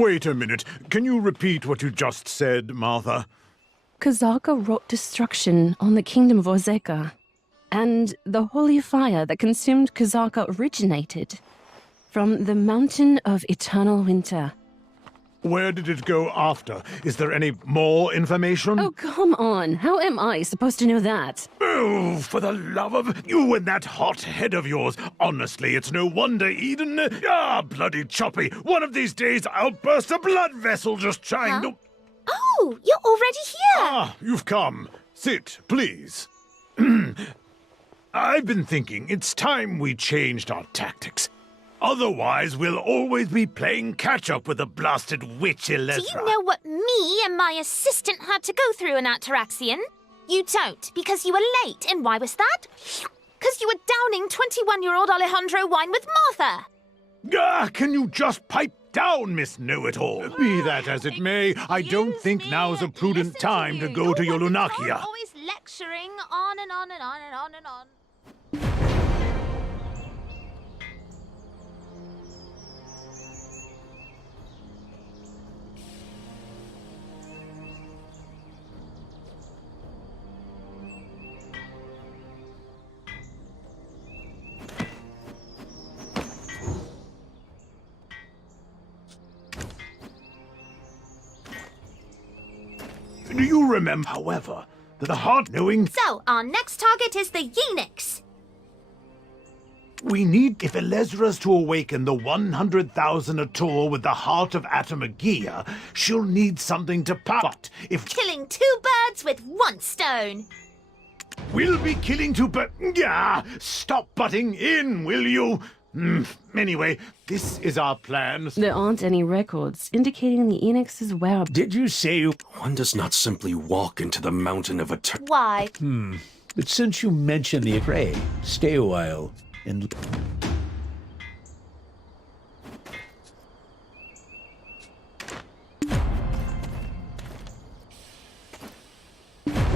Wait a minute. Can you repeat what you just said, Martha? Kazaka wrought destruction on the kingdom of Ozeka, and the holy fire that consumed Kazaka originated from the mountain of eternal winter. Where did it go after? Is there any more information? Oh, come on. How am I supposed to know that? Oh, for the love of you and that hot head of yours. Honestly, it's no wonder, Eden. Ah, bloody choppy. One of these days I'll burst a blood vessel just trying to... Oh, you're already here! Ah, you've come. Sit, please. I've been thinking it's time we changed our tactics. Otherwise, we'll always be playing catch-up with the blasted witch Elezra. Do you know what me and my assistant had to go through in Ataraxian? You don't, because you were late. And why was that? Because you were downing 21-year-old Alejandro wine with Martha. Ah, can you just pipe down, Miss Know-It-All? Be that as it may, I don't think now's a prudent time to go to your Lunakia. Always lecturing on and on and on and on and on. Do you remember, however, that the heart-knowing... So, our next target is the Yenix. We need, if Elezra's to awaken the 100,000 Ator with the heart of Atamagia, she'll need something to But if... Killing two birds with one stone. We'll be killing two Yeah, stop butting in, will you? Anyway, this is our plan. There aren't any records indicating the Enix's whereabouts. Did you say one does not simply walk into the mountain of eternity? Why? But since you mentioned the prey, stay a while and...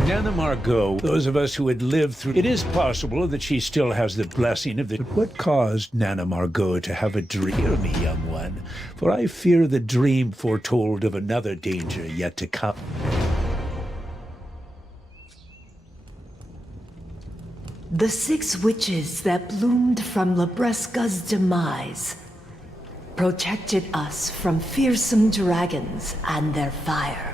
Nana Margot, those of us who had lived through... It is possible that she still has the blessing of the... But what caused Nana Margot to have a dream? Hear me, young one, for I fear the dream foretold of another danger yet to come. The 6 witches that bloomed from Labresca's demise protected us from fearsome dragons and their fire.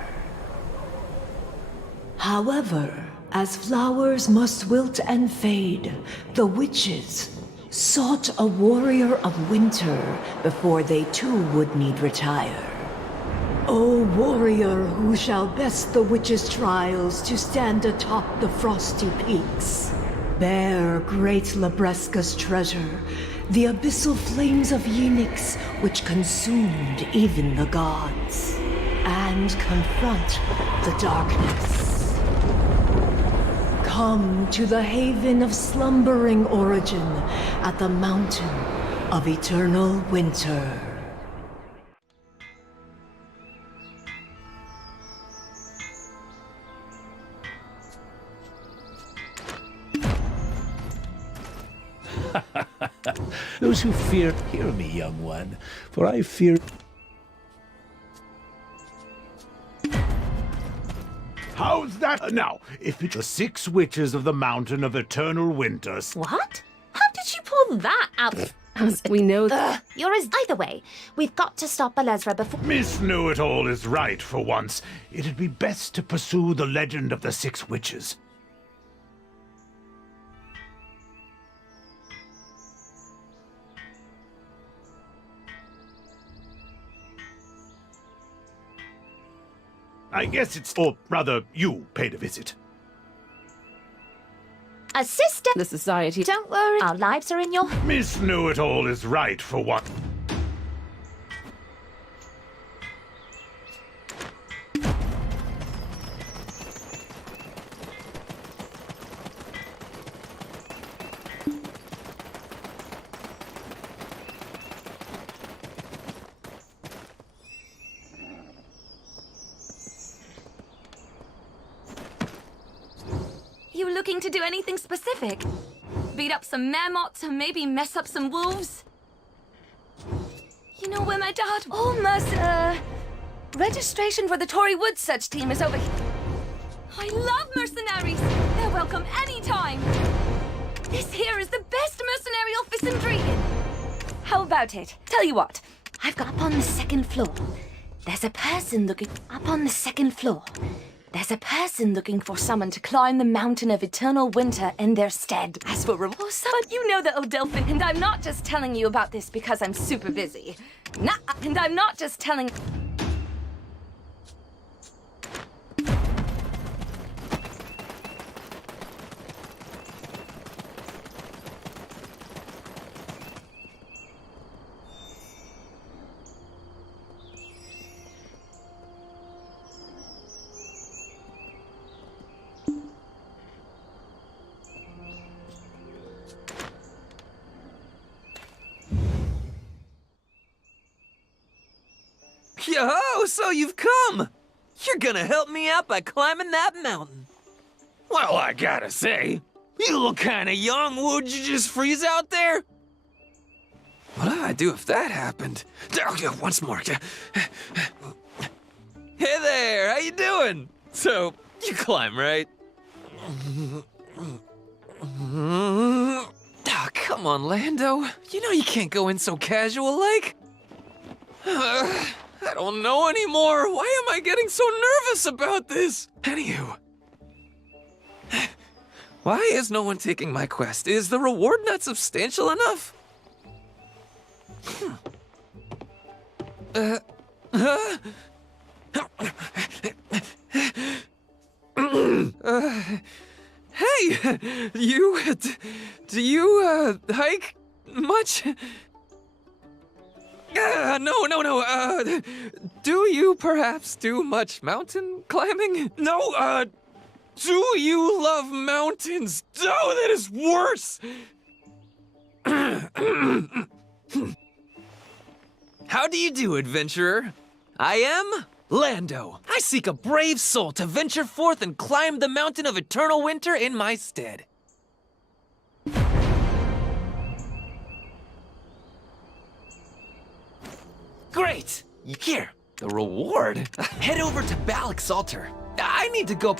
However, as flowers must wilt and fade, the witches sought a warrior of winter before they too would need retire. O warrior who shall best the witches' trials to stand atop the frosty peaks, bear great Labresca's treasure, the abyssal flames of Yenix which consumed even the gods, and confront the darkness. Come to the haven of slumbering origin at the mountain of eternal winter. Those who fear... Hear me, young one, for I fear... How's that? Now, if it's the 6 witches of the mountain of eternal winters... What? How did you pull that out? As we know... You're as... Either way, we've got to stop Elezra before... Miss Know-It-All is right for once. It'd be best to pursue the legend of the 6 witches. I guess it's... Or rather, you paid a visit. Assistant! The society... Don't worry, our lives are in your... Miss Know-It-All is right for what... You looking to do anything specific? Beat up some marmots or maybe mess up some wolves? You know where my dad... Almost, registration for the Tory Woods search team is over here. I love mercenaries. They're welcome anytime. This here is the best mercenary office in Dregan. How about it? Tell you what, I've got up on the second floor. There's a person looking up on the second floor. There's a person looking for someone to climb the mountain of eternal winter in their stead. As for reward, but you know the Odelphin, and I'm not just telling you about this because I'm super busy. Nah, and I'm not just telling... Yo, so you've come! You're gonna help me out by climbing that mountain. Well, I gotta say, you look kinda young. Would you just freeze out there? What'd I do if that happened? Okay, once more. Hey there, how you doing? So, you climb, right? Oh, come on, Lando. You know you can't go in so casual-like. I don't know anymore. Why am I getting so nervous about this? Anywho, why is no one taking my quest? Is the reward not substantial enough? Hey, do you hike much? No. Do you perhaps do much mountain climbing? No, do you love mountains? Oh, that is worse! How do you do, adventurer? I am Lando. I seek a brave soul to venture forth and climb the mountain of eternal winter in my stead. Great! Here, the reward. Head over to Balak's altar. I need to go...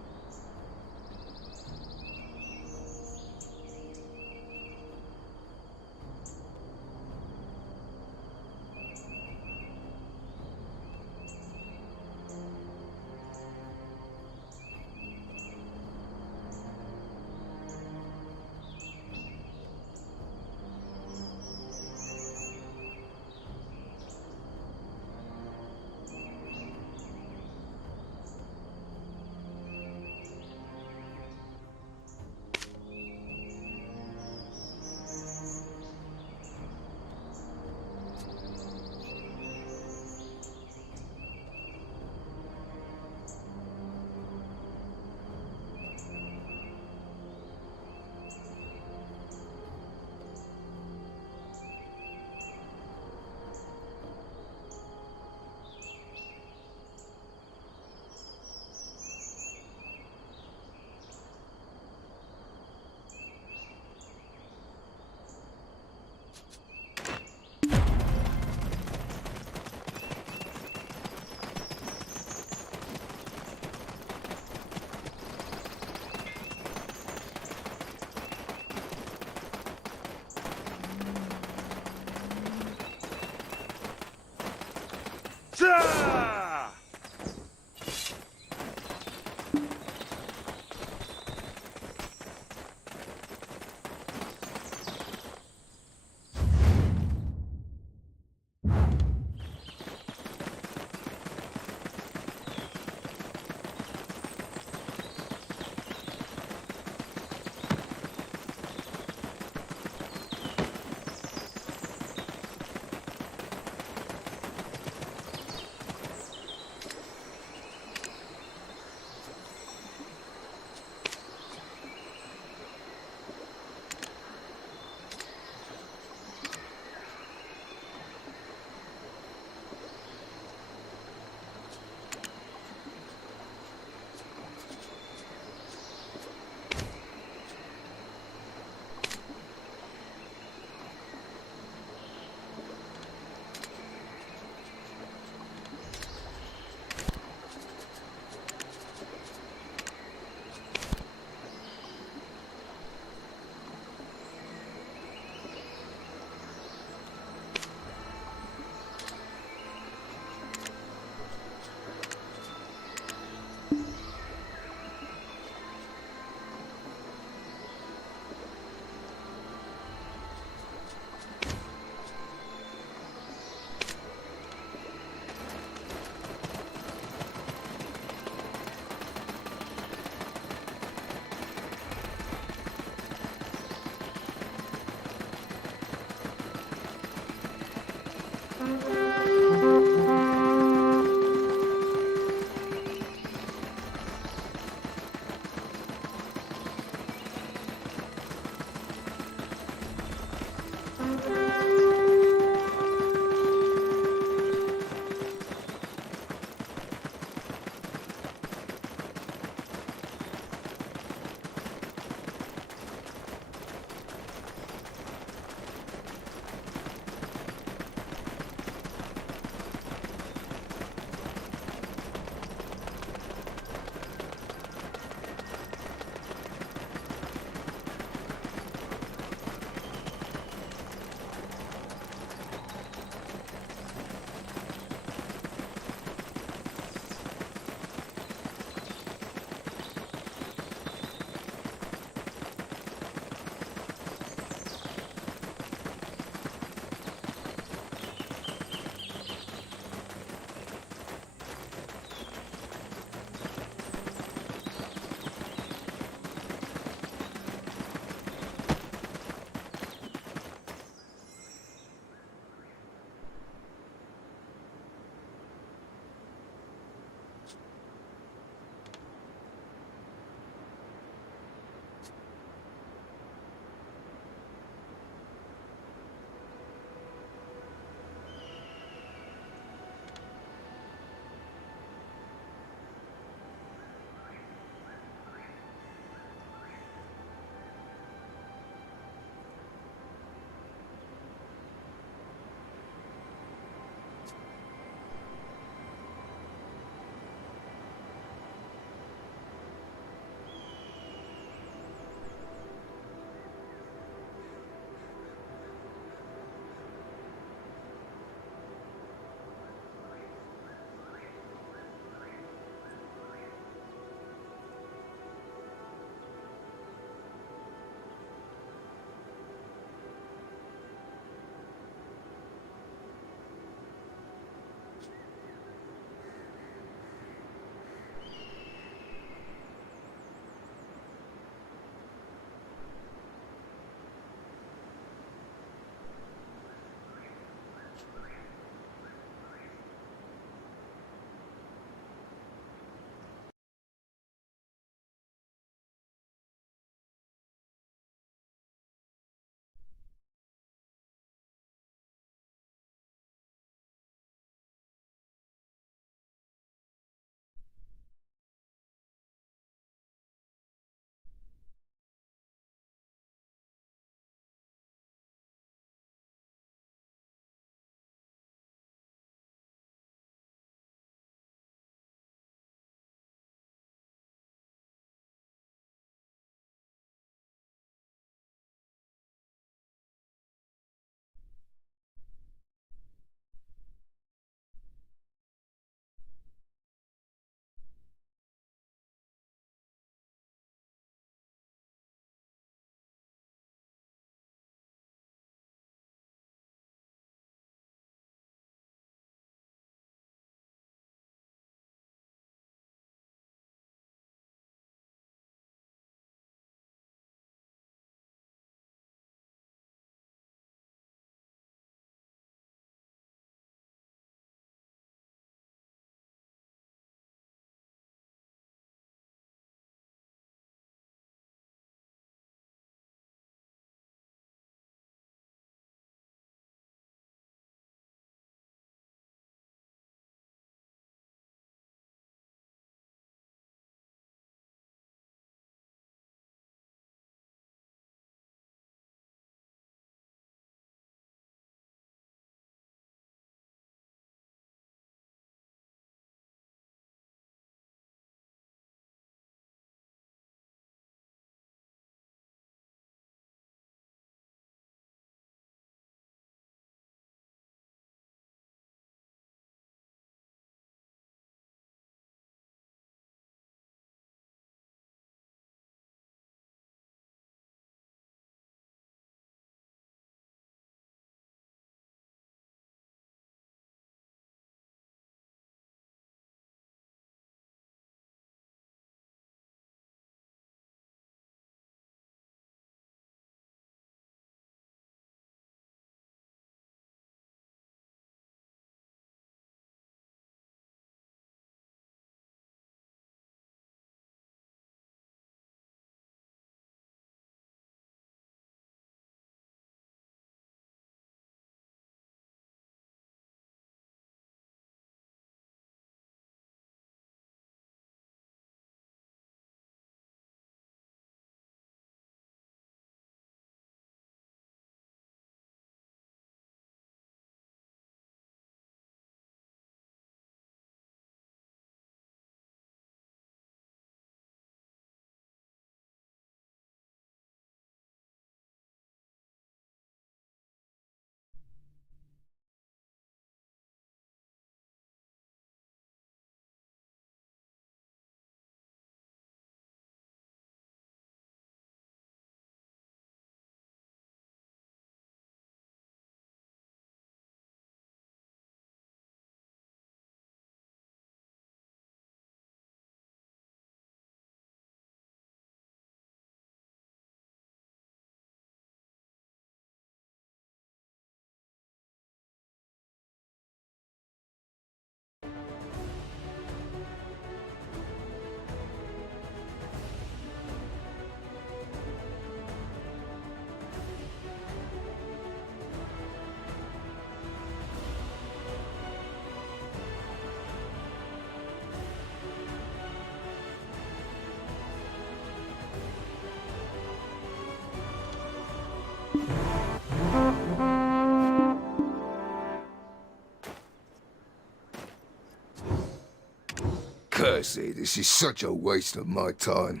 Cursey, this is such a waste of my time.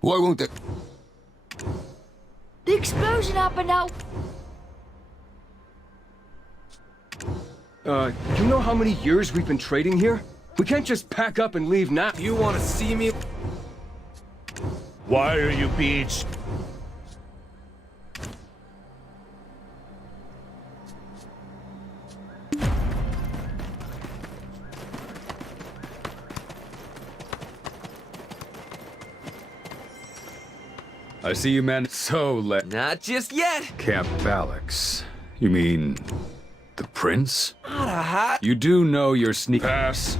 Why won't they... The explosion happened now. You know how many years we've been trading here? We can't just pack up and leave now. You want to see me? Why are you being... I see you, man. So Not just yet. Camp Alex. You mean the prince? Not a hot. You do know your sneak pass.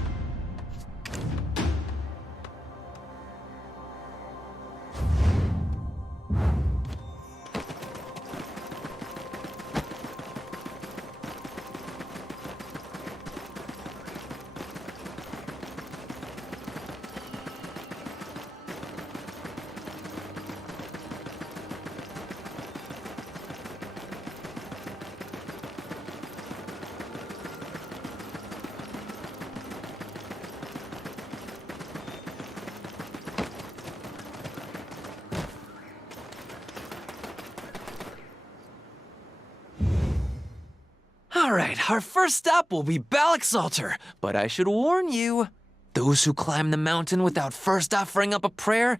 Alright, our first stop will be Balak's altar, but I should warn you, those who climb the mountain without first offering up a prayer,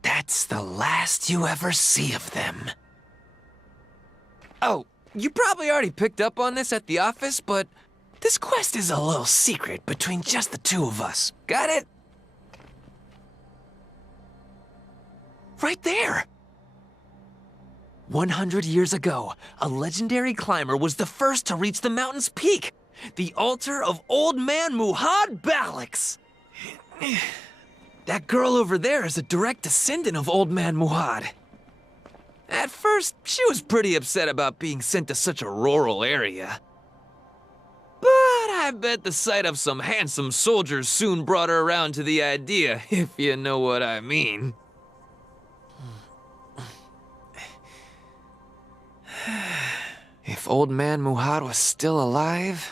that's the last you ever see of them. Oh, you probably already picked up on this at the office, but this quest is a little secret between just the two of us. Got it? Right there! 100 years ago, a legendary climber was the first to reach the mountain's peak, the altar of Old Man Muhad Balax. That girl over there is a direct descendant of Old Man Muhad. At first, she was pretty upset about being sent to such a rural area. But I bet the sight of some handsome soldiers soon brought her around to the idea, if you know what I mean. If Old Man Muhad was still alive,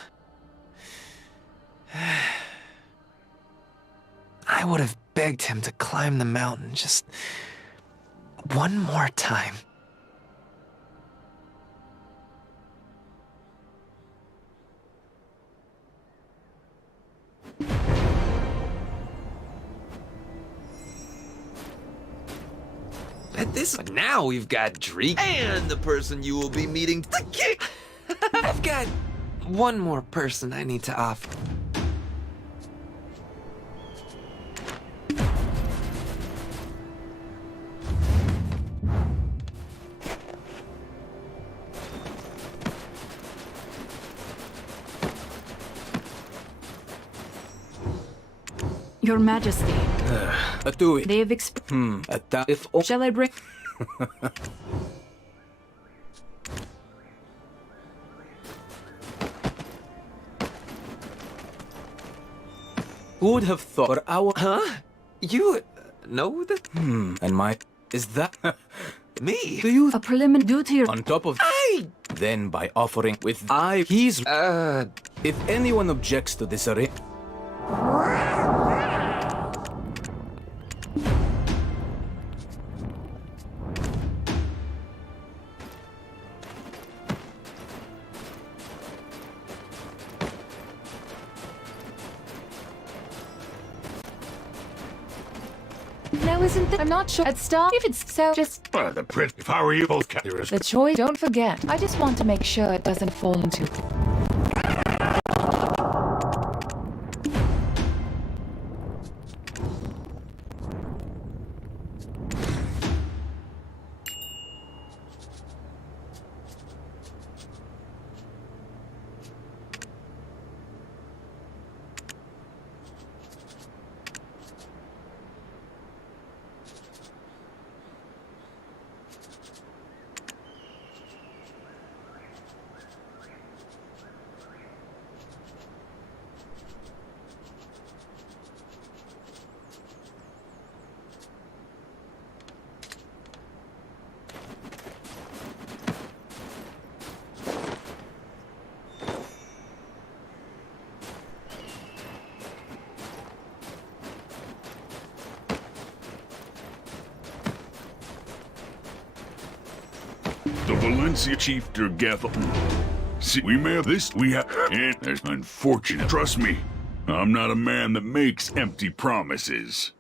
I would have begged him to climb the mountain just one more time. But now we've got Dreek and the person you will be meeting. The king. I've got one more person I need to offer. Your Majesty, they've Shall I bring... Who would have thought for our... Huh? You know that? And my... Is that... Me? Do you... A preliminary duty... On top of... Then by offering with... He's... If anyone objects to this array... Now isn't that... I'm not sure. I'd stop if it's so just... The prince, if I were you, both carry risk. The choice, don't forget. I just want to make sure it doesn't fall into... the Valencia chief Dergethel. See, we may have this, we have, and it's unfortunate. Trust me, I'm not a man that makes empty promises.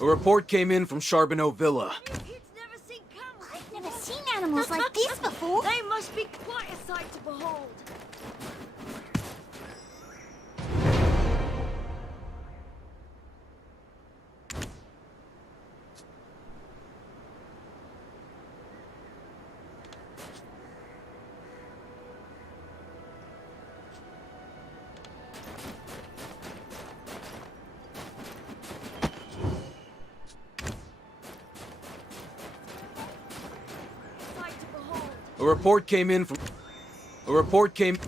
A report came in from Charbonneau Villa. I've never seen animals like these before. They must be quite a sight to behold. A report came in from... A report came... I've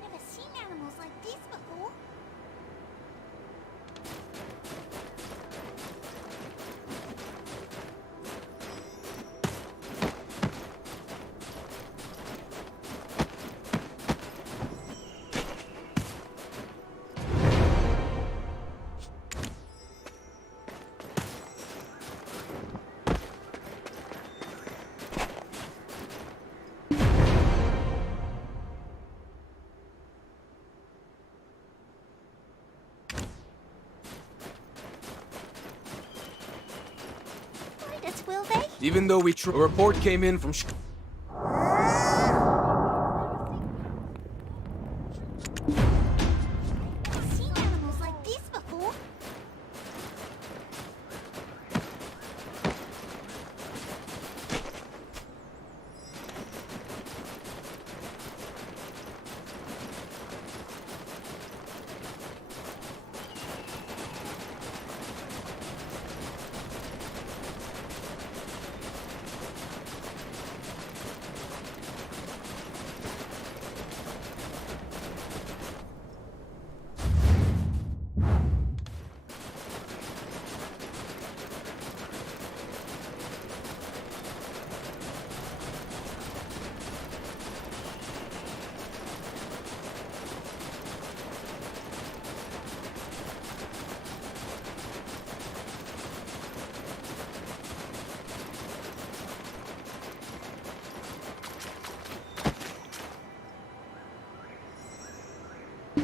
never seen animals like these before. Will they? Even though we... A report came in from... I've seen animals like these before.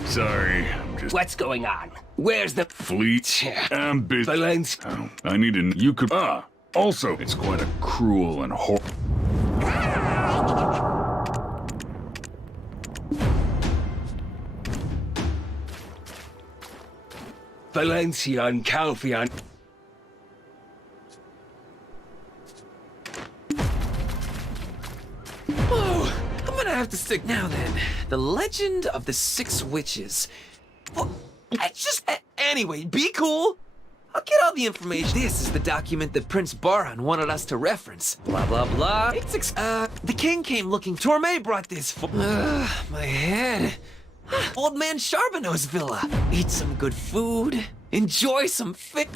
Sorry, I'm just... What's going on? Where's the Fleet? I'm busy. Valence? Oh, I need an... You could... Also, it's quite a cruel and Valencia and Calfian. Oh, I'm gonna have to stick now then. The Legend of the Six Witches. Well, anyway, be cool. I'll get all the information. This is the document that Prince Baran wanted us to reference. Blah, blah, blah. The king came looking. Torme brought this for... my head. Old man Charbonneau's villa. Eat some good food. Enjoy some fit...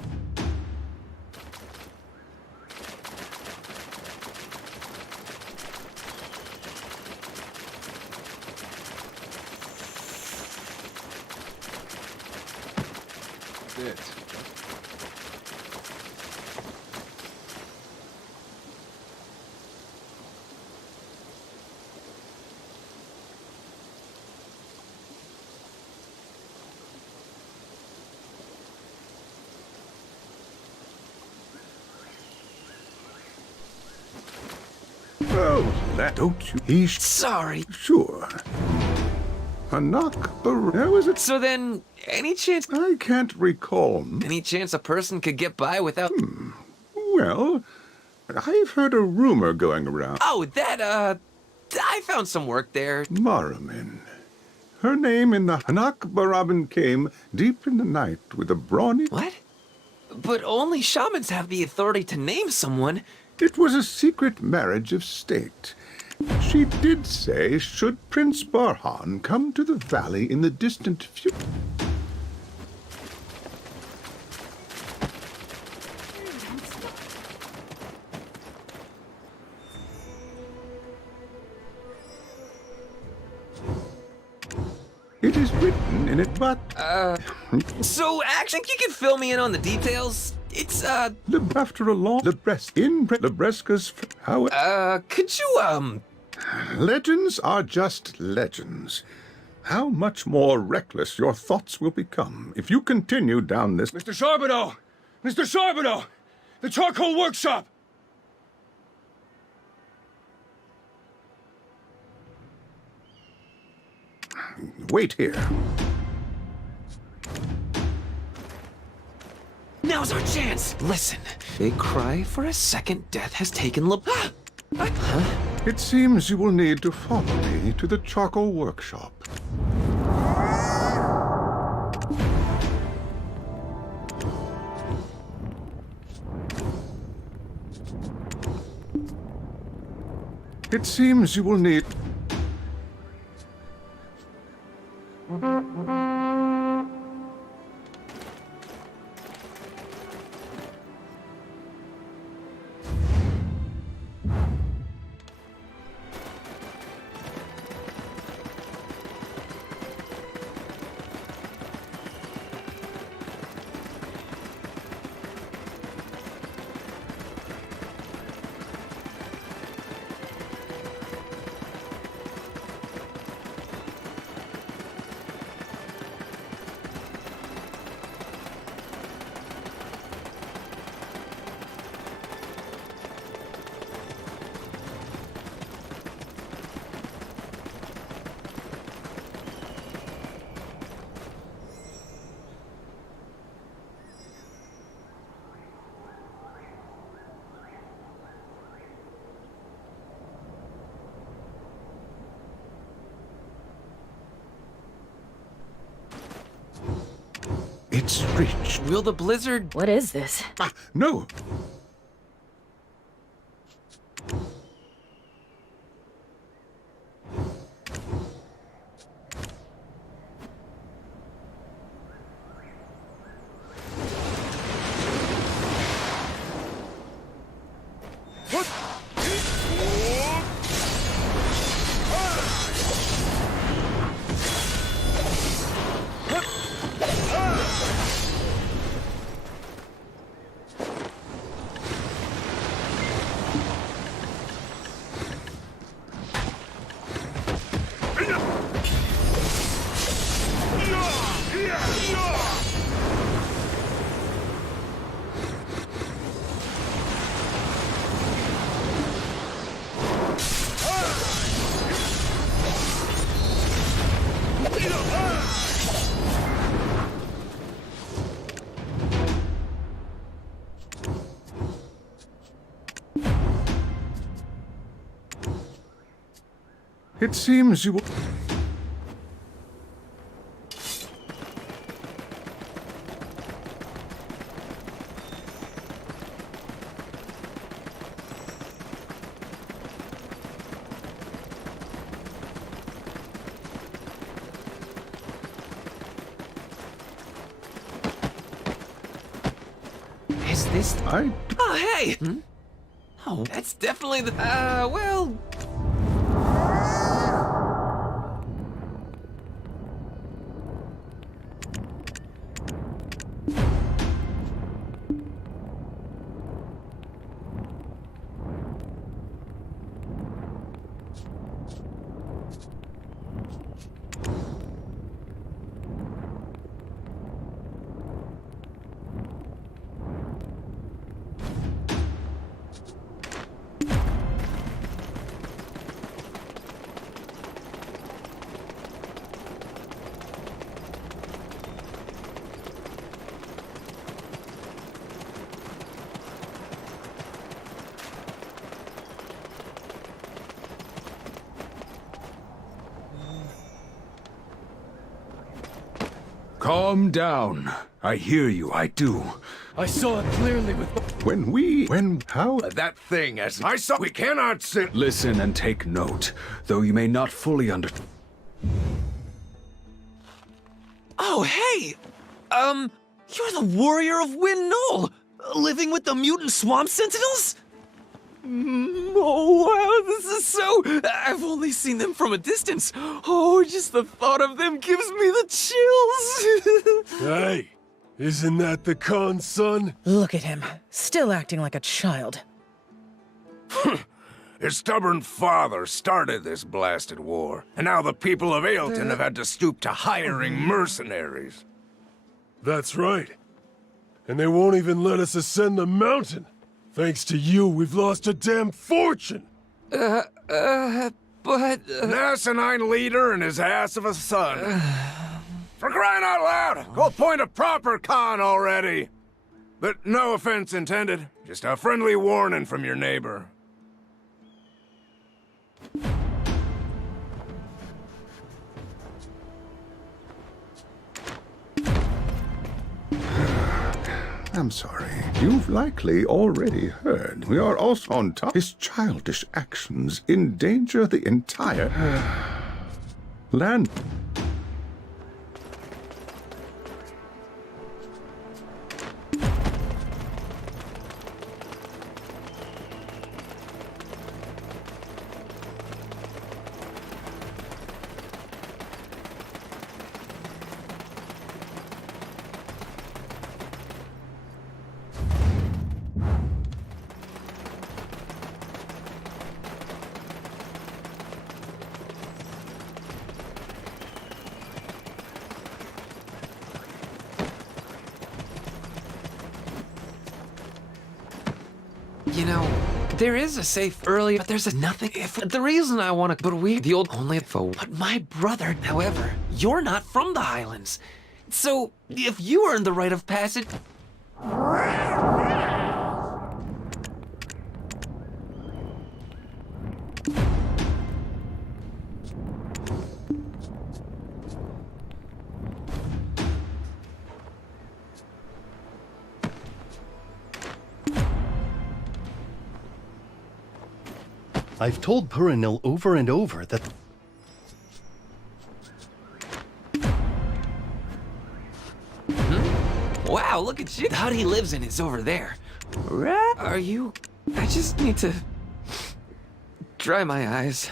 It. Well, that don't you... He's... Sorry. Sure. Where was it? So then, any chance... I can't recall. Any chance a person could get by without... Well, I've heard a rumor going around. Oh, I found some work there. Maramin. Her name in the Hanak Barabin came deep in the night with a brawny... What? But only shamans have the authority to name someone. It was a secret marriage of state. She did say, should Prince Barhan come to the valley in the distant future... It is written in it, but... So, actually, you can fill me in on the details? It's, After a long... Lebreska's... How... could you, Legends are just legends. How much more reckless your thoughts will become if you continue down this... Mr. Charbonneau! Mr. Charbonneau! The charcoal workshop! Wait here. Now's our chance! Listen, they cry for a second death has taken It seems you will need to follow me to the charcoal workshop. It seems you will need... It's reached. Will the blizzard... What is this? No! It seems you will... Is this... Oh, hey! Oh, that's definitely the... well... Calm down. I hear you, I do. I saw it clearly with... How? That thing, as I saw, we cannot sit. Listen and take note, though you may not fully understand. Oh, hey! You're the warrior of Wind Knoll, living with the mutant swamp sentinels? Oh, wow, this is so... I've only seen them from a distance. Oh, just the thought of them gives me the chills. Hey, isn't that the Khan's son? Look at him, still acting like a child. His stubborn father started this blasted war, and now the people of Ailton have had to stoop to hiring mercenaries. That's right. And they won't even let us ascend the mountain. Thanks to you, we've lost a damn fortune! But... An asinine leader and his ass of a son. For crying out loud, go appoint a proper Khan already! But no offense intended, just a friendly warning from your neighbor. I'm sorry. You've likely already heard. We are also on top. His childish actions endanger the entire land. You know, there is a safe early, but there's a nothing if. The reason I want to, but the old only info. But my brother, however, you're not from the Highlands. So, if you earned the rite of passage... I've told Purinil over and over that... Wow, look at you. The hut he lives in is over there. Are you... I just need to... dry my eyes.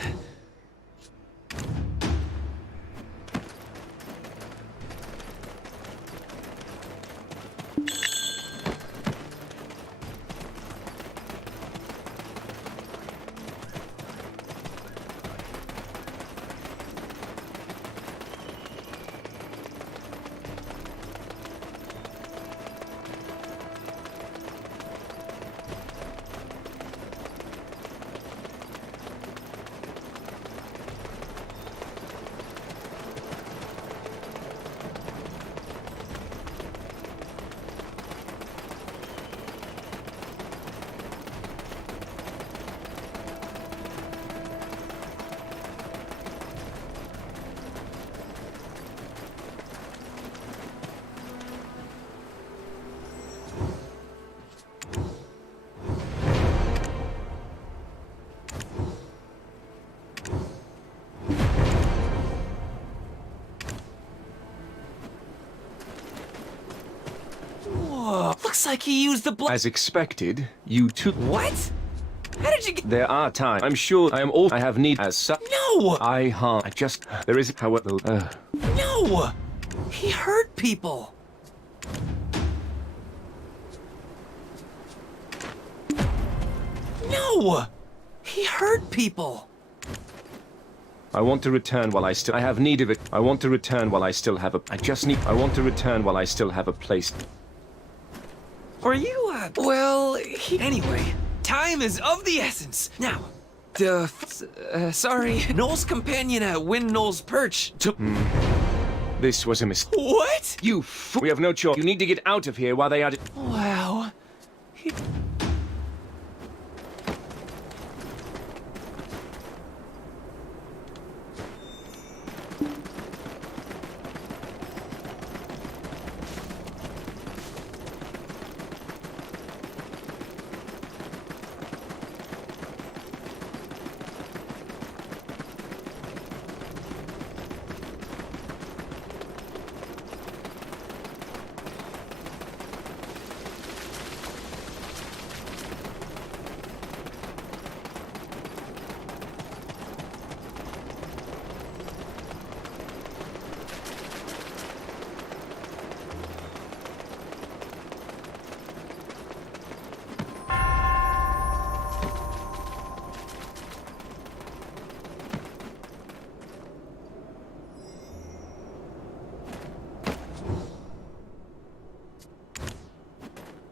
Looks like he used the blood. As expected, you took... What? How did you get... There are times. I'm sure I am all I have need as such. No! I just... There is, however... No! He hurt people. No! He hurt people. I want to return while I still... I have need of it. I want to return while I still have a... I want to return while I still have a place... Are you, anyway, time is of the essence. Now, sorry, Noel's companion at Win Noel's perch took... This was a mistake. What? You We have no choice. You need to get out of here while they are... Wow.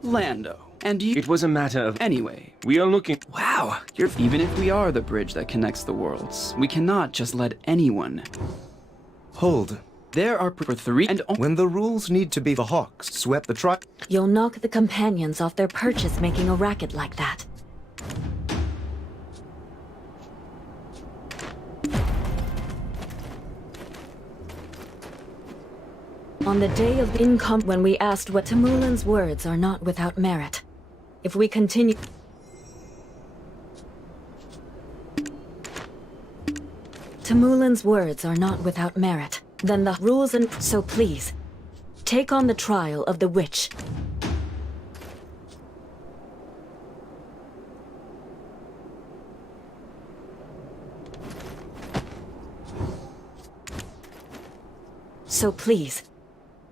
Lando. And you— It was a matter of— Anyway. We are looking— Wow, even if we are the bridge that connects the worlds, we cannot just let anyone— Hold. There are for 3 and— When the rules need to be, the Hawks swept the tri— You'll knock the companions off their perches making a racket like that. On the day of the when we asked what Timulin's words are not without merit. If we continue— Timulin's words are not without merit, then the rules and— So please, take on the trial of the witch. So please,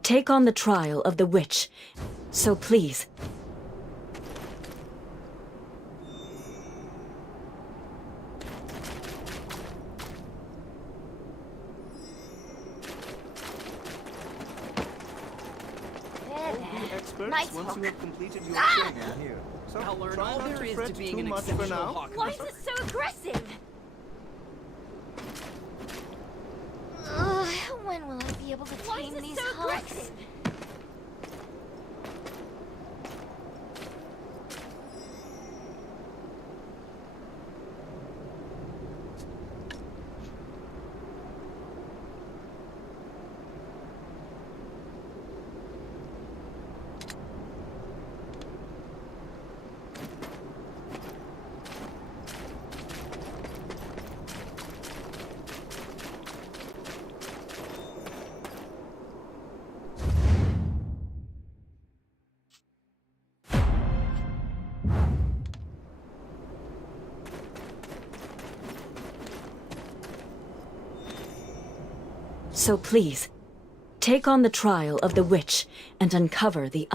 take on the trial of the witch. So please. Nice once hook. you have completed your Ah! training here. So I'll learn try all not there to is fret to being too an much for exceptional now. hawk. Why is it so aggressive? When will I be able to tame these hawks? So please, take on the trial of the witch and uncover the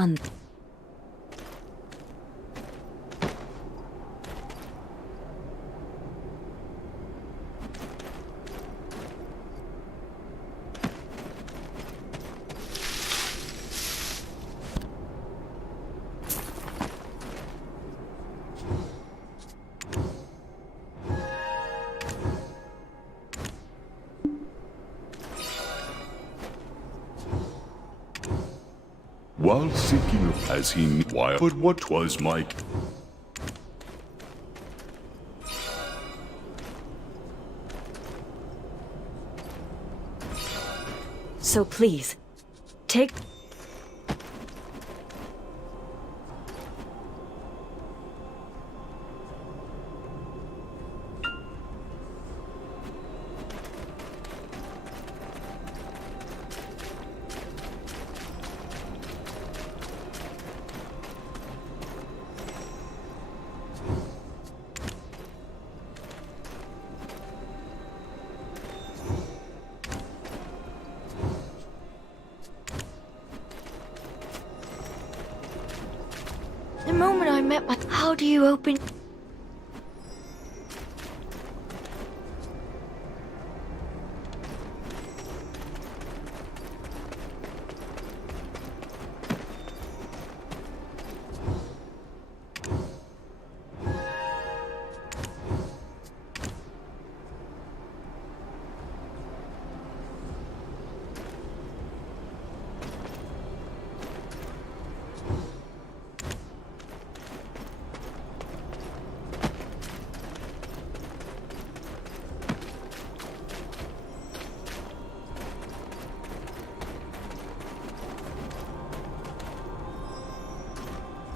While seeking as he knew why, but what was my— So please, take— The moment I met my— How do you open—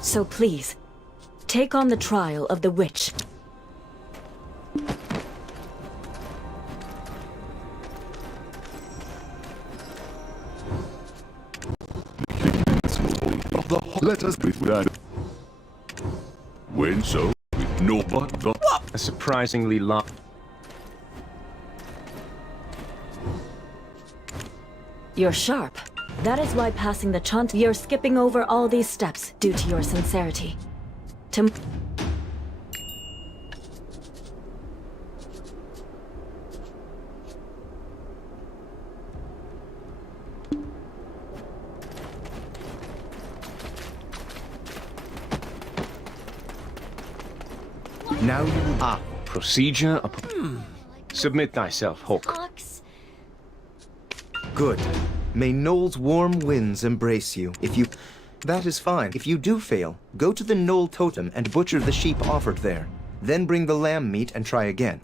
So please, take on the trial of the witch. Let us with that. When so, with no but the— A surprisingly large— You're sharp. That is why passing the chant, you're skipping over all these steps due to your sincerity. Now you will... Procedure Submit thyself, Hawk. Hawks. Good. May Knoll's warm winds embrace you. If you... That is fine. If you do fail, go to the Knoll totem and butcher the sheep offered there. Then bring the lamb meat and try again.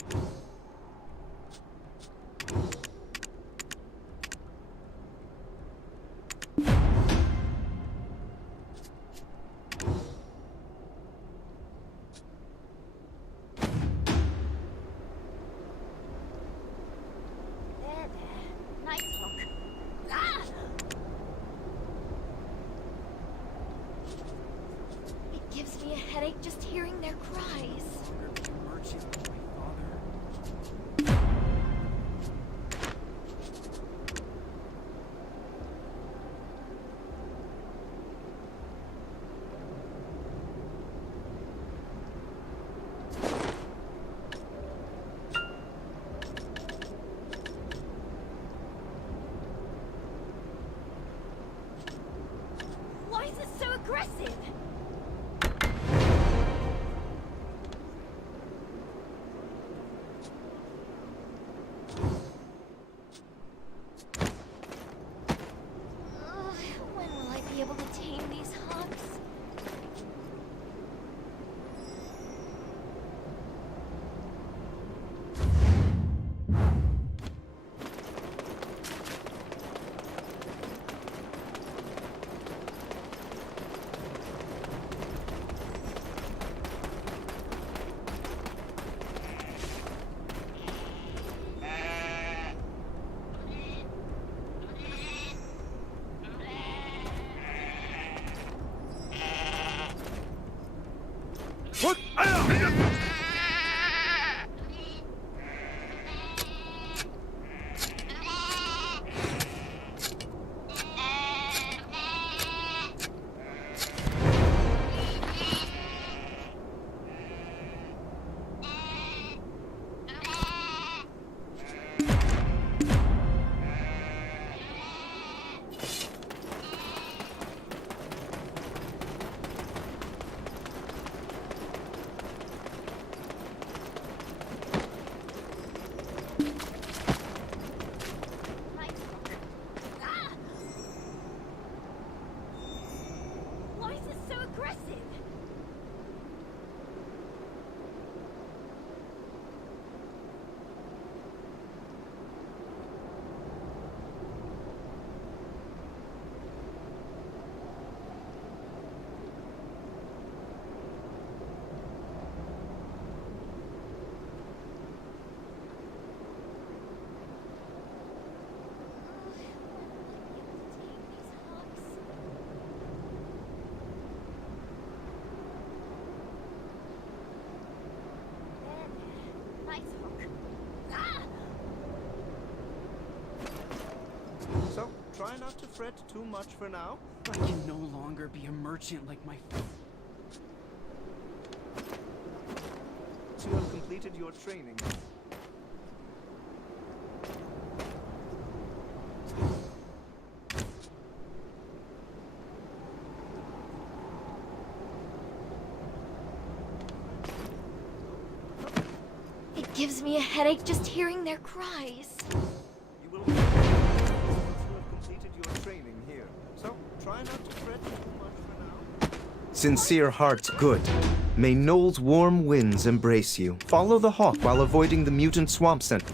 Nice hook. Ah! It gives me a headache just hearing their cries. Why is it so aggressive? When will I be able to tame these hawks? What? Why is it so aggressive? Nice hook. Ah! So, try not to fret too much for now. I can no longer be a merchant like my... You have completed your training. It gives me a headache just hearing their cries. You have completed your training here. So, try not to fret too much for now. Sincere hearts, good. May Knoll's warm winds embrace you. Follow the hawk while avoiding the mutant swamp scent.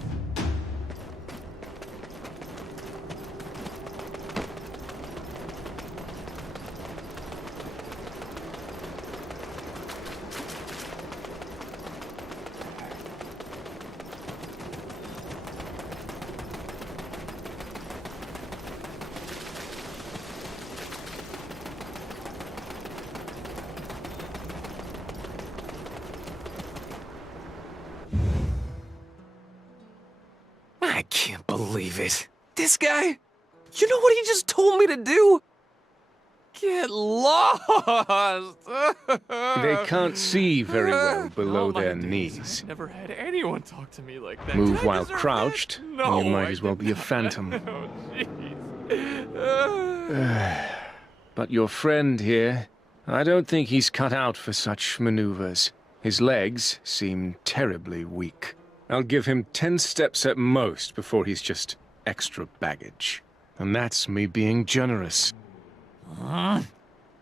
I can't believe it. This guy? You know what he just told me to do? Get lost! They can't see very well below their knees. I never had anyone talk to me like that. Move Did I while deserve crouched, that? No, you might I as well did be a not. phantom. Oh, jeez. But your friend here, I don't think he's cut out for such maneuvers. His legs seem terribly weak. I'll give him 10 steps at most before he's just extra baggage. And that's me being generous.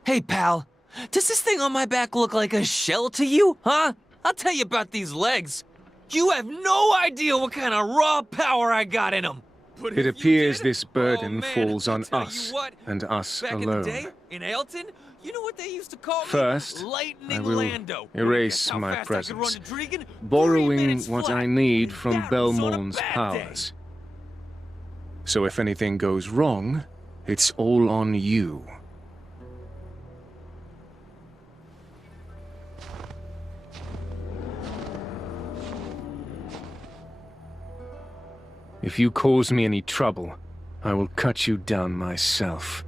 Hey, pal. Does this thing on my back look like a shell to you, huh? I'll tell you about these legs. You have no idea what kind of raw power I got in them. It appears this burden falls on us, and us Back alone. in the day, in Ailton, you know what they used to call First, me? Lightning I will Lando. erase Guess how my fast I could run presence, to Dregan? 3 borrowing minutes what flat. I need from That was on a Belmorn's bad powers. So if anything goes wrong, it's all on you. If you cause me any trouble, I will cut you down myself.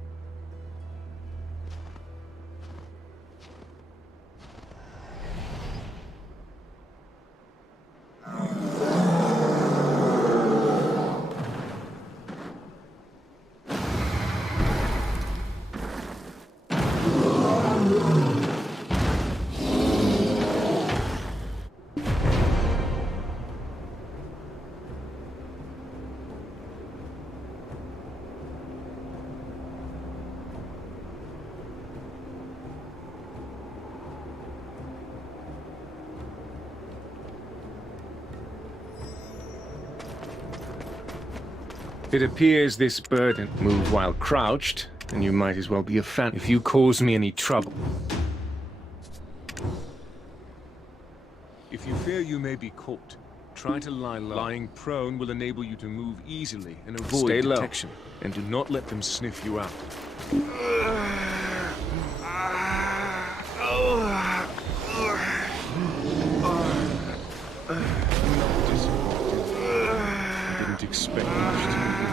It appears this burden move while crouched, and you might as well be a fan if you cause me any trouble. If you fear you may be caught, try to lie low. Lying prone will enable you to move easily and avoid detection, and do not let them sniff you out. Didn't expect much to begin.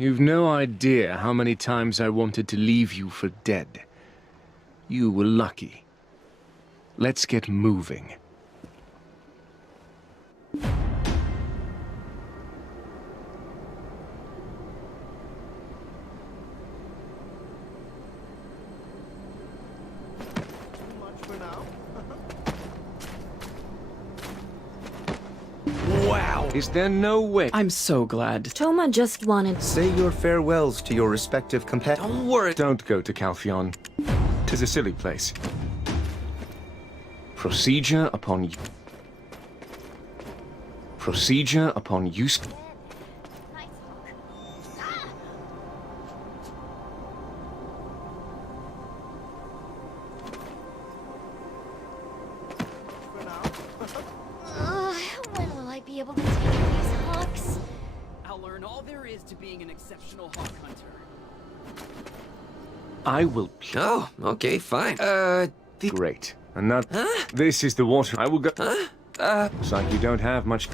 You've no idea how many times I wanted to leave you for dead. You were lucky. Let's get moving. Wow! Is there no way? I'm so glad. Toma just wanted... Say your farewells to your respective companions. Don't worry. Don't go to Calphion. 'Tis a silly place. Procedure upon use. When will I be able to take these hawks? I'll learn all there is to being an exceptional hawk hunter. I will. Oh, okay, fine. Great. And now, this is the water. I will go. Looks like you don't have much.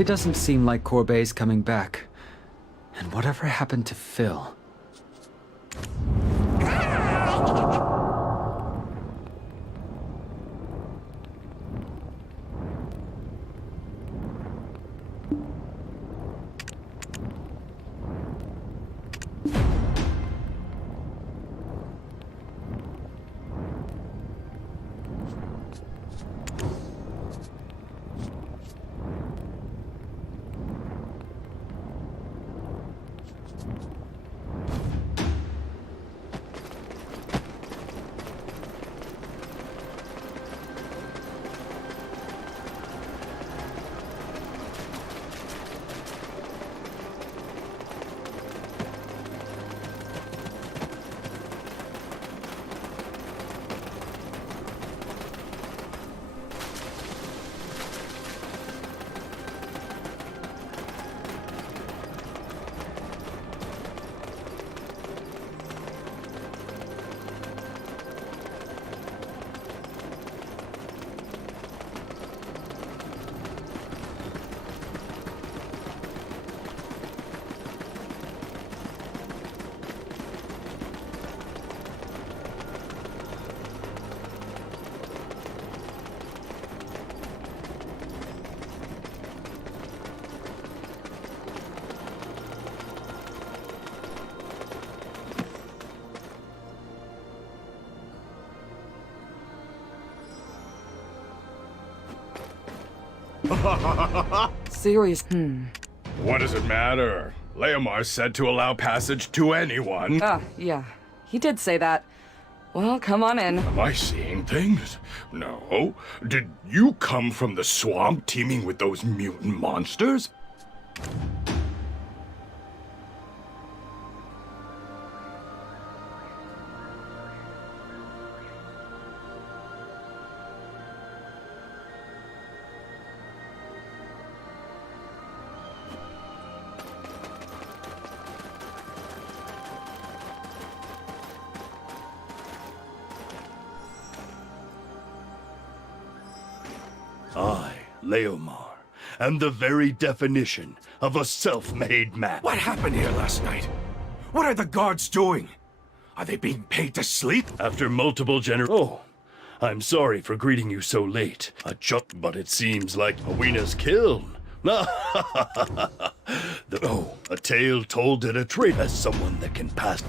It doesn't seem like Corbet's coming back. And whatever happened to Phil? Serious. What does it matter? Leomar said to allow passage to anyone. Yeah. He did say that. Well, come on in. Am I seeing things? No. Did you come from the swamp teeming with those mutant monsters? I, Leomar, am the very definition of a self-made man. What happened here last night? What are the guards doing? Are they being paid to sleep? After multiple Oh, I'm sorry for greeting you so late. But it seems like Awena's kiln. A tale told at a trade as someone that can pass.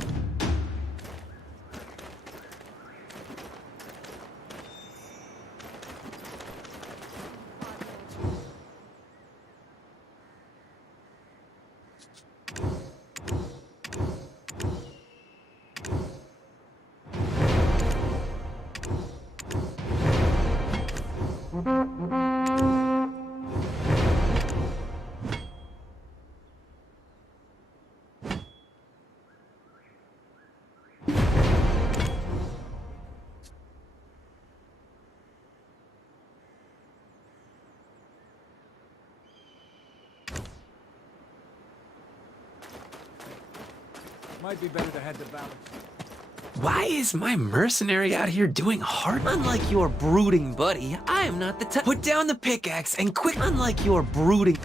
Might be better to head to battle. Why is my mercenary out here doing hard? Unlike your brooding buddy, I am not the type. Put down the pickaxe and quick. Unlike your brooding.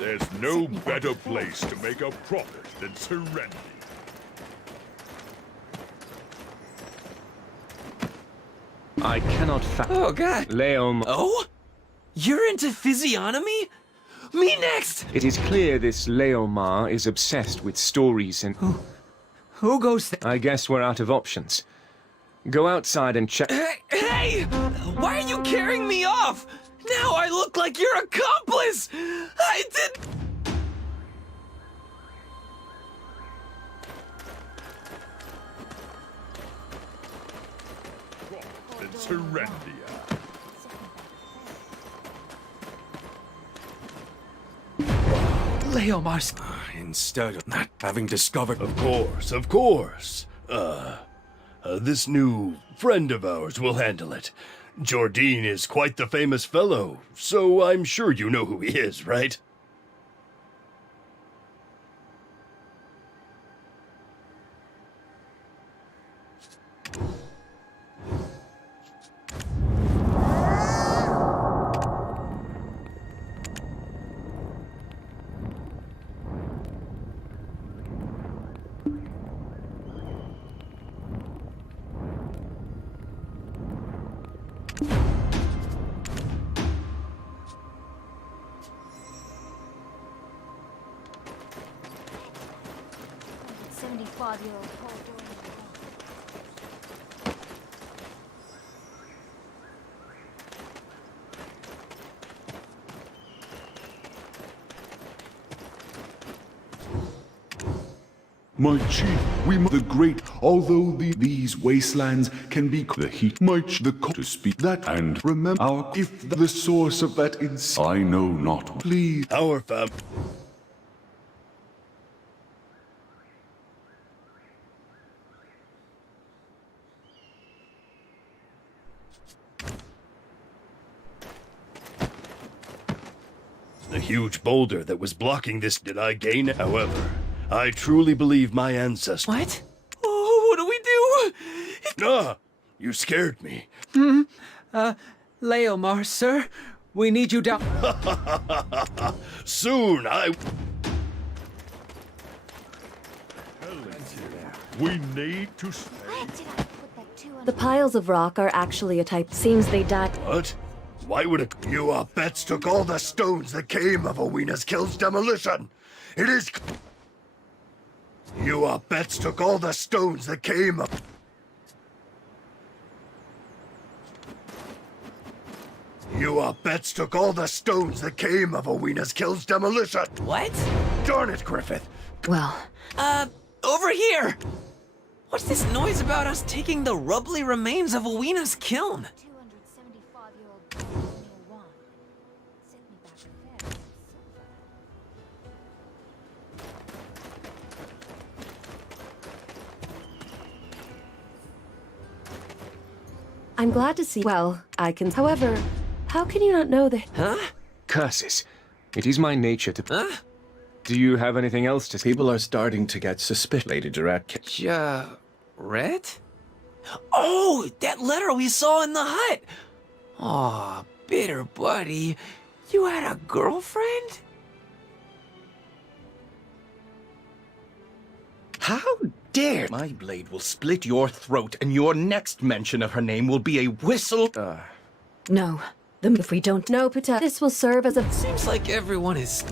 There's no better place to make a profit than Serenity. I cannot Oh, God. Leom. Oh? You're into physiognomy? Me next! It is clear this Leomar is obsessed with stories and... Who goes there? I guess we're out of options. Go outside and check... Hey! Why are you carrying me off? Now I look like your accomplice! I did... Serendia. Leomar's... Instead of not having discovered... Of course. This new friend of ours will handle it. Jordine is quite the famous fellow, so I'm sure you know who he is, right? My chief, the great, although these wastelands can be the heat, the to speak that, and remember if the source of that I know not, please. Our fam. The huge boulder that was blocking this did I gain, however. I truly believe my ancestors. What? Oh, what do we do? Ah, you scared me. Leomar, sir, we need you down. Soon We need to. The piles of rock are actually a type. Seems they died. What? Why would it? You bets took all the stones that came of Oweena's Kill's demolition. It is. You bets took all the stones that came of. You bets took all the stones that came of Oweena's Kill's demolition. What? Darn it, Griffith. Well. Over here! What's this noise about us taking the rubbly remains of Oweena's kiln? I'm glad to see. Well, I can. However, how can you not know that? Huh? Curses. It is my nature to. Huh? Do you have anything else to say? People are starting to get suspicious, Lady Durat. Red? Oh, that letter we saw in the hut! Aw, bitter buddy. You had a girlfriend? How dare! My blade will split your throat, and your next mention of her name will be a whistle. No. If we don't know Pata, this will serve as a. Seems like everyone is.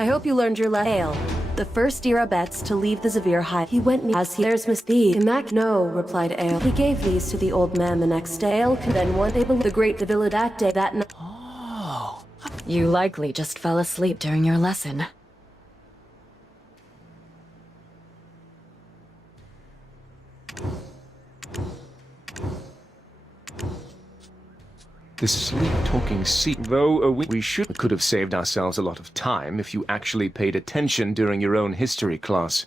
I hope you learned your lesson. The first era bets to leave the Zavir High. He went me as he there's Miss B. No, replied Ale. He gave these to the old man the next day. Ale then one they believed the great Davila that day that night. Oh. You likely just fell asleep during your lesson. This sleep-talking seat, though we could have saved ourselves a lot of time if you actually paid attention during your own history class.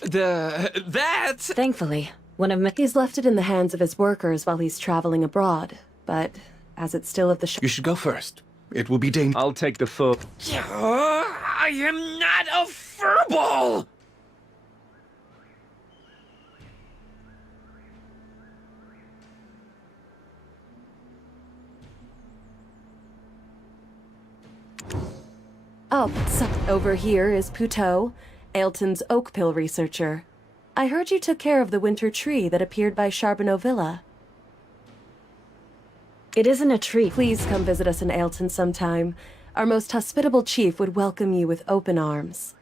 Thankfully, one of He's left it in the hands of his workers while he's traveling abroad, but as it's still of the You should go first. It will be dangerous. I'll take the fur. I am not a furball! Oh, so over here is Puteau, Ailton's oak pill researcher. I heard you took care of the winter tree that appeared by Charbonneau Villa. It isn't a tree. Please come visit us in Ailton sometime. Our most hospitable chief would welcome you with open arms.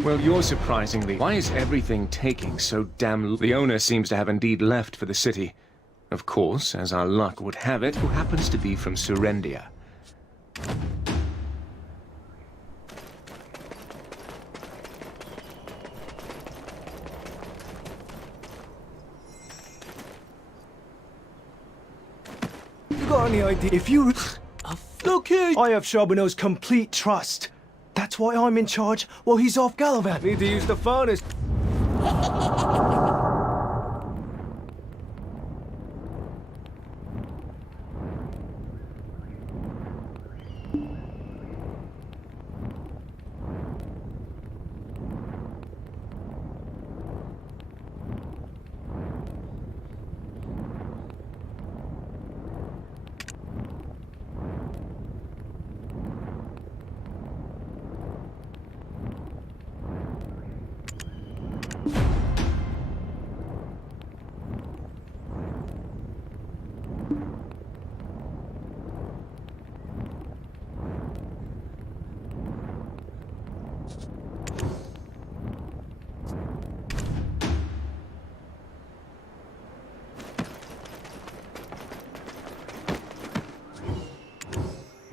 Well, you're surprisingly... Why is everything taking so damn... The owner seems to have indeed left for the city. Of course, as our luck would have it, who happens to be from Serendia. You got any idea? If you... Look here! I have Charbonneau's complete trust. That's why I'm in charge while he's off gallivant. Need to use the furnace.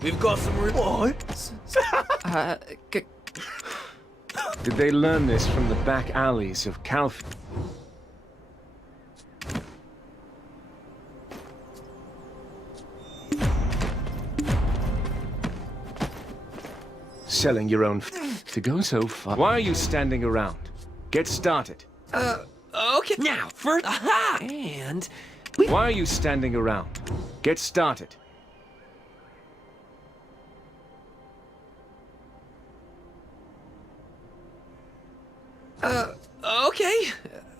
We've got some What? Did they learn this from the back alleys of Calf? Selling your own to go so far. Why are you standing around? Get started. Okay. Now, first, aha! And... Why are you standing around? Get started. Okay.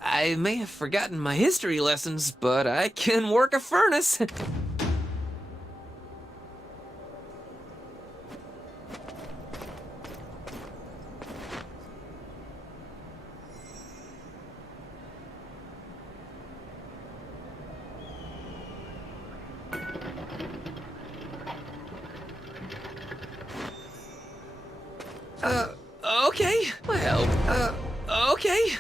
I may have forgotten my history lessons, but I can work a furnace. Okay. Well, okay.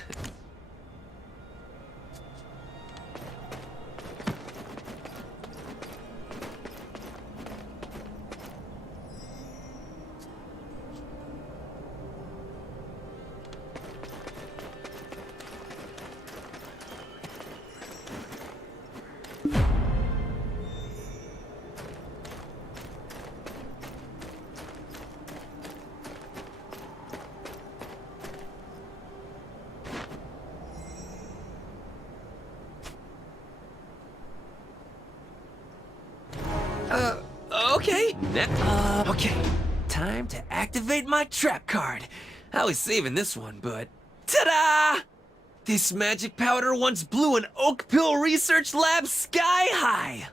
Okay. Okay. Time to activate my trap card. I was saving this one, but... Ta-da! This magic powder once blew an Oak Pill research lab sky high!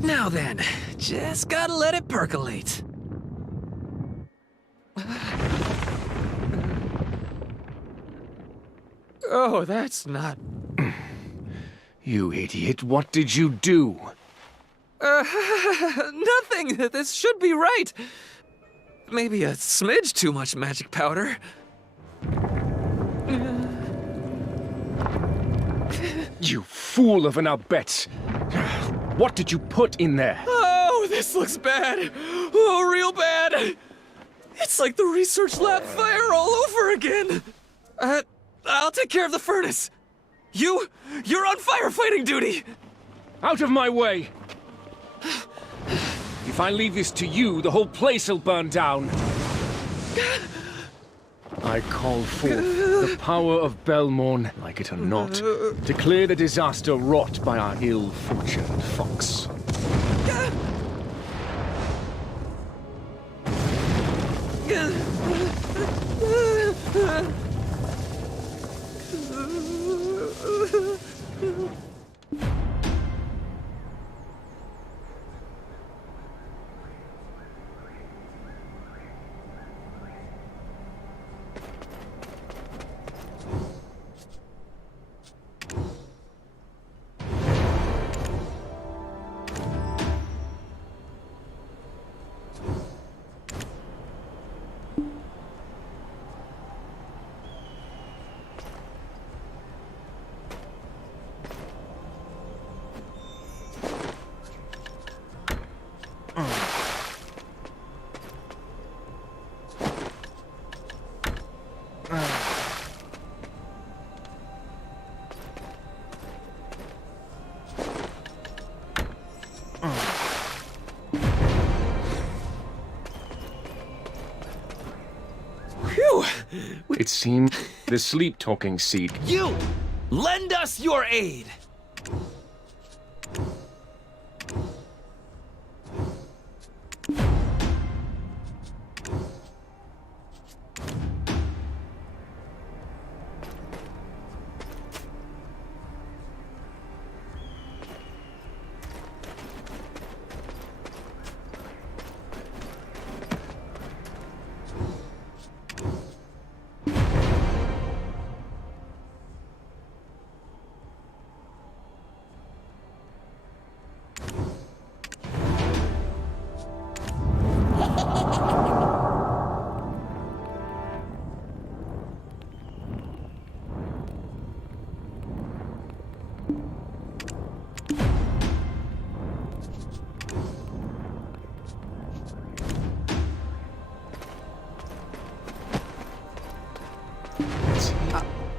Now then, just gotta let it percolate. Oh, that's not... You idiot, what did you do? Nothing. This should be right. Maybe a smidge too much magic powder. You fool of an Albet! What did you put in there? Oh, this looks bad. Oh, real bad. It's like the research lab fire all over again. I'll take care of the furnace. You're on firefighting duty. Out of my way! If I leave this to you, the whole place will burn down. I call forth the power of Belmorn, like it or not, to clear the disaster wrought by our ill-fortuned fox. It seemed the sleep-talking seed. You! Lend us your aid!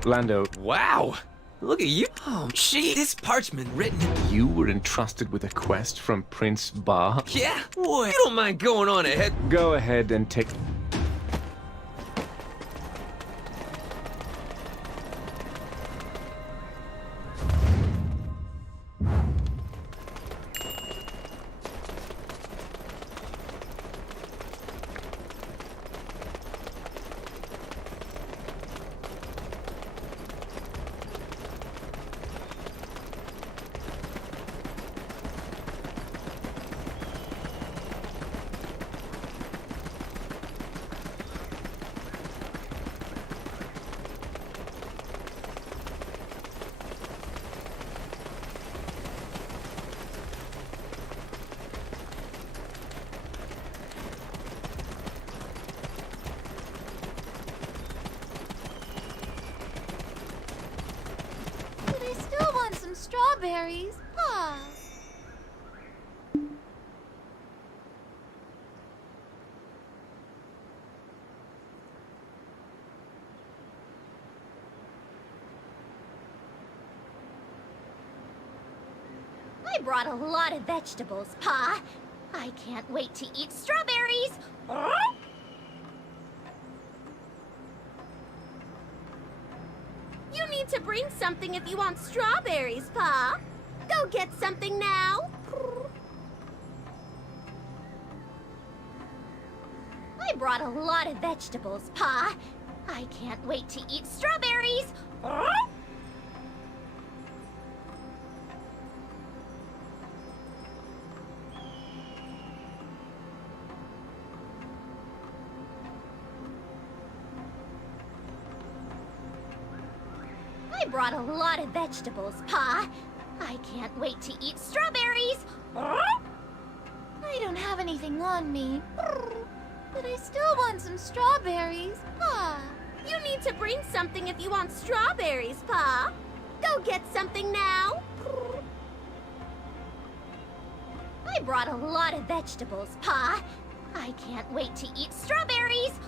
Lando. Wow! Look at you. Oh, gee, this parchment written in... You were entrusted with a quest from Prince Bar? Yeah? Boy, you don't mind going on ahead. Go ahead and take... some strawberries, Pa? I brought a lot of vegetables, Pa. I can't wait to eat strawberries. You need to bring something if you want strawberries, Pa. Go get something now. I brought a lot of vegetables, Pa. I can't wait to eat strawberries. I brought a lot of vegetables, Pa. I can't wait to eat strawberries. I don't have anything on me, but I still want some strawberries, Pa. You need to bring something if you want strawberries, Pa. Go get something now. I brought a lot of vegetables, Pa. I can't wait to eat strawberries.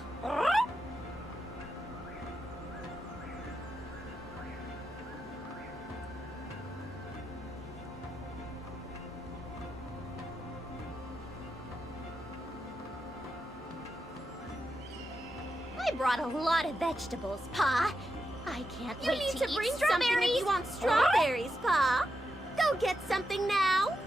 I brought a lot of vegetables, Pa. I can't wait to eat strawberries. You need to bring something if you want strawberries, Pa. Go get something now.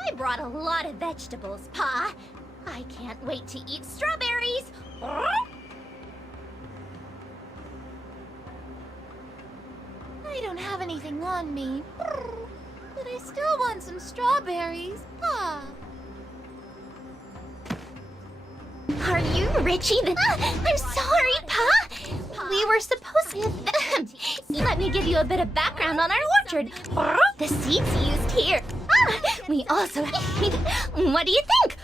I brought a lot of vegetables, Pa. I can't wait to eat strawberries. I don't have anything on me, but I still want some strawberries, Pa. Are you Richie the... I'm sorry, Pa. We were supposed to... Let me give you a bit of background on our orchard. The seeds used here. We also... What do you think?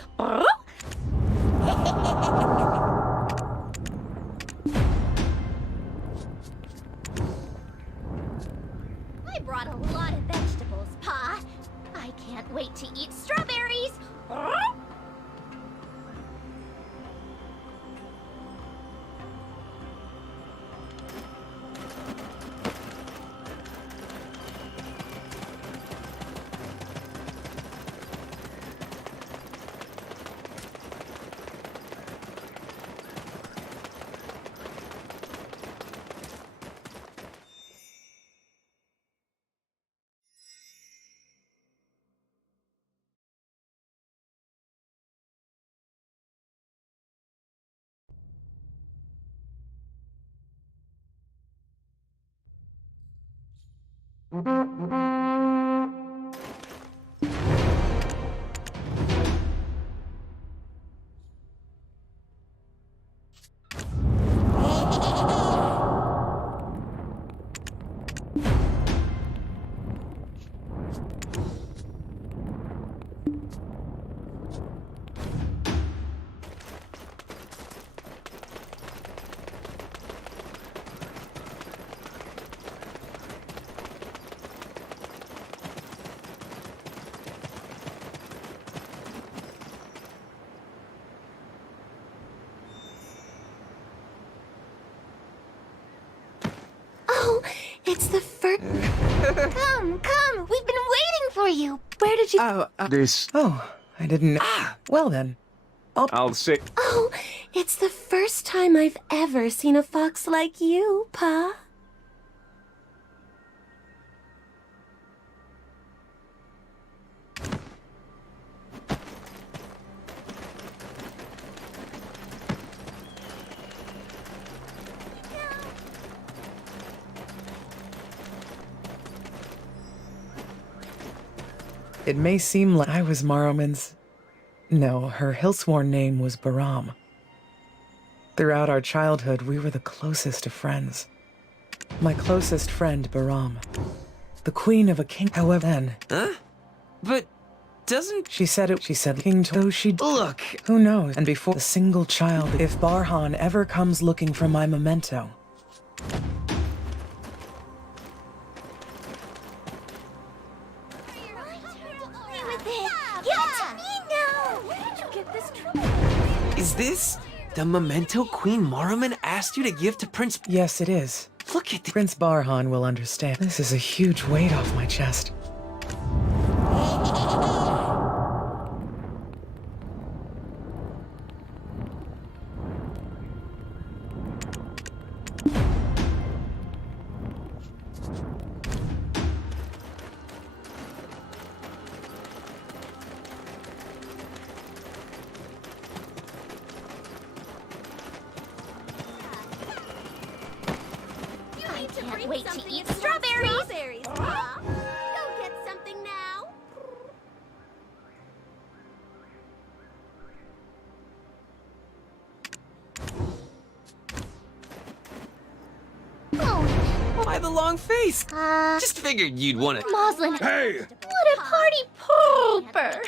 I brought a lot of vegetables, Pa. I can't wait to eat strawberries. It's the first... Come, we've been waiting for you. Where did you... This... Oh, I didn't... Well then. I'll say... Oh, it's the first time I've ever seen a fox like you, Pa. It may seem like I was Maromin's... No, her hill-sworn name was Baram. Throughout our childhood, we were the closest of friends. My closest friend, Baram. The queen of a king, however, then... Huh? But doesn't... She said it. She said King told she... Look. Who knows? And before the single child, if Barhan ever comes looking for my memento... Is this the memento Queen Morroman asked you to give to Prince... Yes, it is. Look at Prince Barhan will understand. This is a huge weight off my chest. I can't wait to eat strawberries! Go get something now! Why the long face? Just figured you'd want to... Moslin! Hey! What a party pooper!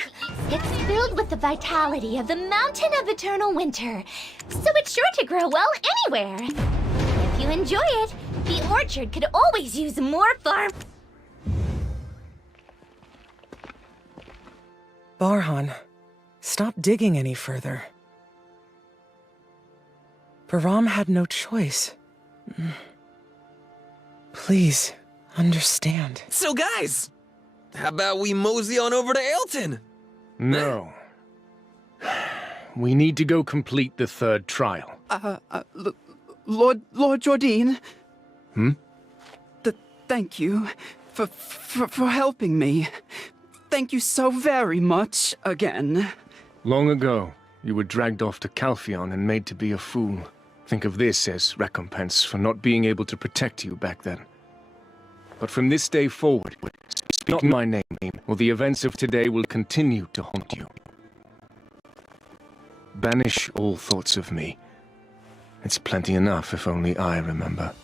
It's filled with the vitality of the Mountain of Eternal Winter, so it's sure to grow well anywhere. If you enjoy it, the orchard could always use more farm... Barhan, stop digging any further. Baram had no choice. Please, understand. So guys, how about we mosey on over to Ailton? No. We need to go complete the third trial. Lord Jordine. Hmm? Thank you for helping me. Thank you so very much again. Long ago, you were dragged off to Calpheon and made to be a fool. Think of this as recompense for not being able to protect you back then. But from this day forward, speak not my name, or the events of today will continue to haunt you. Banish all thoughts of me. It's plenty enough if only I remember.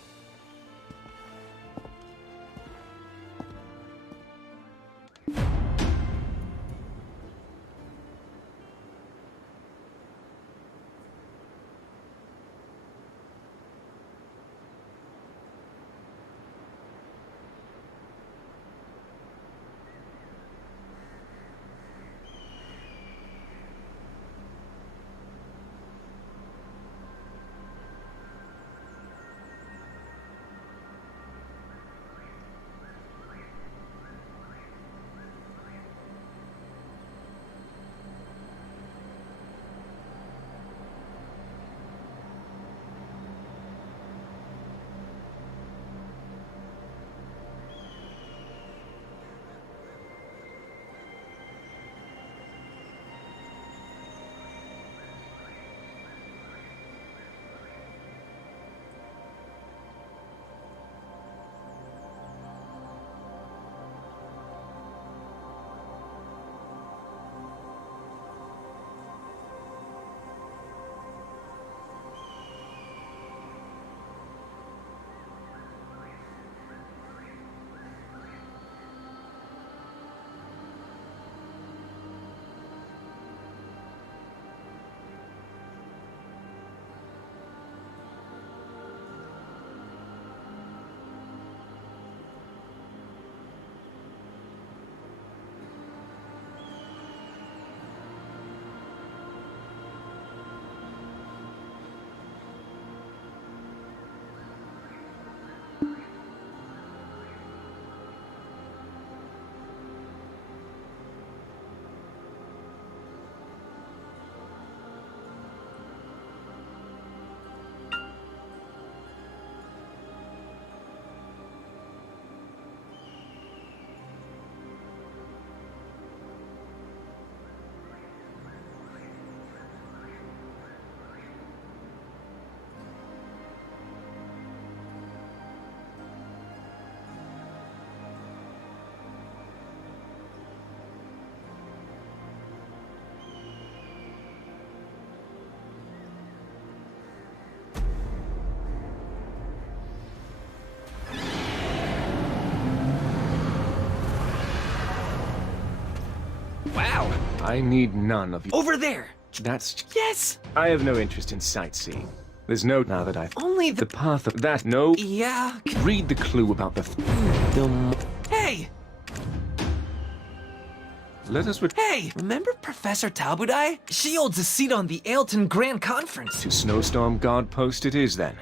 I need none of you. Over there! That's... Yes! I have no interest in sightseeing. There's no... Now that I've... Only The path of that... No. Yeah. Read the clue about the... Hey! Let us... Hey! Remember Professor Talbudai? She holds a seat on the Ailton Grand Conference. To Snowstorm Guard Post it is, then.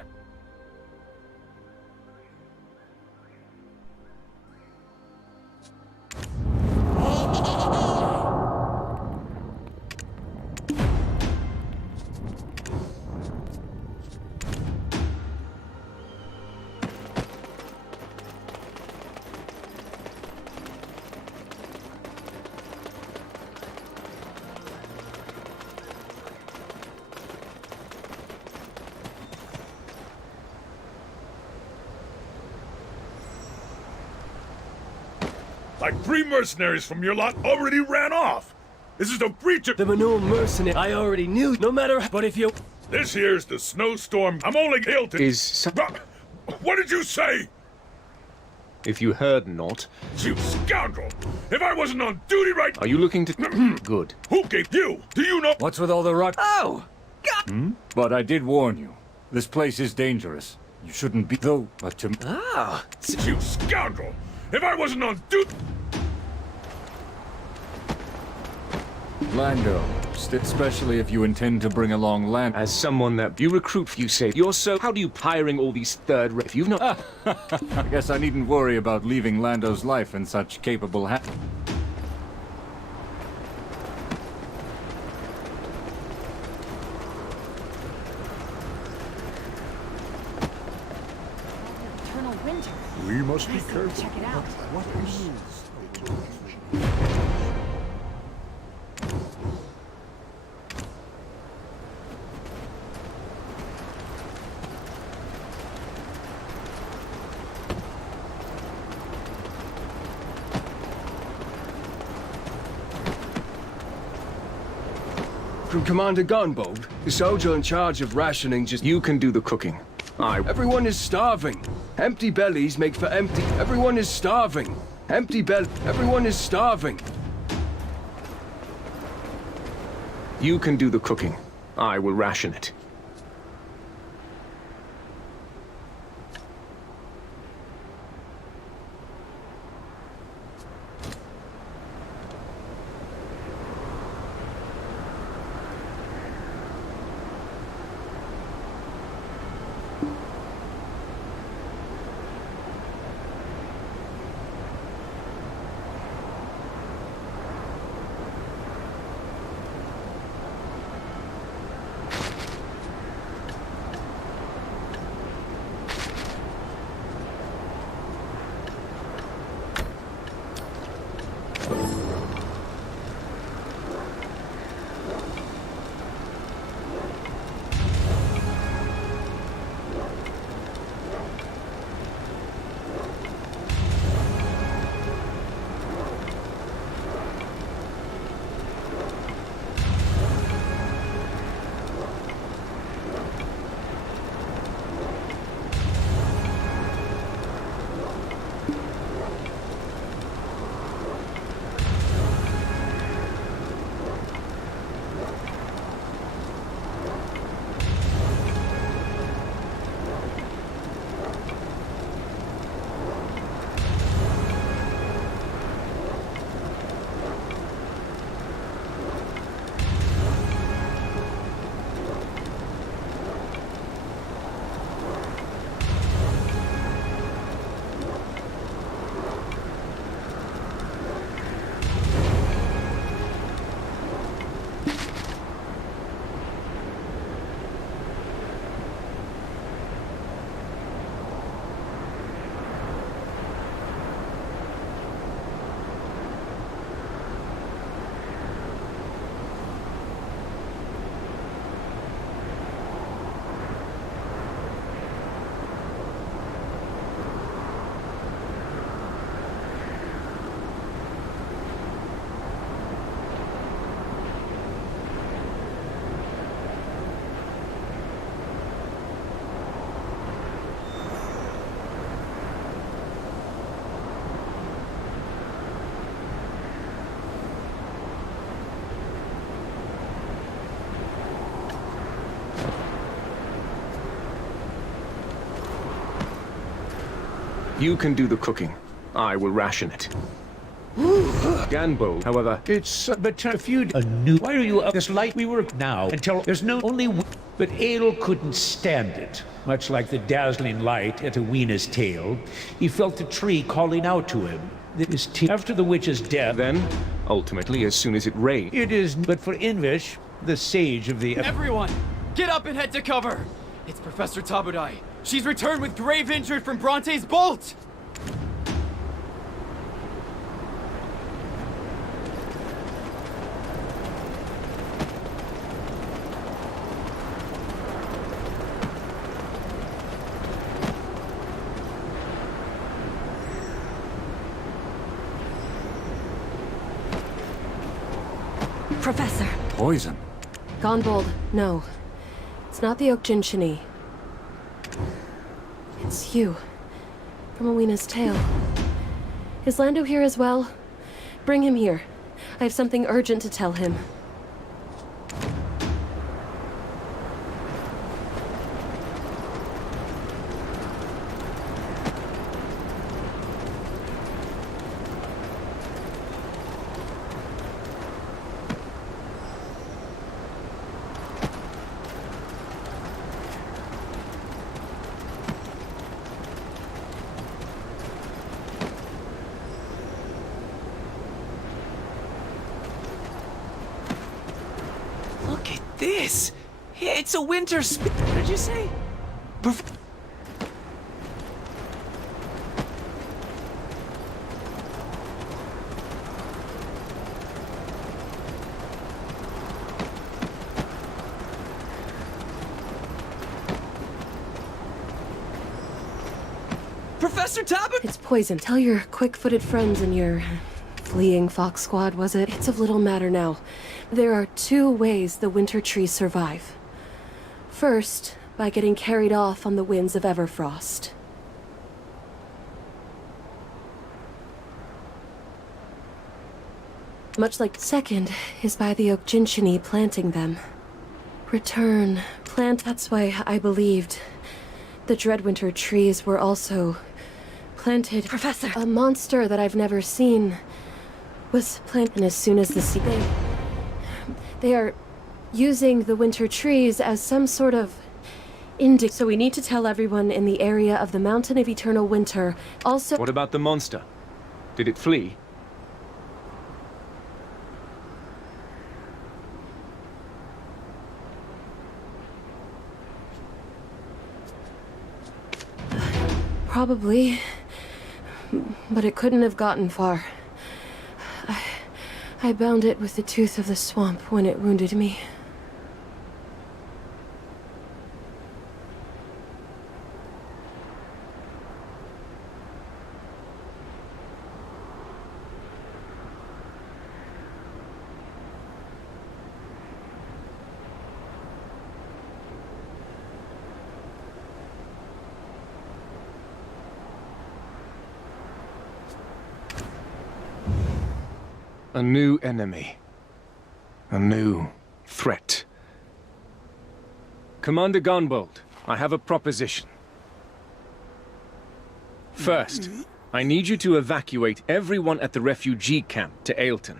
Like 3 mercenaries from your lot already ran off. This is a breach of... The Manure mercenary I already knew, no matter... But if you... This here's the snowstorm. I'm only Ailton. What did you say? If you heard not... You scoundrel! If I wasn't on duty right... Are you looking to... Good. Who gave you? Do you know... What's with all the ruck? Oh! But I did warn you. This place is dangerous. You shouldn't be... Though, but to... Ah! You scoundrel! If I wasn't on duty... Lando, especially if you intend to bring along land... As someone that you recruit, you say, you're so... How do you hiring all these third... If you've not... I guess I needn't worry about leaving Lando's life in such capable hands. Eternal winter. We must be careful. Check it out. What is... From Commander Gunbold, the soldier in charge of rationing just... You can do the cooking. Everyone is starving. Empty bellies make for empty... Everyone is starving. Empty belly... Everyone is starving. You can do the cooking. I will ration it. You can do the cooking. I will ration it. Ganbo, however... It's but if you a new. Why are you up this light? We were now until there's no only. But Adel couldn't stand it. Much like the dazzling light at Aweena's tail, he felt the tree calling out to him. After the witch's death. Then, ultimately, as soon as it rained. It is, but for Invish, the sage of the. Everyone, get up and head to cover. It's Professor Tabudai. She's returned with grave injury from Bronte's bolt. Professor. Poison? Gonbold, no. It's not the Okjinshini. It's you. From Aweena's tale. Is Lando here as well? Bring him here. I have something urgent to tell him. Look at this! It's a winter What did you say? Professor Tabut! It's poison. Tell your quick-footed friends in your fleeing fox squad, was it? It's of little matter now. There are two ways the winter trees survive. First, by getting carried off on the winds of Everfrost. Much like second is by the Okjinshini planting them. Return, plant. That's why I believed the Dreadwinter trees were also planted. Professor! A monster that I've never seen was planted, and as soon as the sea... They are using the winter trees as some sort of so we need to tell everyone in the area of the Mountain of Eternal Winter. Also... What about the monster? Did it flee? Probably. But it couldn't have gotten far. I bound it with the tooth of the swamp when it wounded me. A new enemy. A new threat. Commander Gunbold, I have a proposition. First, I need you to evacuate everyone at the refugee camp to Ailton.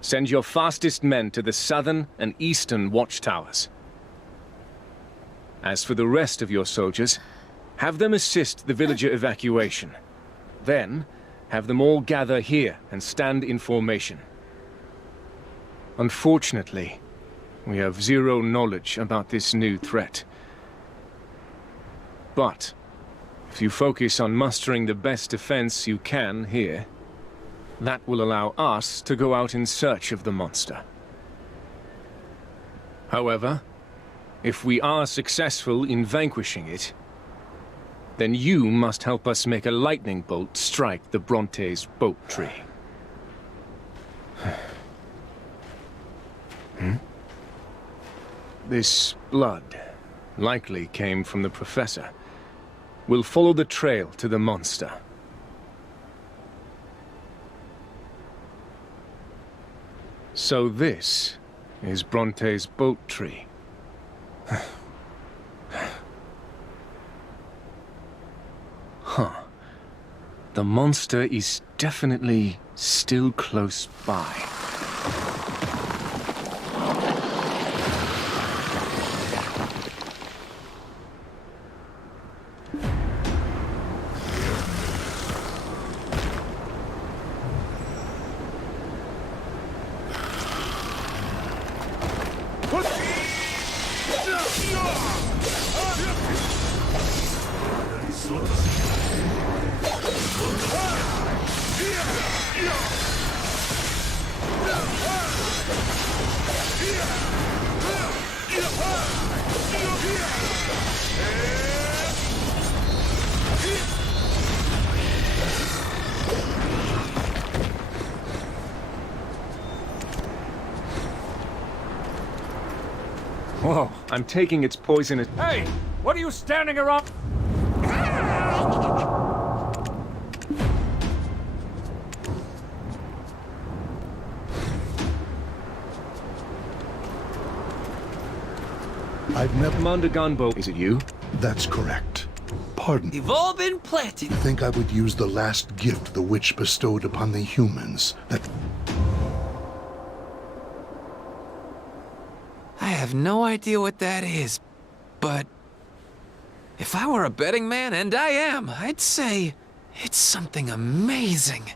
Send your fastest men to the southern and eastern watchtowers. As for the rest of your soldiers, have them assist the villager evacuation. Then, have them all gather here and stand in formation. Unfortunately, we have zero knowledge about this new threat. But, if you focus on mustering the best defense you can here, that will allow us to go out in search of the monster. However, if we are successful in vanquishing it, then you must help us make a lightning bolt strike the Bronte's boat tree. This blood likely came from the Professor. We'll follow the trail to the monster. So this is Bronte's boat tree. Huh. The monster is definitely still close by. Whoa. I'm taking its poisonous... Hey! What are you standing around? I've never... Commander Gunboat, is it you? That's correct. Pardon. They've all been planted. I think I would use the last gift the witch bestowed upon the humans. That... I have no idea what that is, but if I were a betting man, and I am, I'd say it's something amazing.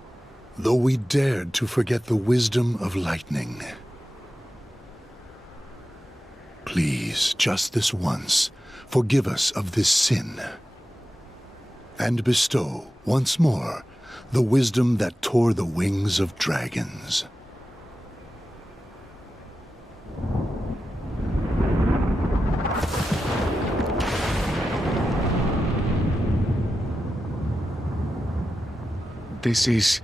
Though we dared to forget the wisdom of lightning. Please, just this once, forgive us of this sin. And bestow, once more, the wisdom that tore the wings of dragons. This is...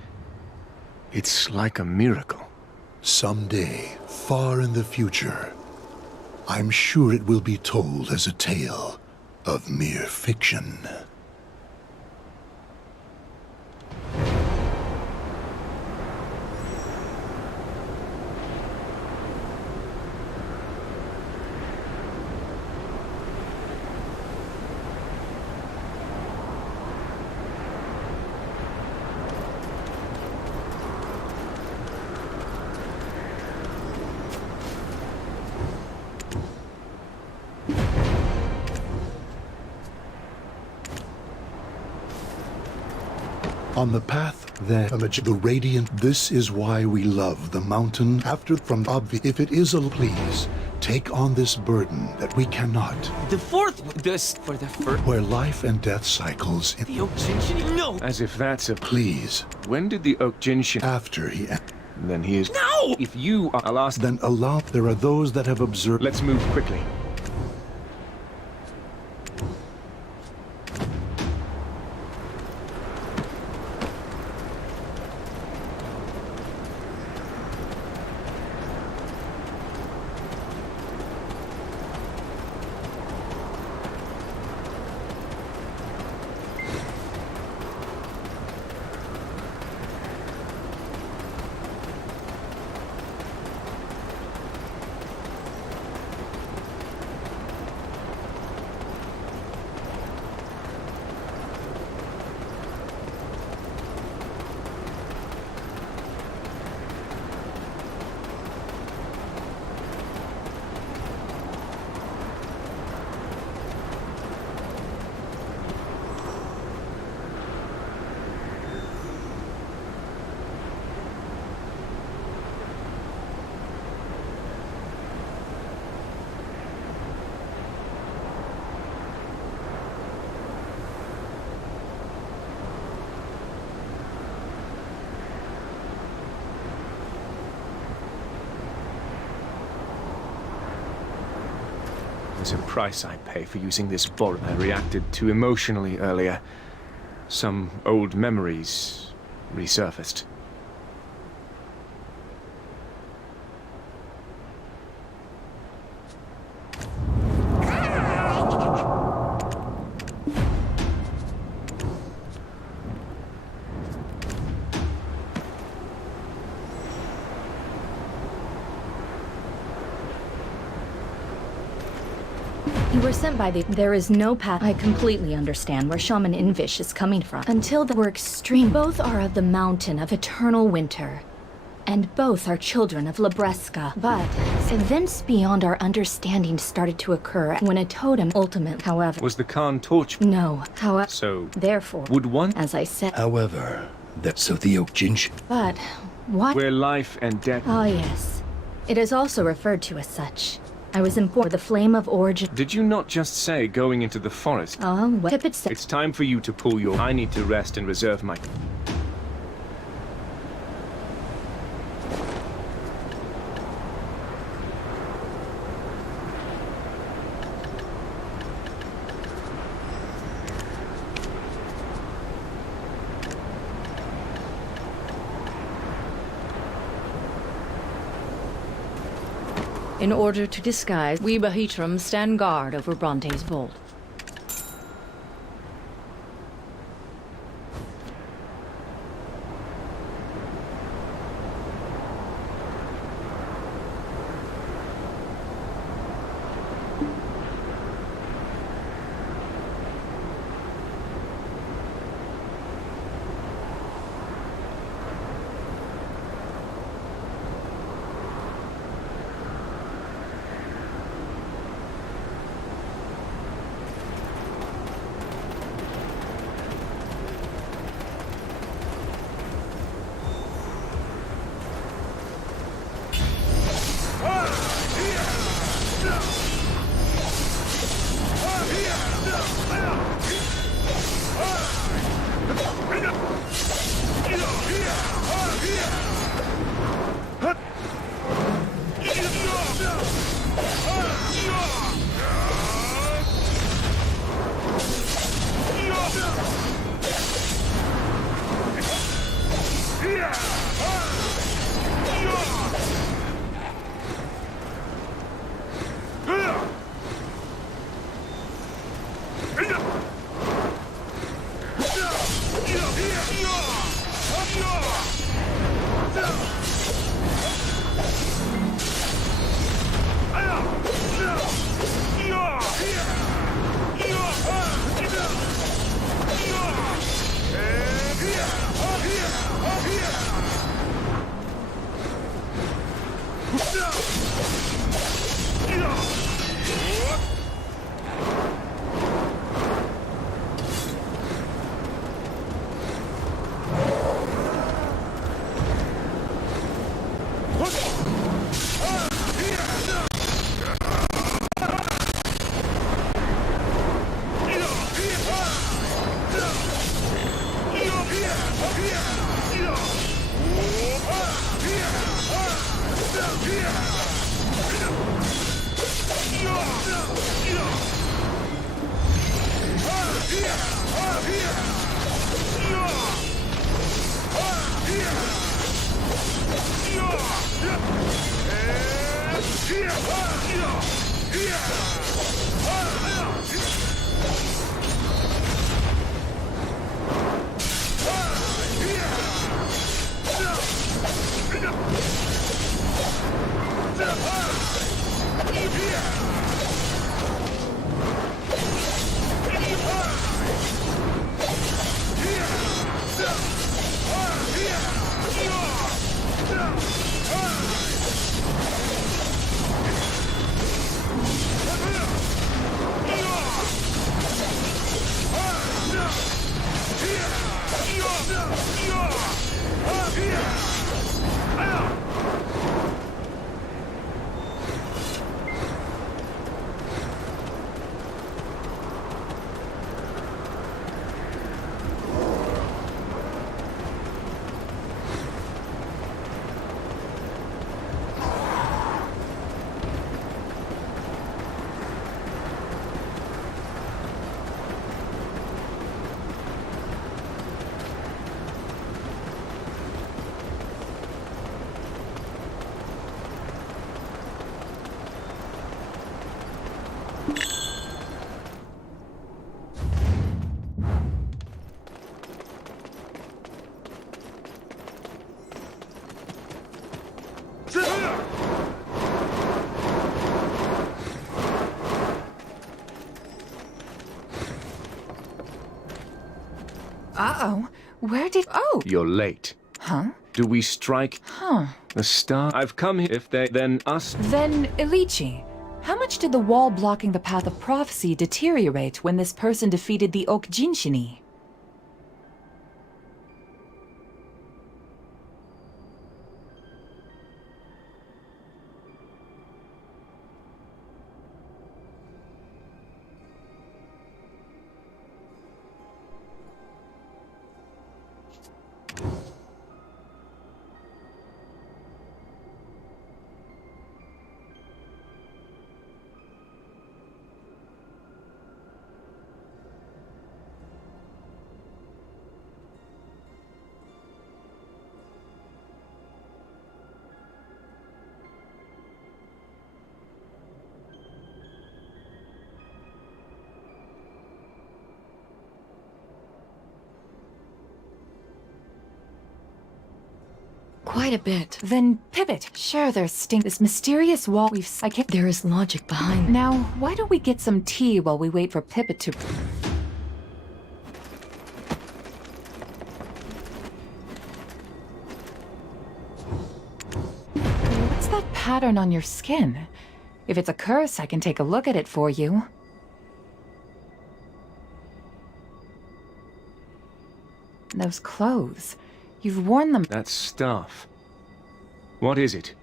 It's like a miracle. Someday, far in the future, I'm sure it will be told as a tale of mere fiction. On the path there, the radiant, this is why we love the mountain after from obvious. If it is a please, take on this burden that we cannot. The fourth, this, for the first. Where life and death cycles in The Oak Jinshin, no! As if that's a... Please. When did the Oak Jinshin... After he... Then he is... No! If you are... I'll ask... Then allow... There are those that have observed... Let's move quickly. There's a price I pay for using this board. I reacted too emotionally earlier. Some old memories resurfaced. He were sent by the... There is no path. I completely understand where Shaman Invish is coming from. Until the... We're extreme. Both are of the mountain of eternal winter. And both are children of Labreska. But events beyond our understanding started to occur when a totem ultimate, however... Was the Khan tortured? No, however... So... Therefore... Would one... As I said... However, that's so the Oak-Jinch... But... What? Where life and death... Ah, yes. It is also referred to as such. I was informed the flame of origin... Did you not just say going into the forest? What Tippett said... It's time for you to pull your... I need to rest and reserve my... In order to disguise, we Bahitram stand guard over Bronte's vault. Uh-oh. Where did... Oh! You're late. Huh? Do we strike? Huh. The star? I've come here. If they, then us. Then, Ilichi, how much did the wall blocking the path of prophecy deteriorate when this person defeated the Okjinshini? Quite a bit. Then pivot. Sure, there's this mysterious wall I can't... There is logic behind. Now, why don't we get some tea while we wait for Pivot to... What's that pattern on your skin? If it's a curse, I can take a look at it for you. Those clothes. You've worn them. That stuff. What is it?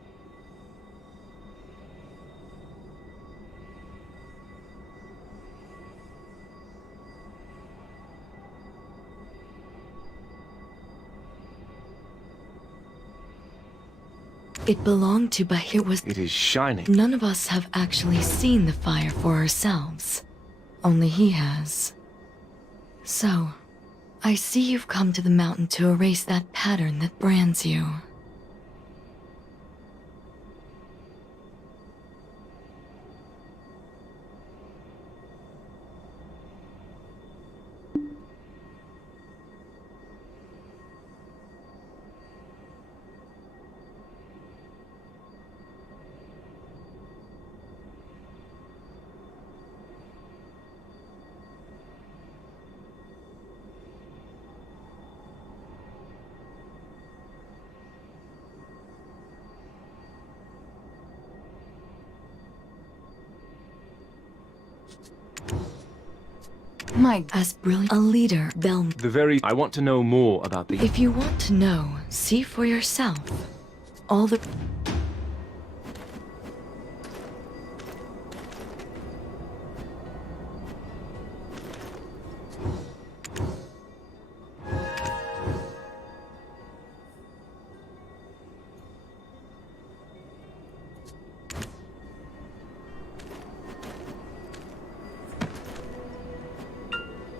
It belonged to Bahir was... It is shining. None of us have actually seen the fire for ourselves. Only he has. So, I see you've come to the mountain to erase that pattern that brands you. As brilliant a leader, Belm. I want to know more about the... If you want to know, see for yourself. All the...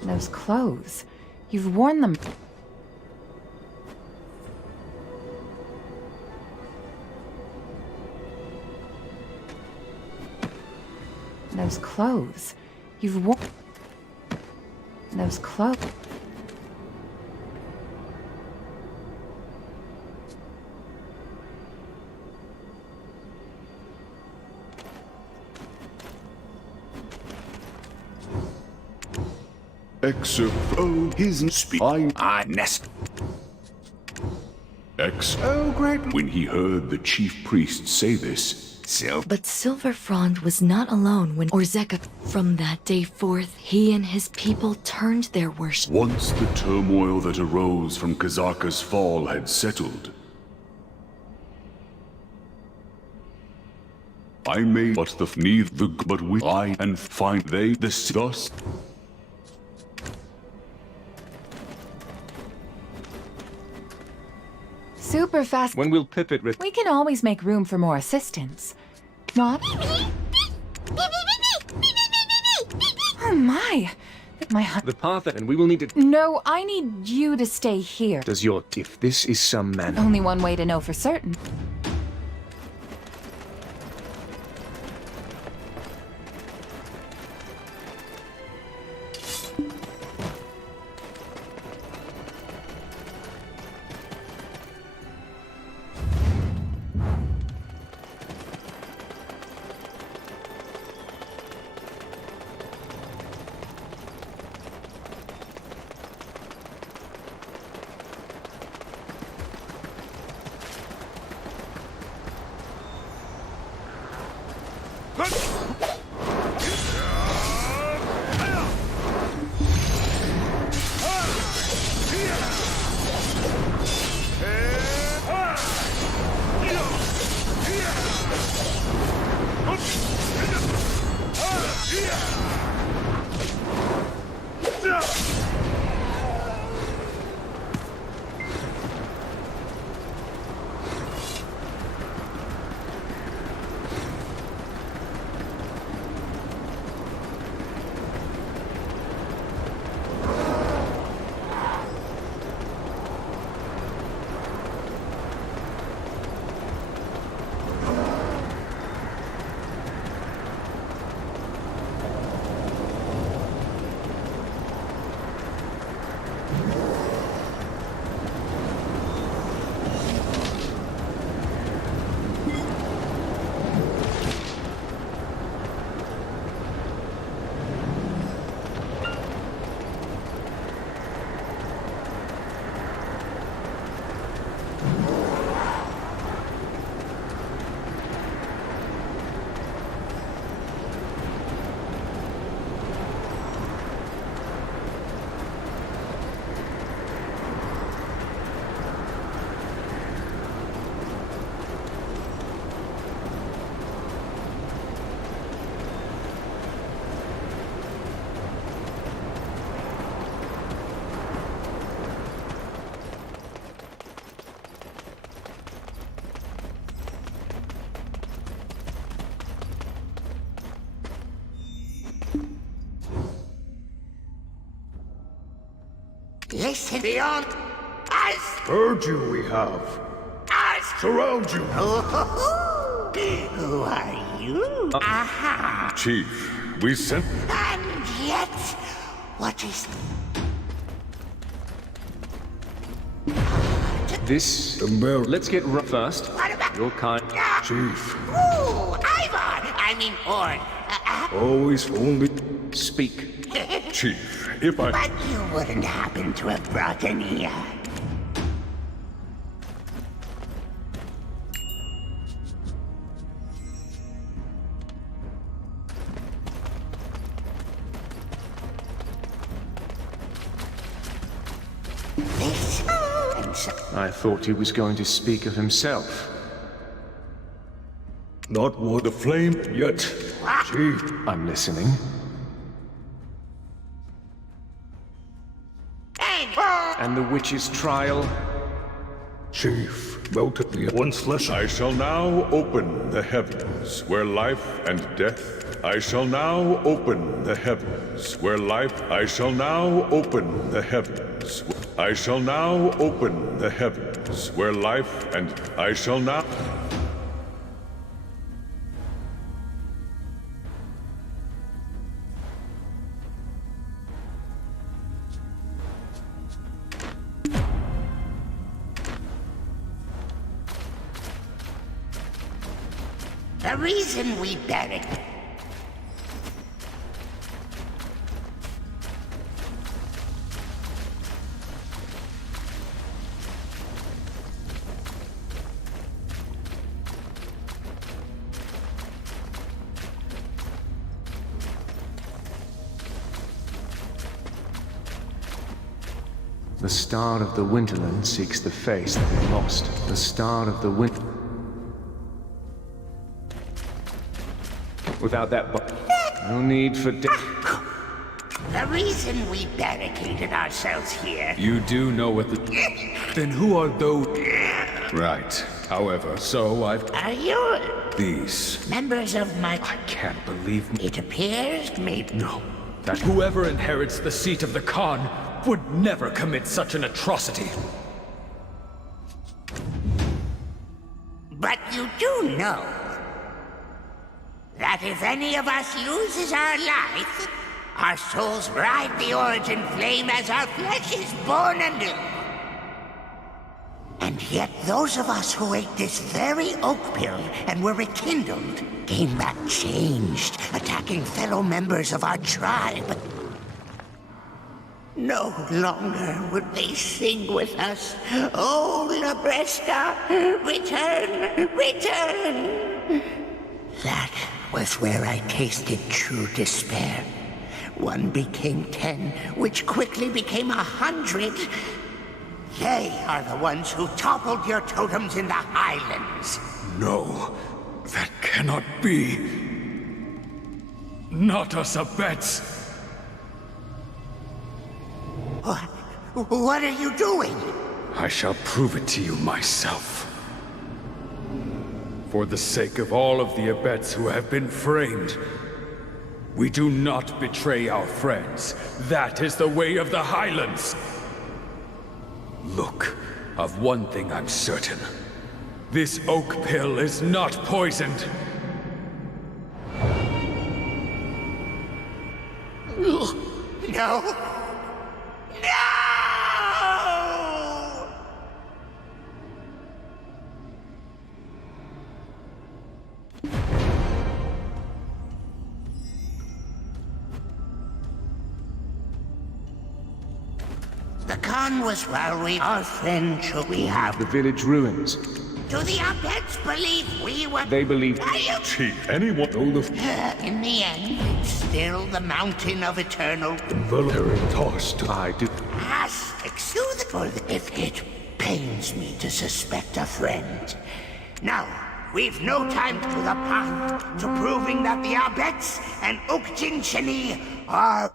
Those clothes. You've worn them. Those clothes. You've worn... Those clothes. Excerpt from his speech. I nest. Oh, great. When he heard the chief priest say this, But Silver Frond was not alone when Orzeka. From that day forth, he and his people turned their worship. Once the turmoil that arose from Kazaka's fall had settled, I made but the neither the but we I and find they the thus. Super fast. When will Pipit We can always make room for more assistance. What? Oh my! The path, and we will need to... No, I need you to stay here. Does your... If this is some man... Only one way to know for certain. Listen beyond us. Heard you, we have. Us. Surround you. Who are you? Aha. Chief, we sent... And yet, what is... This... Let's get first. What about... Your kind... Chief. Ooh, Ivar! I mean, Orn. Always only... Speak. Chief, if I... But you wouldn't happen to have brought any, I thought he was going to speak of himself. Not worth the flame yet. Chief. I'm listening. And the witch's trial? Chief, melted the once flesh. I shall now open the heavens where life and death. I shall now open the heavens where life. I shall now open the heavens. I shall now open the heavens where life and I shall now. The reason we barricade... The star of the Winterland seeks the face that it lost. The star of the winter. Without that, no need for death. The reason we barricaded ourselves here... You do know what the... Then who are those... Right. However, so I've... Are you... These... members of my... I can't believe... It appears maybe... No. That whoever inherits the seat of the Khan would never commit such an atrocity. But you do know that if any of us loses our life, our souls ride the origin flame as our flesh is born anew. And yet those of us who ate this very oak pill and were rekindled came back changed, attacking fellow members of our tribe. No longer would they sing with us, "Oh, Labreska, return, return!" That was where I tasted true despair. 1 became 10, which quickly became 100. They are the ones who toppled your totems in the highlands. No, that cannot be. Not us abets. What are you doing? I shall prove it to you myself. For the sake of all of the abets who have been framed, we do not betray our friends. That is the way of the Highlands. Look, of one thing I'm certain. This oak pill is not poisoned. No! No! The Khan was where our friend should we have. The village ruins. Do the abets believe we were... They believe... Chief, anyone know the... In the end, it's still the mountain of eternal... Very tossed. I do... Aspects to the... For if it pains me to suspect a friend. Now, we've no time to the path to proving that the abets and Ukjinchini are...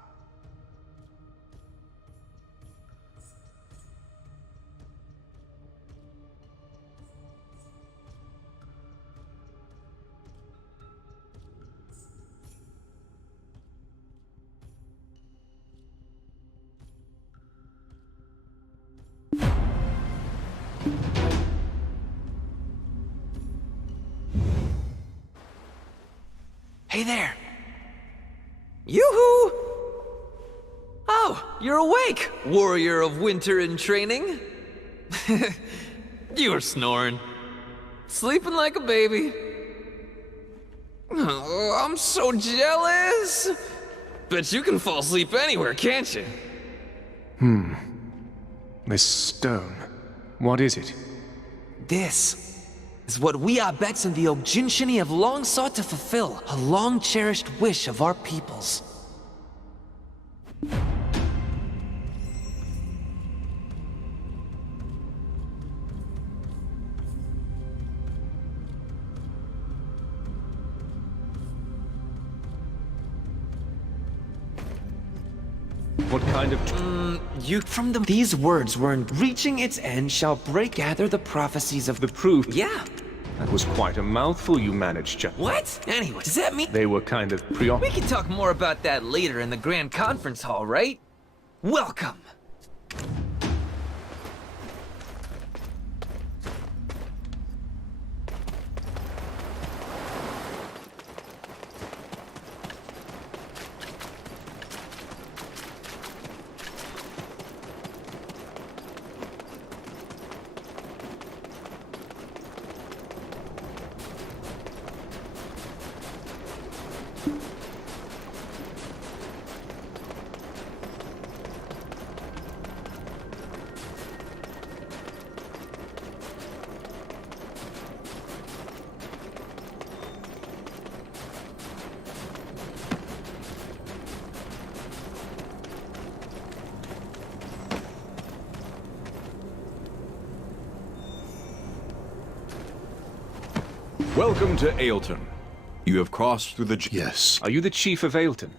Hey there! Yoo-hoo! Oh, you're awake, warrior of winter in training. You were snoring. Sleeping like a baby. Oh, I'm so jealous! Bet you can fall asleep anywhere, can't you? This stone. What is it? This is what we abets in the Okjinshini have long sought to fulfill, a long-cherished wish of our peoples. What kind of... These words were in reaching its end shall break, gather the prophecies of the proof? Yeah. That was quite a mouthful you managed, Jack. What? Anyway, does that mean... They were kind of We can talk more about that later in the Grand Conference Hall, right? Welcome! Welcome to Ailton. You have crossed through the... Yes. Are you the chief of Ailton?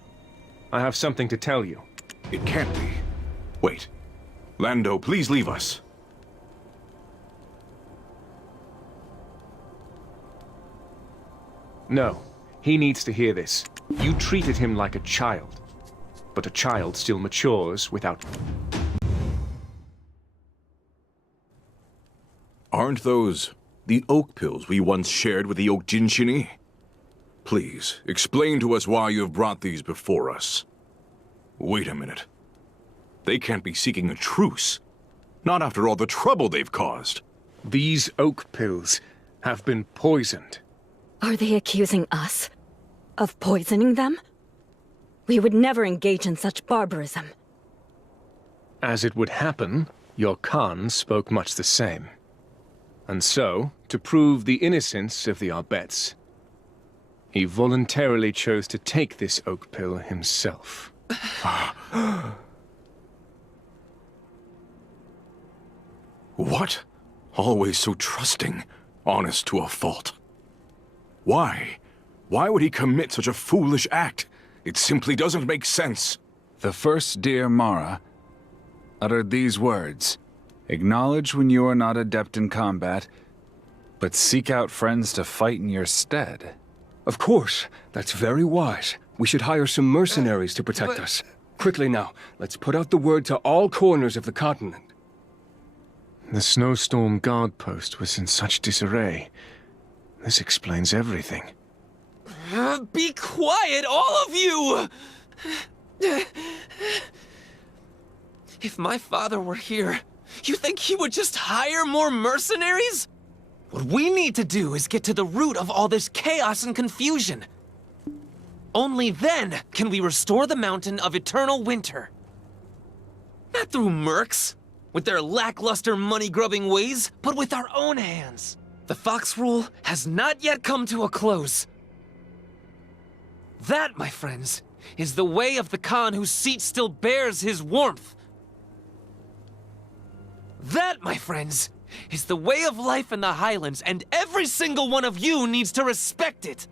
I have something to tell you. It can't be. Wait. Lando, please leave us. No. He needs to hear this. You treated him like a child. But a child still matures without... Aren't those the oak pills we once shared with the Okjinshini? Please, explain to us why you have brought these before us. Wait a minute. They can't be seeking a truce. Not after all the trouble they've caused. These oak pills have been poisoned. Are they accusing us of poisoning them? We would never engage in such barbarism. As it would happen, your Khan spoke much the same. And so, to prove the innocence of the Arbets, He voluntarily chose to take this oak pill himself. What? Always so trusting, honest to a fault. Why? Why would he commit such a foolish act? It simply doesn't make sense. The first dear Mara uttered these words. Acknowledge when you are not adept in combat, but seek out friends to fight in your stead. Of course, that's very wise. We should hire some mercenaries to protect us. Quickly now, let's put out the word to all corners of the continent. The snowstorm guard post was in such disarray. This explains everything. Be quiet, all of you! If my father were here, you think he would just hire more mercenaries? What we need to do is get to the root of all this chaos and confusion. Only then can we restore the mountain of eternal winter. Not through mercs, with their lackluster money-grubbing ways, but with our own hands. The Fox Rule has not yet come to a close. That, my friends, is the way of the Khan whose seat still bears his warmth. That, my friends, is the way of life in the Highlands, and every single one of you needs to respect it.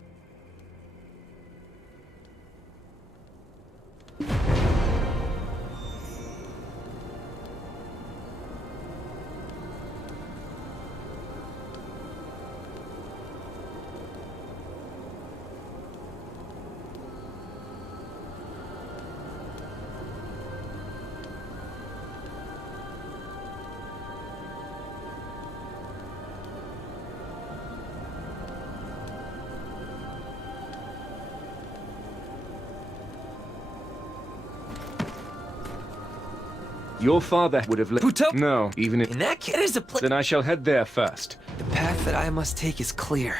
Your father would have let— No, even if— And that kid is a Then I shall head there first. The path that I must take is clear.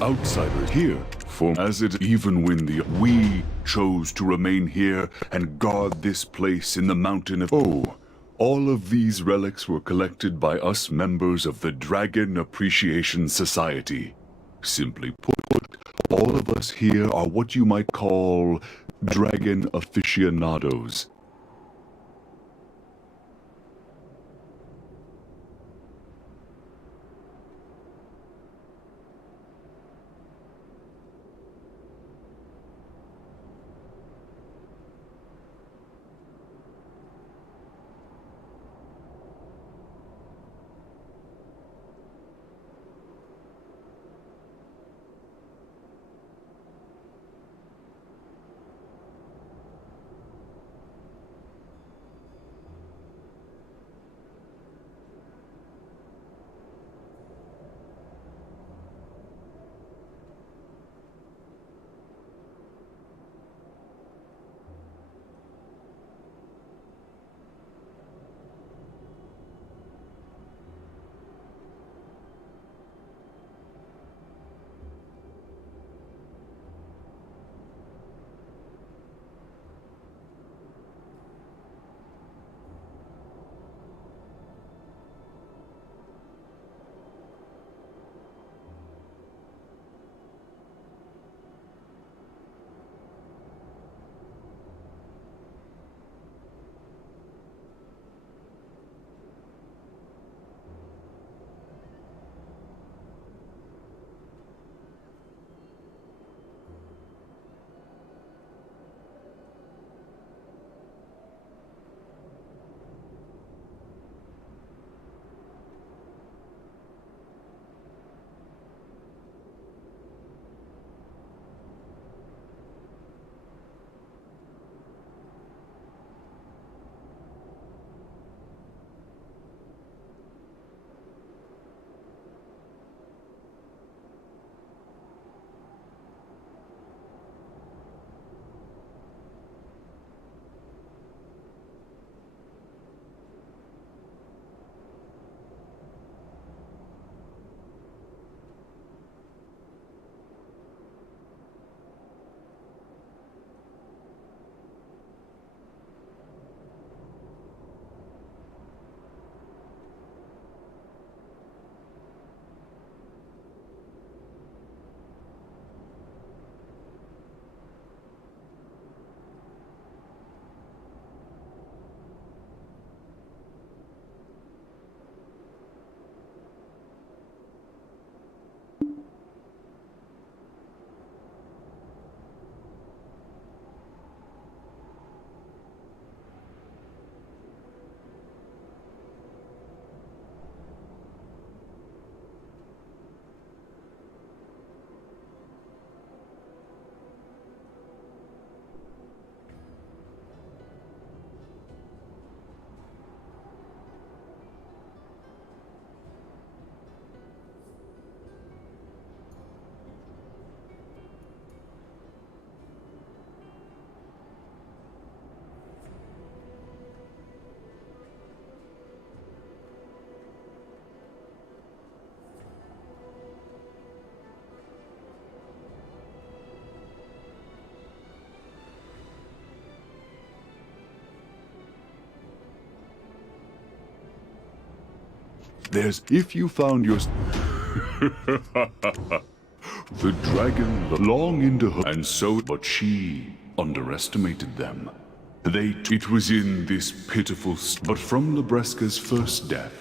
Outsiders here, for as it even when we chose to remain here and guard this place in the mountain of all of these relics were collected by us members of the Dragon Appreciation Society. Simply put, all of us here are what you might call dragon aficionados. There's if you found your the dragon long into her, and so, but she underestimated them. It was in this pitiful, but from Lebreska's first death,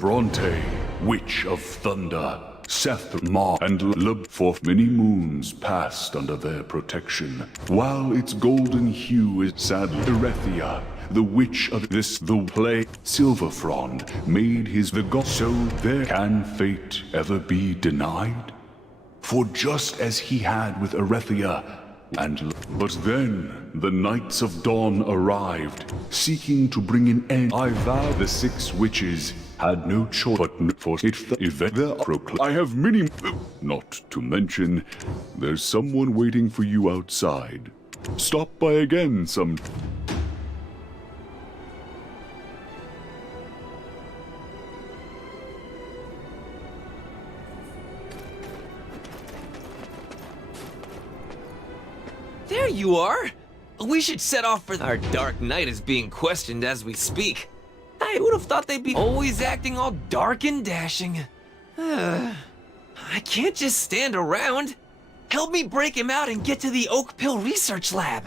Bronte, Witch of Thunder, Seth, Ma, and Lub, for many moons passed under their protection, while its golden hue is sadly Erethia, the witch of this, the play, Silverfrond, made his the god. So there can fate ever be denied? For just as he had with Erethia, but then the Knights of Dawn arrived, seeking to bring an end. I vow the 6 witches had no choice but for it the event there I have many, not to mention, there's someone waiting for you outside. Stop by again some. There you are! We should set off for our Dark Knight is being questioned as we speak. I would have thought they'd be always acting all dark and dashing. I can't just stand around. Help me break him out and get to the Oak Pill Research Lab.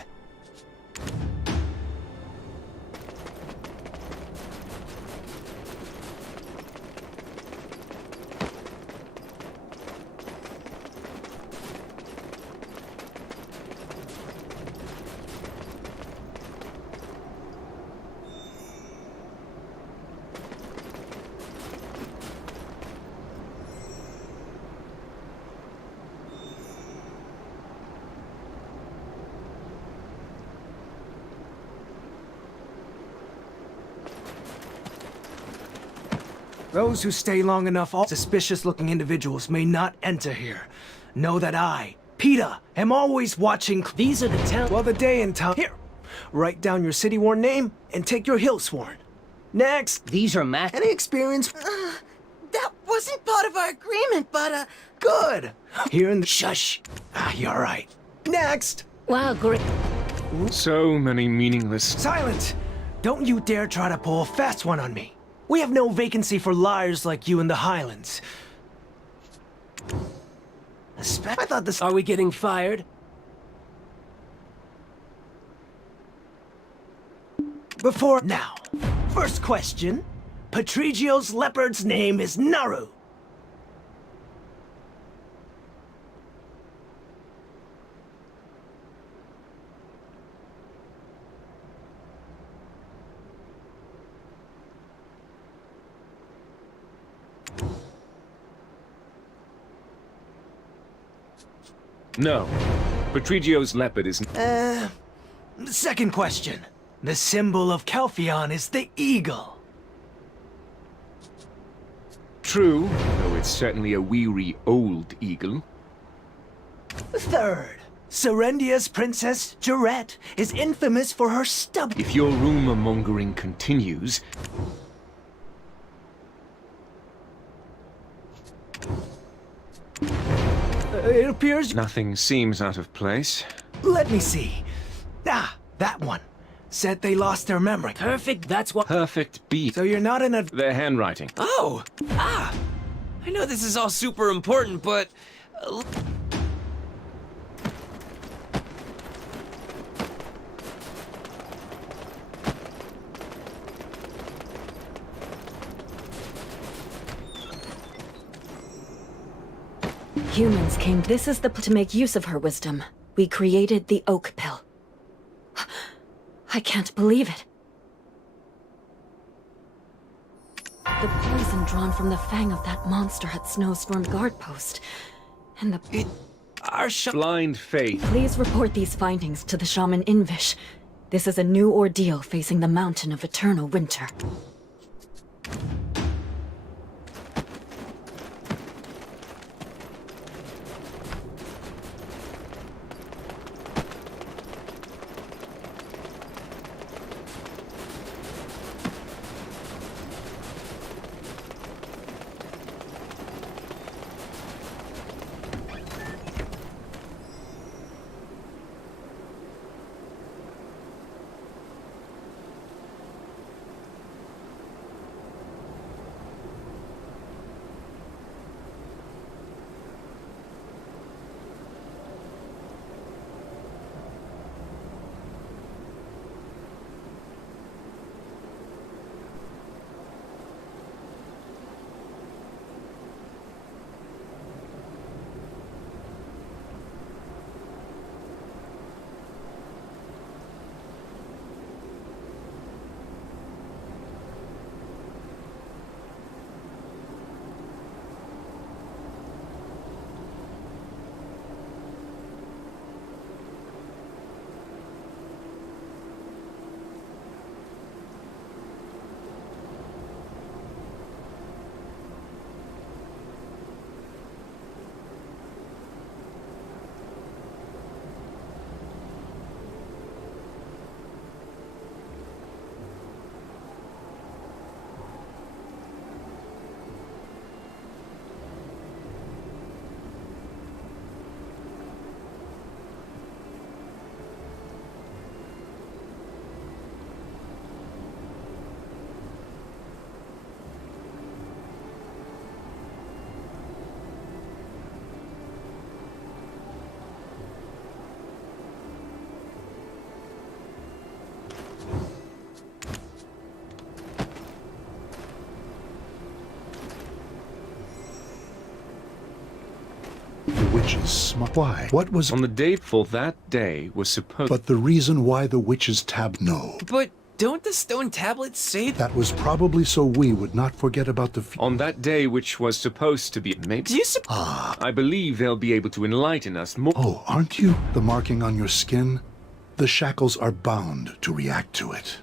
Those who stay long enough, all suspicious-looking individuals may not enter here. Know that I, Peter, am always watching. These are the town. Well, the day and time. Here, write down your city-worn name and take your hill-sworn. Next. These are Any experience? That wasn't part of our agreement, but good. Here in the shush. You're right. Next. Wow, great. So many meaningless. Silence! Don't you dare try to pull a fast one on me. We have no vacancy for liars like you in the Highlands. I thought this. Are we getting fired? Before now, first question. Patrigio's leopard's name is Naru. No. Patrigio's leopard is... Second question. The symbol of Calpheon is the eagle. True, though it's certainly a weary old eagle. Third. Serendia's princess, Jarette, is infamous for her stubborn... If your rumor-mongering continues... It appears... Nothing seems out of place. Let me see. Ah, that one. Said they lost their memory. Perfect, that's what... Perfect beat. So you're not in a... Their handwriting. Oh! I know this is all super important, but... Humans came. This is to make use of her wisdom. We created the Oak Pill. I can't believe it. The poison drawn from the fang of that monster at Snowstorm Guard Post. And the... Our blind faith. Please report these findings to the Shaman Invish. This is a new ordeal facing the Mountain of Eternal Winter. The witch's smart. Why? What was on the date for that day was supposed. But the reason why the witch's no. But don't the stone tablets say That was probably so we would not forget about the. On that day, which was supposed to be maybe. I believe they'll be able to enlighten us more. Oh, aren't you? The marking on your skin? The shackles are bound to react to it.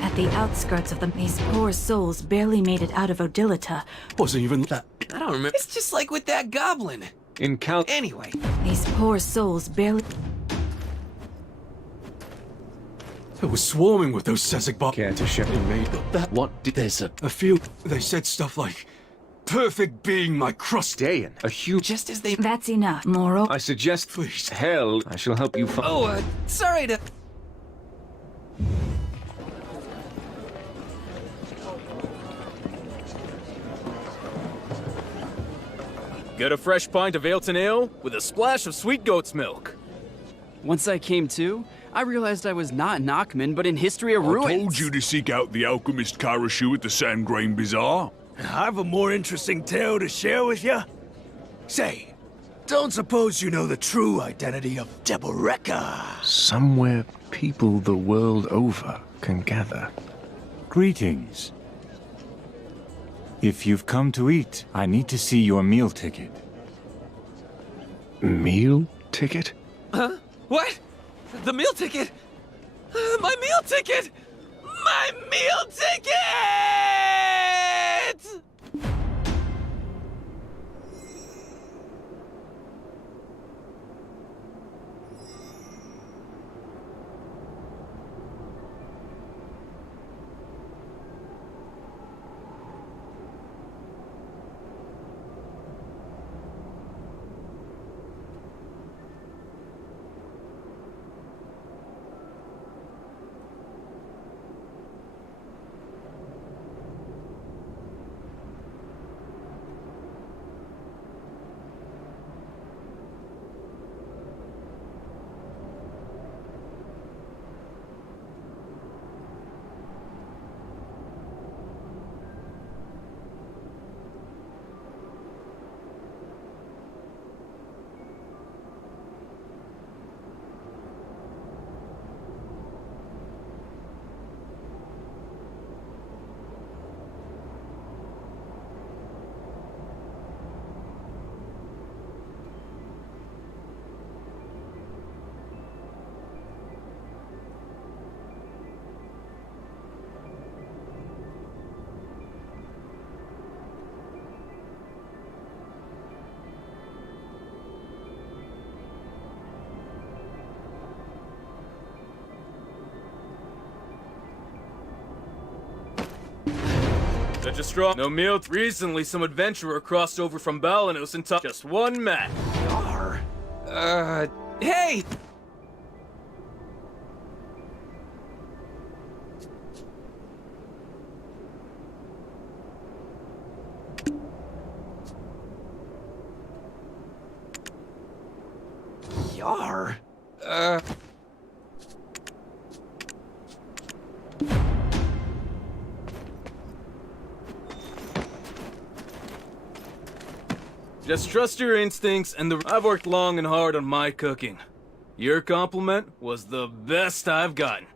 At the outskirts of these poor souls barely made it out of Odilita. Wasn't even that. I don't remember. It's just like with that goblin. Anyway. These poor souls barely. It was swarming with those Sezek bots. Care to share made that. What did there's a few? They said stuff like, "Perfect being my crust." Dayan, a huge. Just as they. That's enough. Moro. I suggest. Please. Hell, I shall help you find. Oh, sorry to. Get a fresh pint of Ailton Ale with a splash of sweet goat's milk. Once I came to, I realized I was not in Achman, but in History of Ruins. I told you to seek out the alchemist Karashu at the Sandgrain Bazaar. I have a more interesting tale to share with you. Say, don't suppose you know the true identity of Deboreka? Somewhere people the world over can gather. Greetings. If you've come to eat, I need to see your meal ticket. Meal ticket? Huh? What? The meal ticket? My meal ticket! My meal ticket! Such a strong. No meal. Recently, some adventurer crossed over from Balanos and took just one match. Hey! Yar. Just trust your instincts and I've worked long and hard on my cooking. Your compliment was the best I've gotten.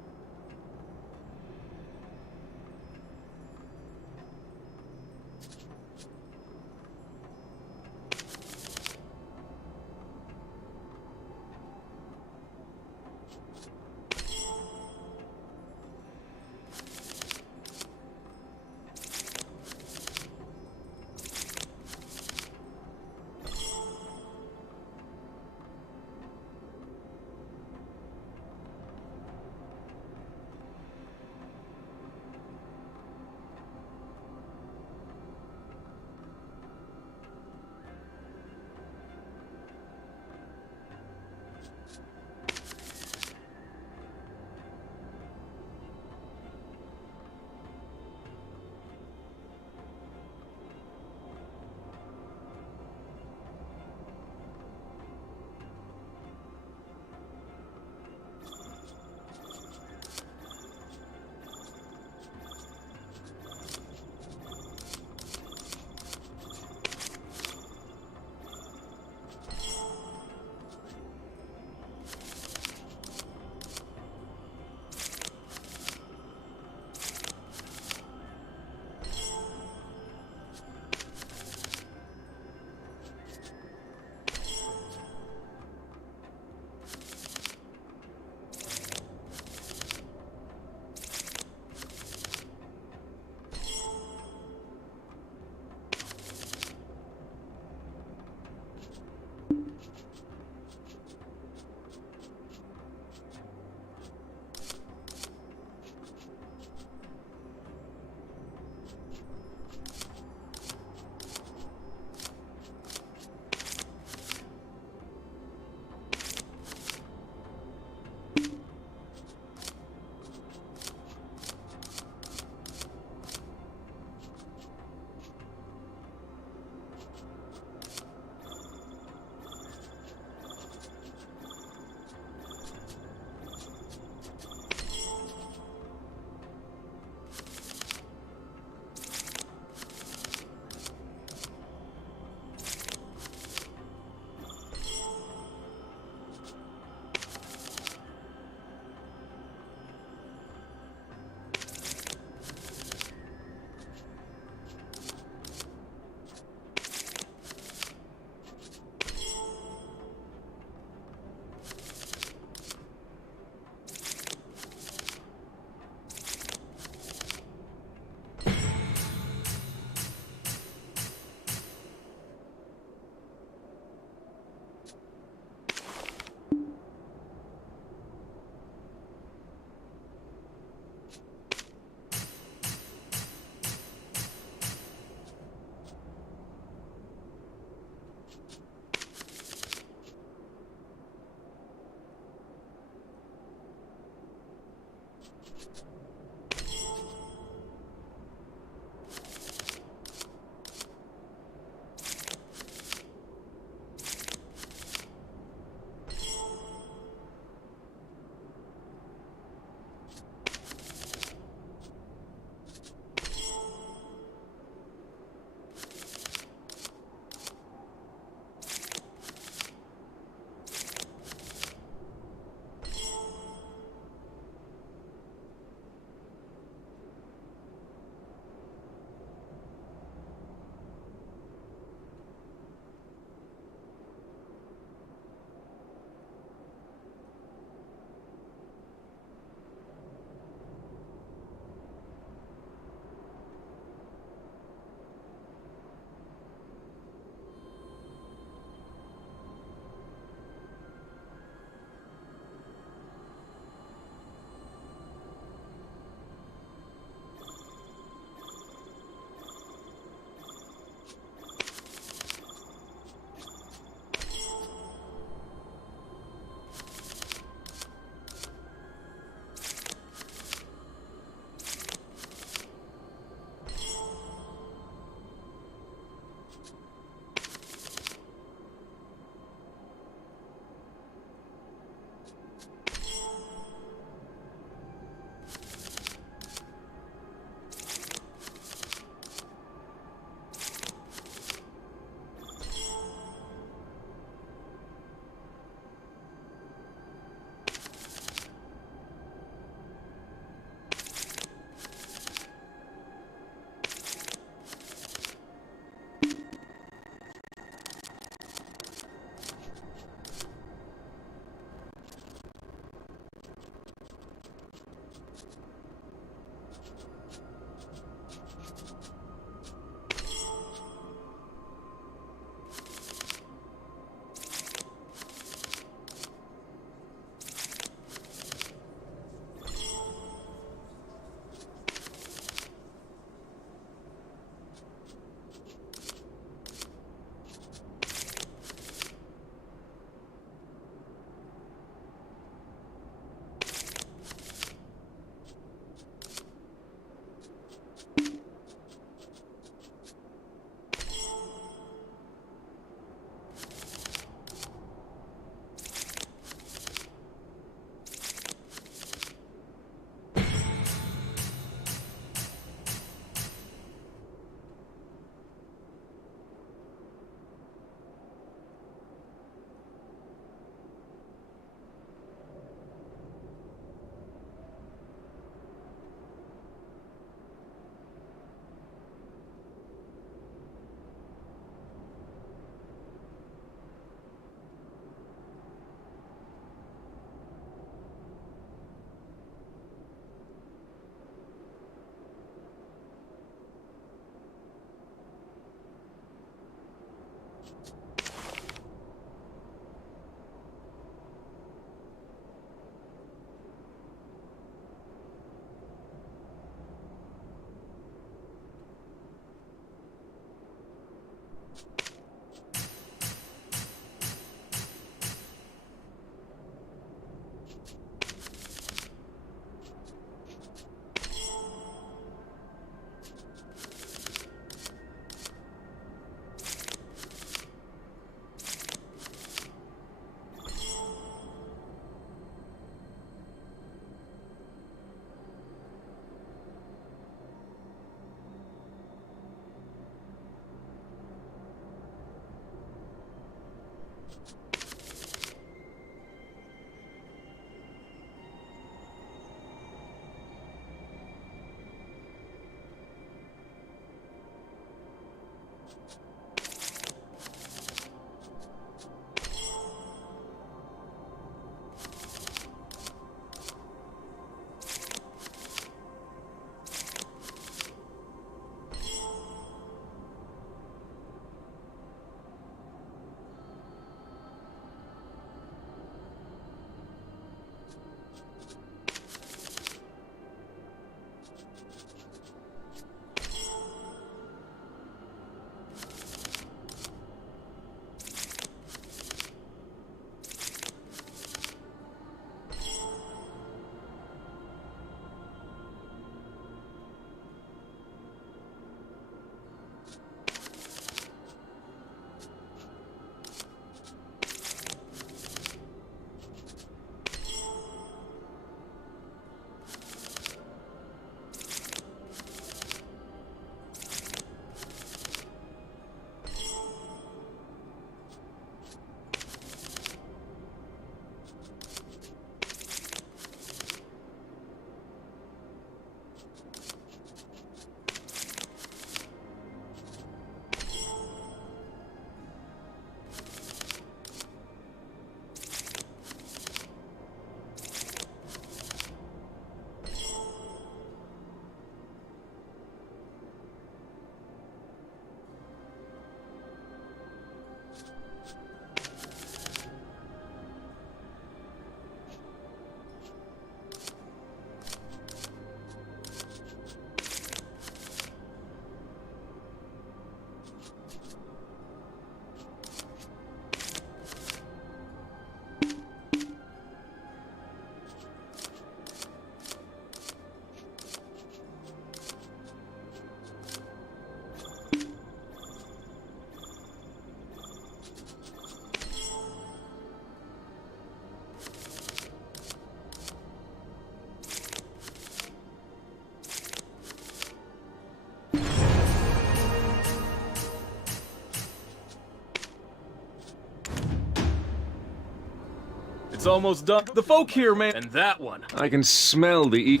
It's almost done. The folk here, man. And that one. I can smell the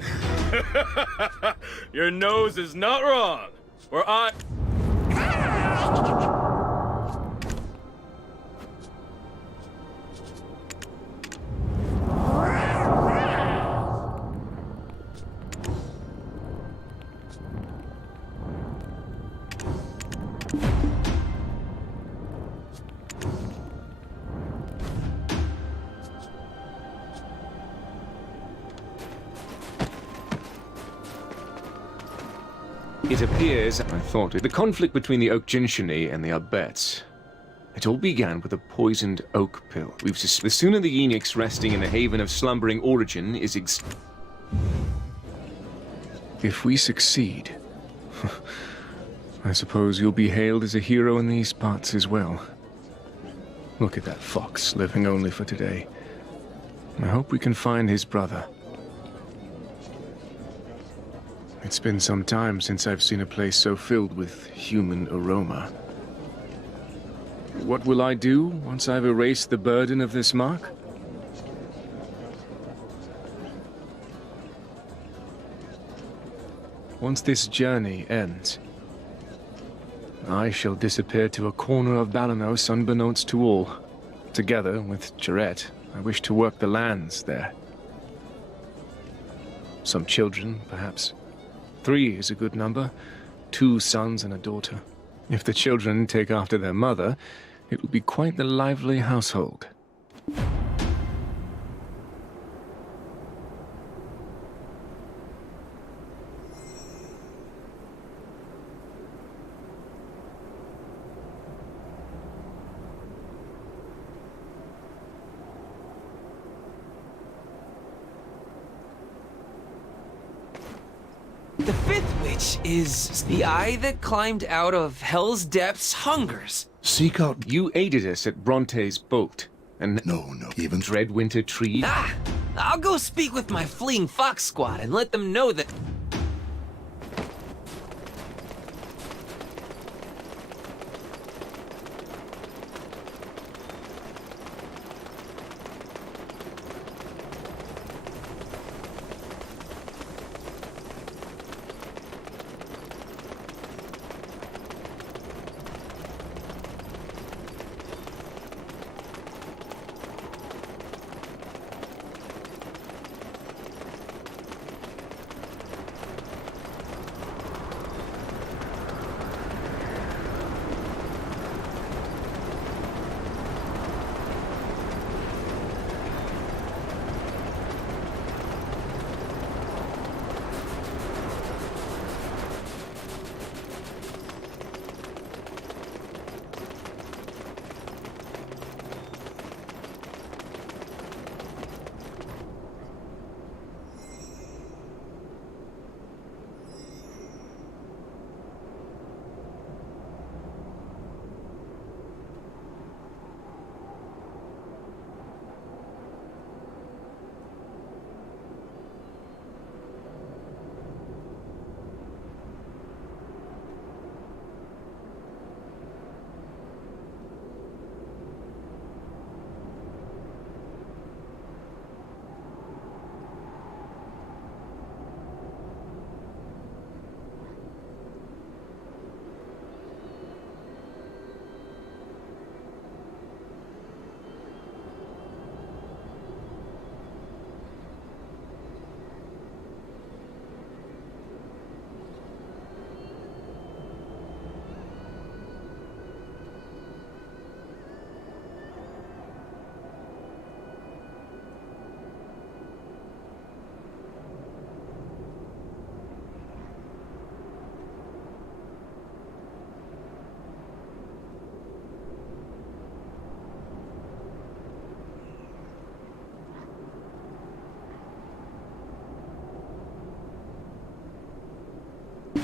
Your nose is not wrong. Or I... It appears, I thought, the conflict between the Oak Jinshini and the Abets. It all began with a poisoned oak pill. The sooner the Enix resting in a haven of slumbering origin is If we succeed, I suppose you'll be hailed as a hero in these parts as well. Look at that fox, living only for today. I hope we can find his brother. It's been some time since I've seen a place so filled with human aroma. What will I do once I've erased the burden of this mark? Once this journey ends, I shall disappear to a corner of Balanos unbeknownst to all. Together with Jarrett, I wish to work the lands there. Some children, perhaps. 3 is a good number. 2 sons and a daughter. If the children take after their mother, it will be quite the lively household. The fifth witch is the eye that climbed out of hell's depths hungers. Seek out. You aided us at Bronte's boat, and No, even. dread winter trees. Ah! I'll go speak with my fleeing fox squad and let them know that.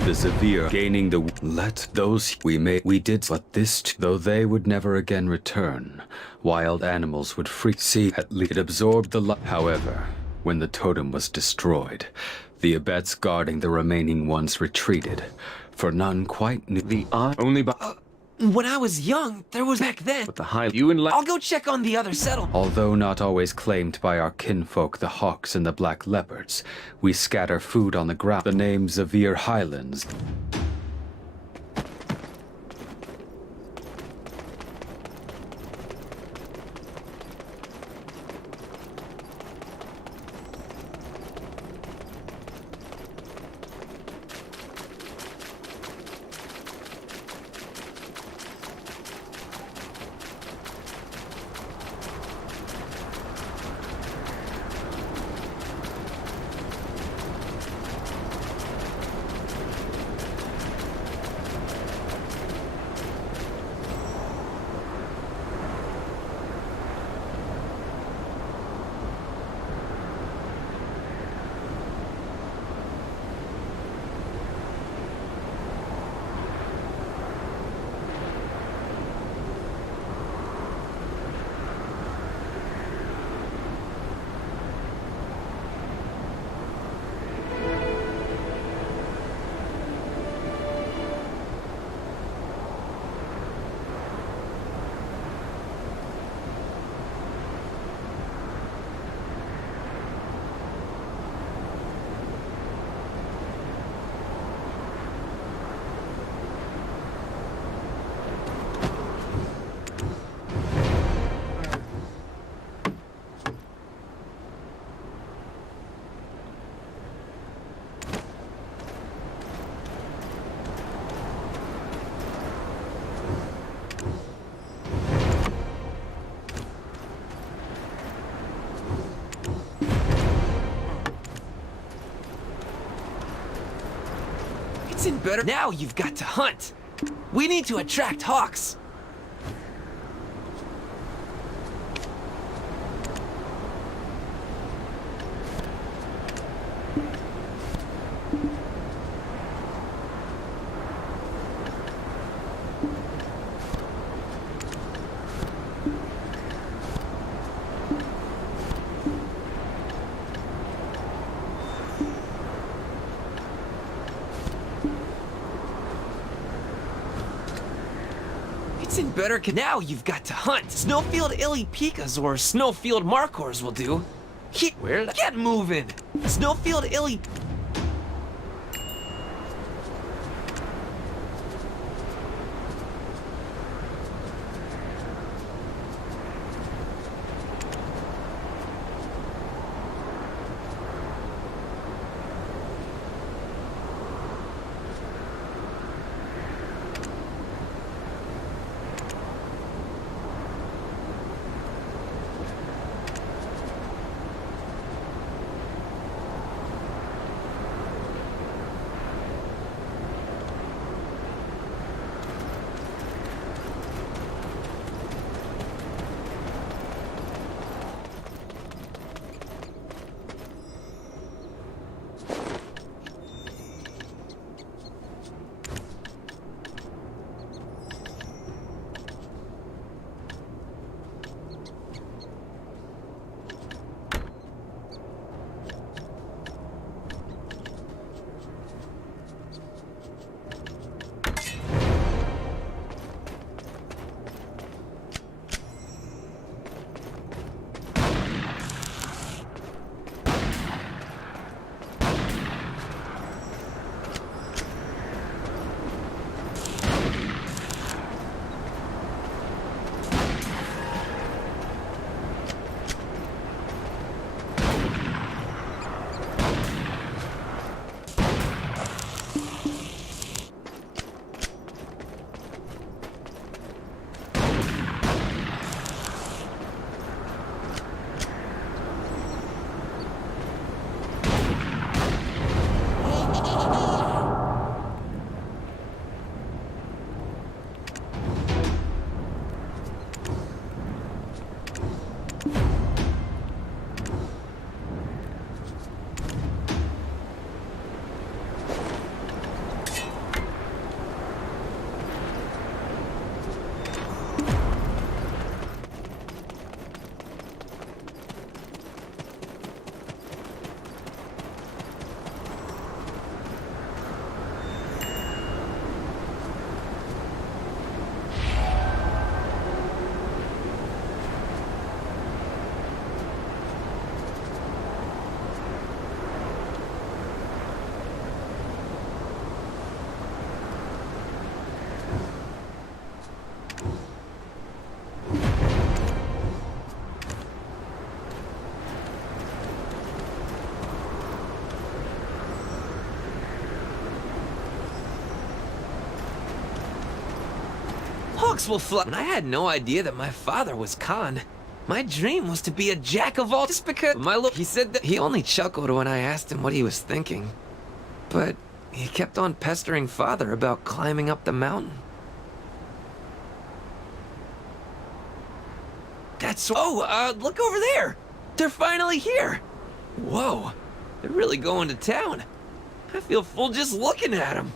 The Zavir gaining the let those we did, but this though they would never again return. Wild animals would freak. See, at least it absorbed the light. However, when the totem was destroyed, the abets guarding the remaining ones retreated, for none quite knew the only by. When I was young, there was back then. But the high you and I'll go check on the other settlement. Although not always claimed by our kinfolk, the hawks and the black leopards, we scatter food on the ground. The name Zavir Highlands. It's in better. Now you've got to hunt. We need to attract hawks. It's in better now you've got to hunt. Snowfield Illy Pikas or Snowfield Markors will do. Get moving! Snowfield Illy... Hawks will fly. I had no idea that my father was Khan. My dream was to be a jack of all, just because he said that he only chuckled when I asked him what he was thinking. But he kept on pestering father about climbing up the mountain. Look over there! They're finally here! Whoa, they're really going to town. I feel full just looking at them.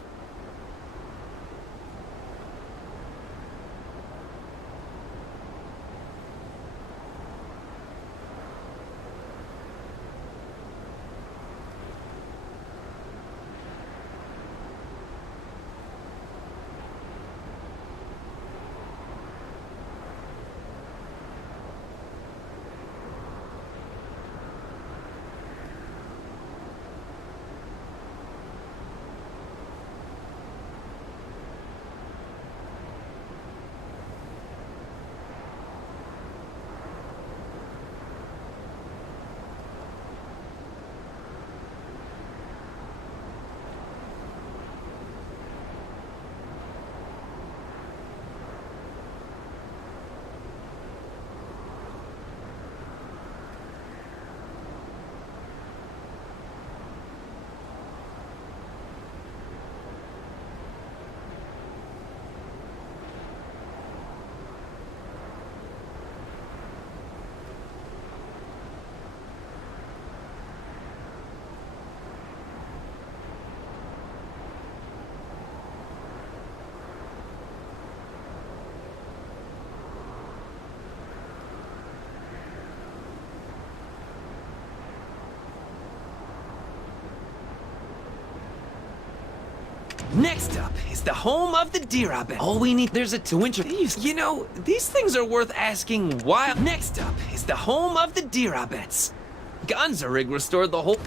Next up is the home of the deer abbot. All we need, there's a to introduce. You know, these things are worth asking why. Next up is the home of the deer abbats. Gonzarig restored the whole...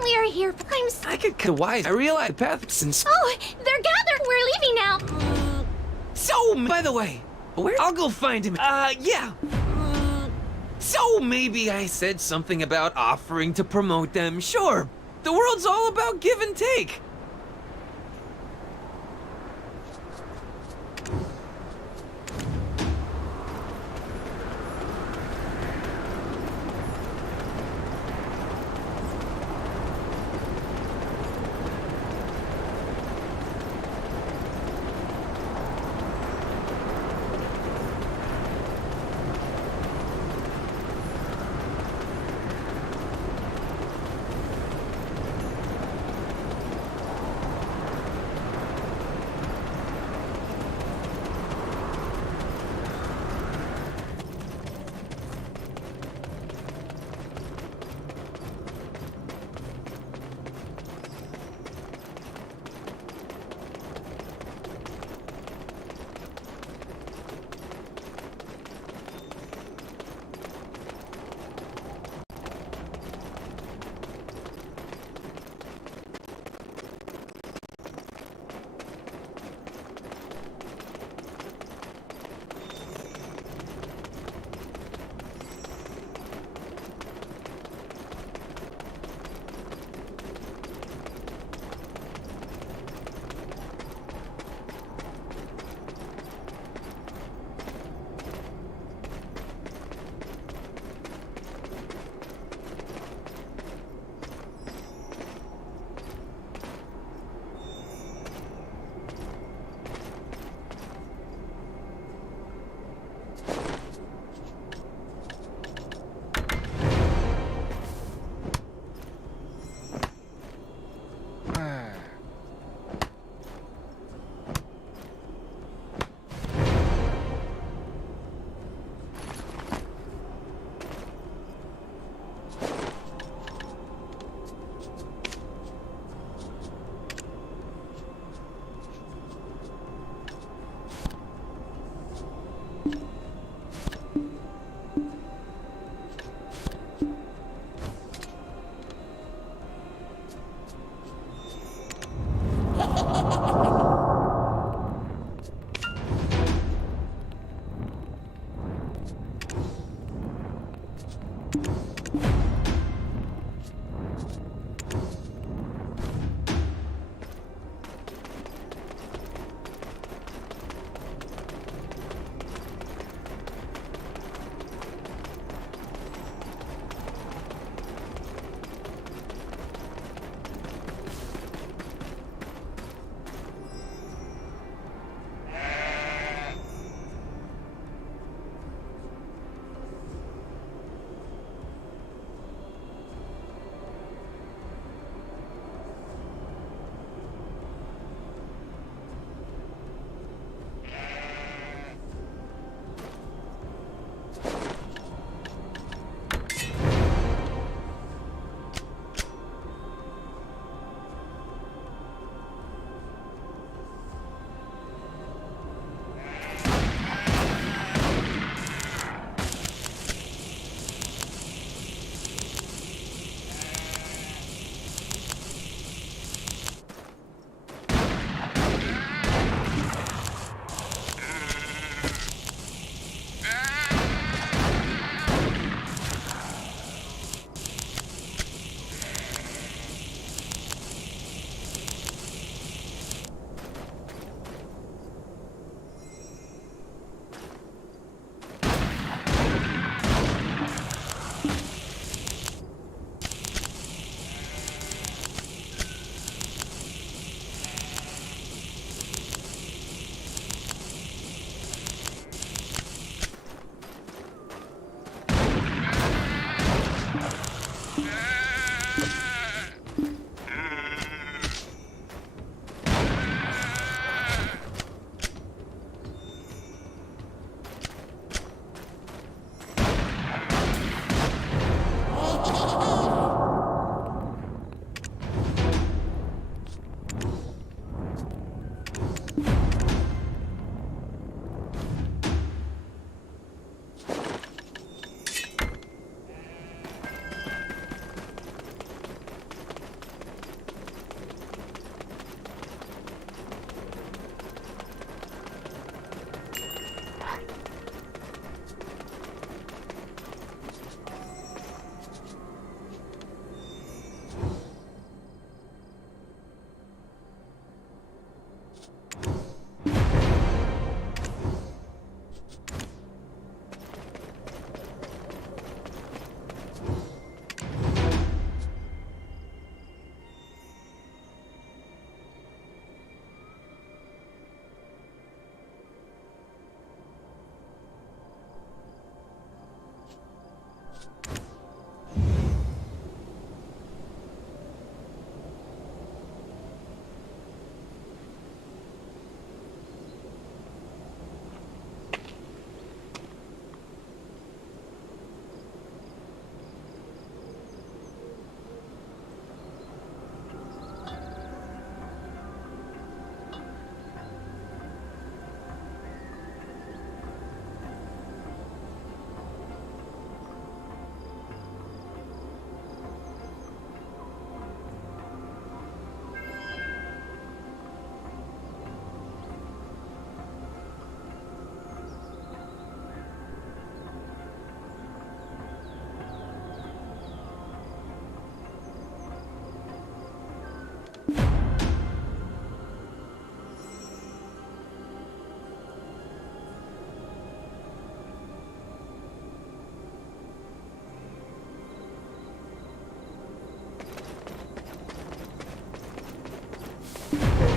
We are here. I could cut wise. I realize the path since... Oh, they're gathered. We're leaving now. So, by the way, where... I'll go find him. Yeah. So maybe I said something about offering to promote them. Sure, the world's all about give and take.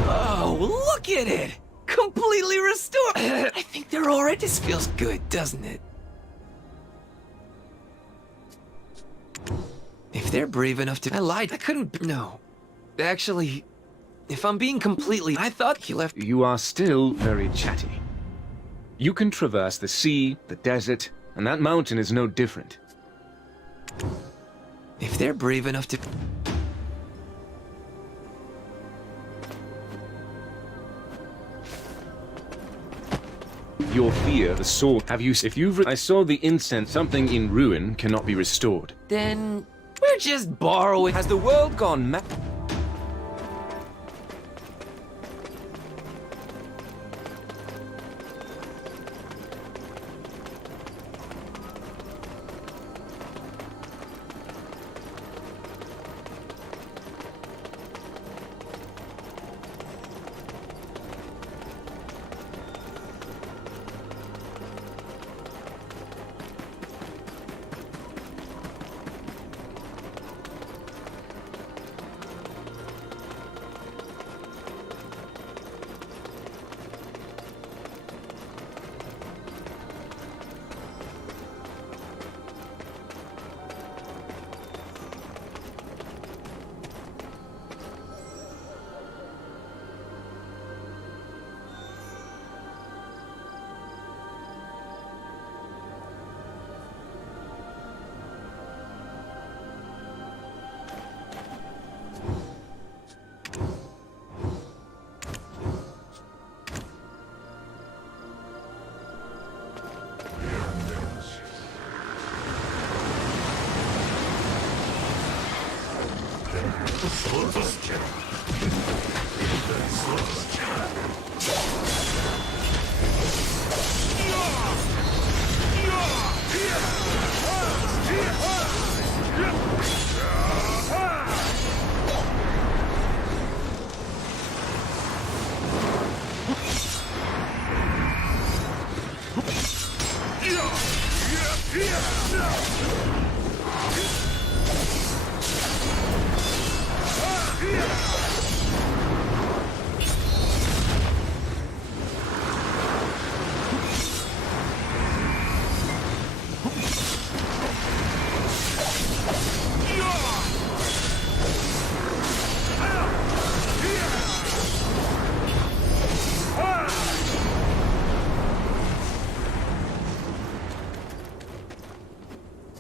Oh, look at it! Completely restored! I think they're alright. This feels good, doesn't it? If they're brave enough to... I lied. I couldn't... No. Actually, if I'm being completely... I thought he left... You are still very chatty. You can traverse the sea, the desert, and that mountain is no different. If they're brave enough to... Your fear, the sword. Have you... If you've... I saw the incense. Something in ruin cannot be restored. Then... we're just borrowing... Has the world gone mad?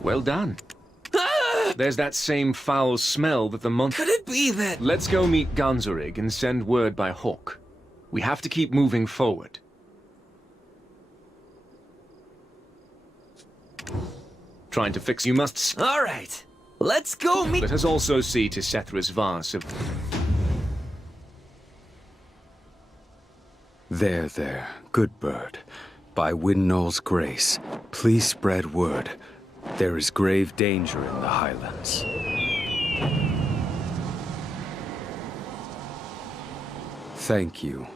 Well done. There's that same foul smell that the monster... Could it be that... Let's go meet Ganzorig and send word by Hawk. We have to keep moving forward. Trying to fix... You must... All right. Let's go meet... Let us also see to Sethra's vase of... There, good bird. By Windknow's grace, please spread word. There is grave danger in the Highlands. Thank you.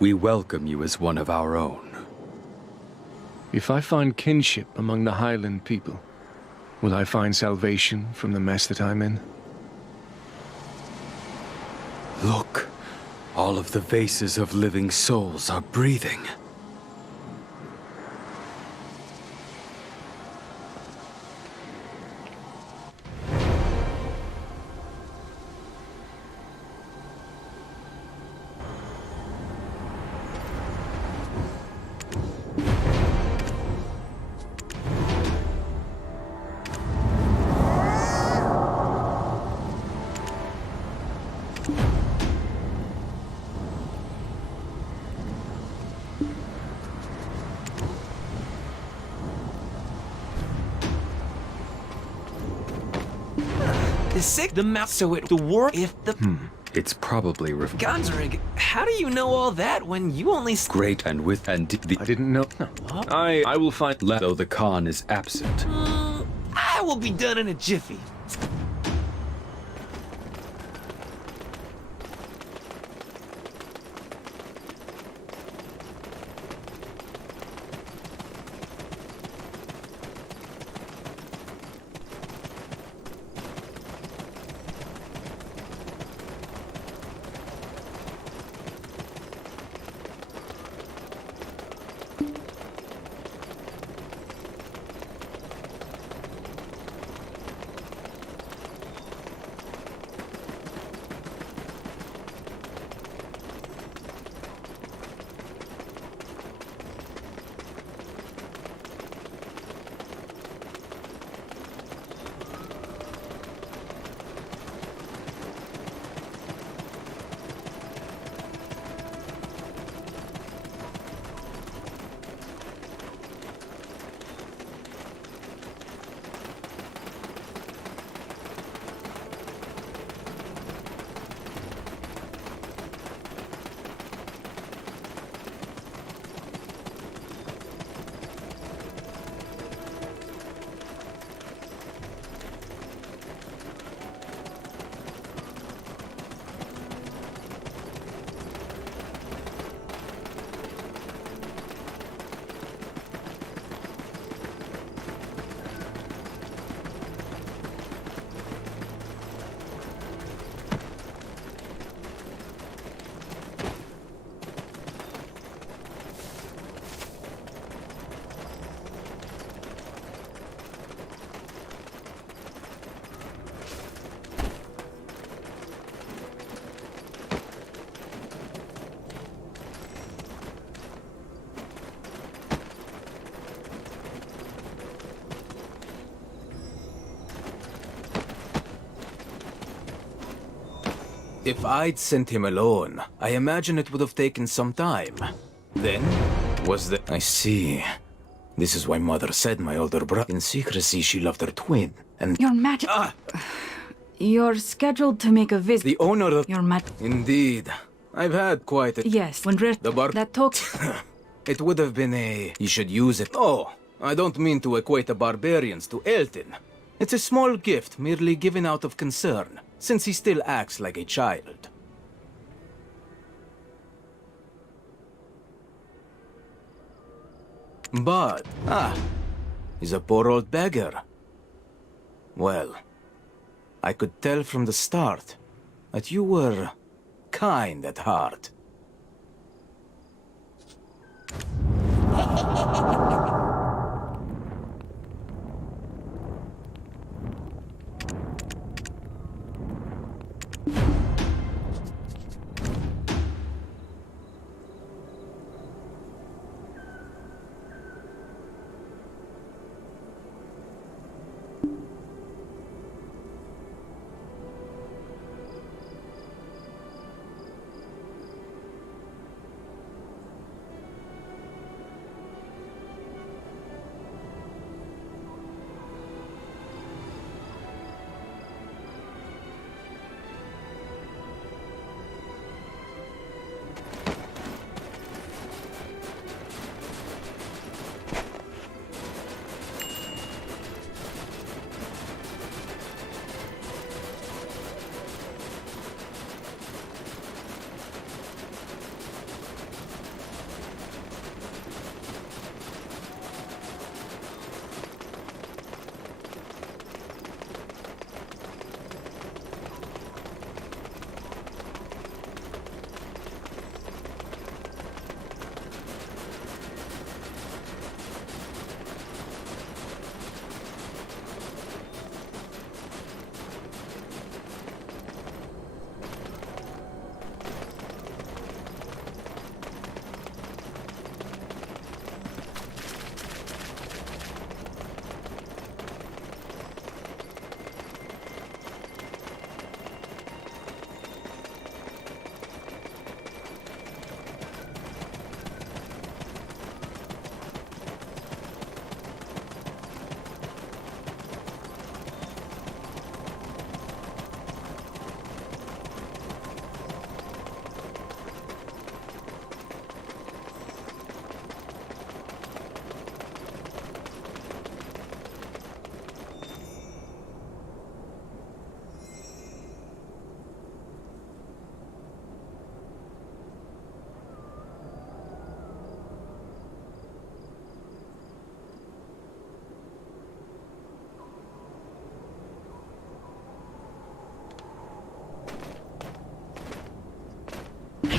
We welcome you as one of our own. If I find kinship among the Highland people, will I find salvation from the mess that I'm in? Look, all of the vases of living souls are breathing. Sick the mouth so it the war if the It's probably Ganzorig, how do you know all that when you only great and with and the I didn't know. No. I will find though the Khan is absent. I will be done in a jiffy. If I'd sent him alone, I imagine it would have taken some time. Then, was the... I see. This is why Mother said my older brother... In secrecy, she loved her twin, and... Your Majesty... You're scheduled to make a visit. The owner of Your mat. Indeed. I've had quite a... Yes, when the that talk. It would have been a... You should use it. Oh, I don't mean to equate the barbarians to Elton. It's a small gift merely given out of concern, since he still acts like a child. But, he's a poor old beggar. Well, I could tell from the start that you were kind at heart.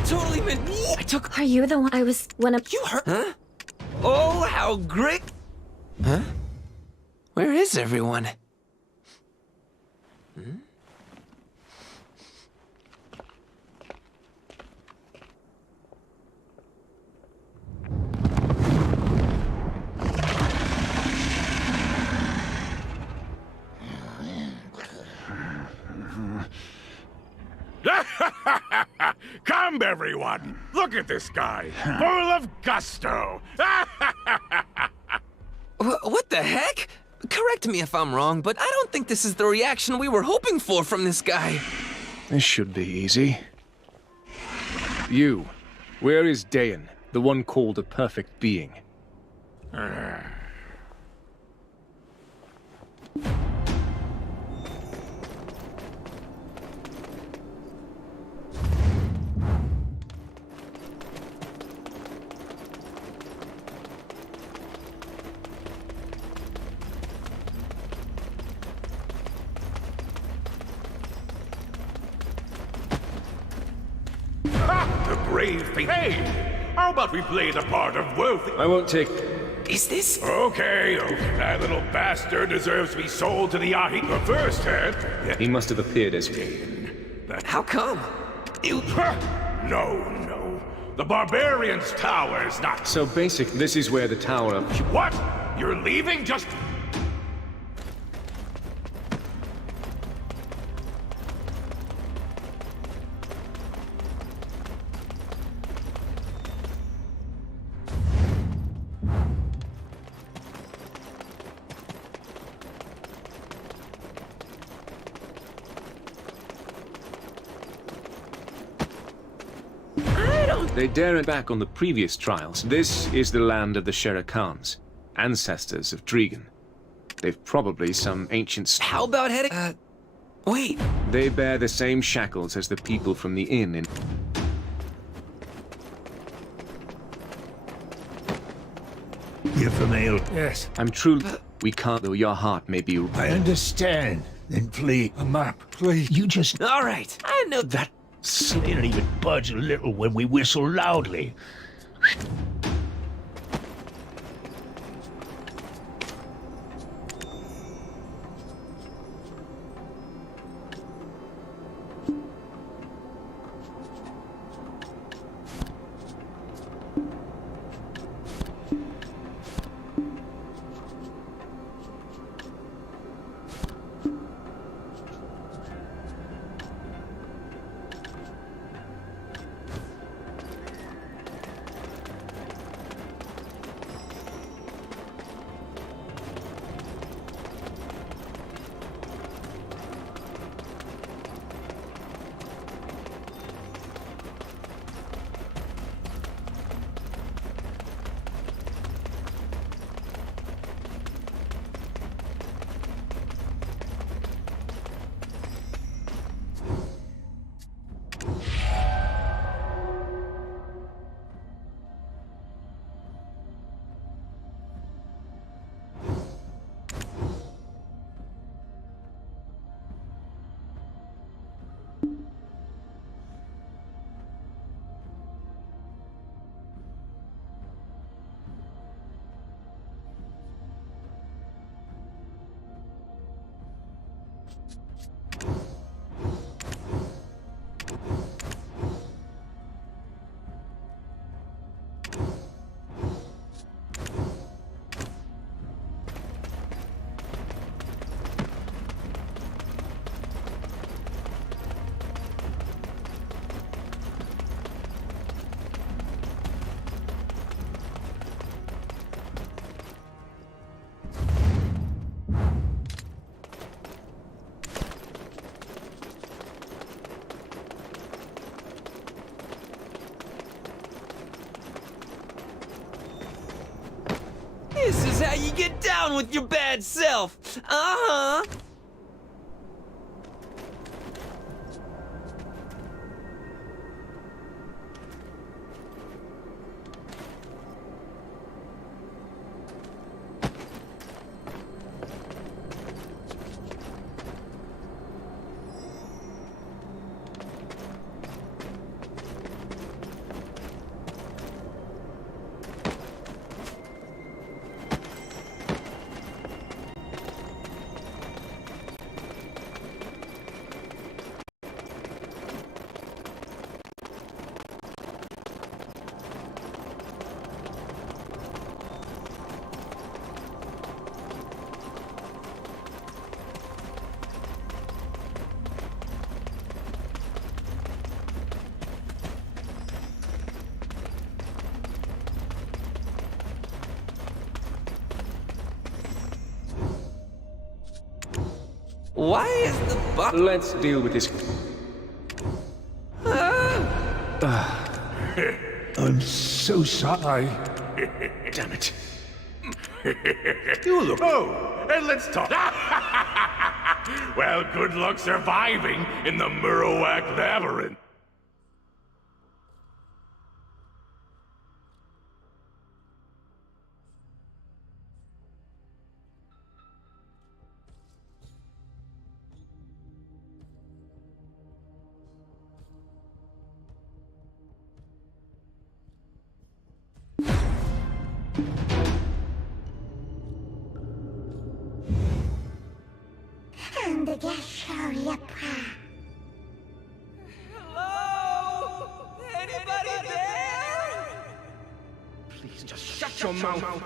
Totally meant me. I took. Are you the one I was one of? You heard? Huh? Oh, how great! Huh? Where is everyone? Hmm? Come, everyone! Look at this guy! Full of gusto! What the heck? Correct me if I'm wrong, but I don't think this is the reaction we were hoping for from this guy. This should be easy. You. Where is Dayan, the one called a perfect being? The brave face. Hey! How about we play the part of wealthy? I won't take... Is this... Okay. That little bastard deserves to be sold to the Ahi. But first, He must have appeared as... How come? No. The barbarian's tower is not... So basic, this is where the tower... What? You're leaving just... They daren't back on the previous trials. This is the land of the Shere Khans, ancestors of Dregan. They've probably some ancient... How about heading... wait. They bear the same shackles as the people from the inn in... You're from Ale? Yes. I'm truly... We can't, though your heart may be... I understand. Then please, a map, please. You just... All right, I know that... They don't even budge a little when we whistle loudly. This is how you get down with your bad self. Uh-huh. Why is the buck... Let's deal with this. I'm so sorry. Damn it. You look... Oh, and let's talk. Well, good luck surviving in the Murowak Labyrinth. Hello? Anybody there? Please just shut your mouth.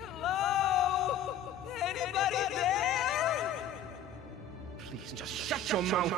Hello? Anybody there? Please just shut your mouth.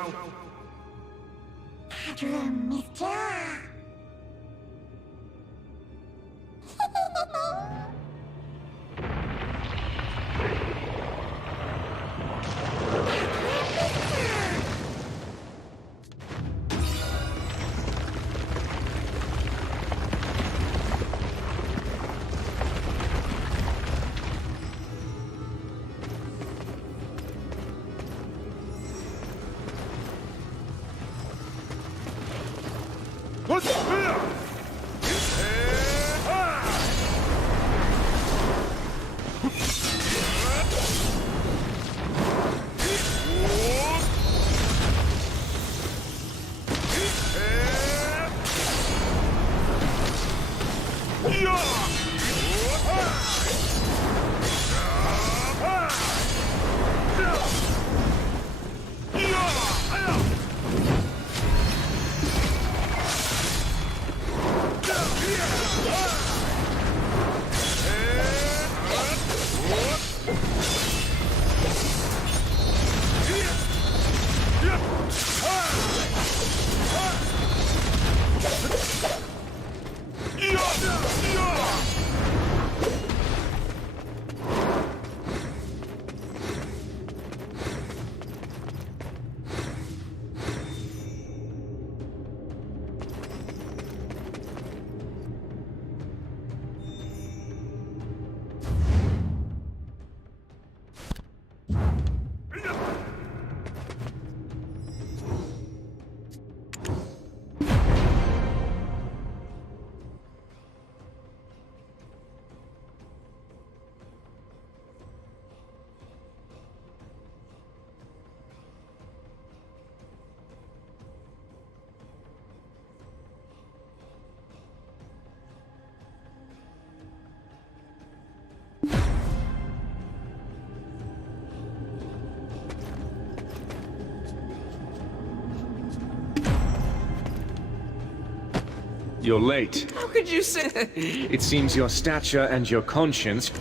You're late. How could you say? It seems your stature and your conscience.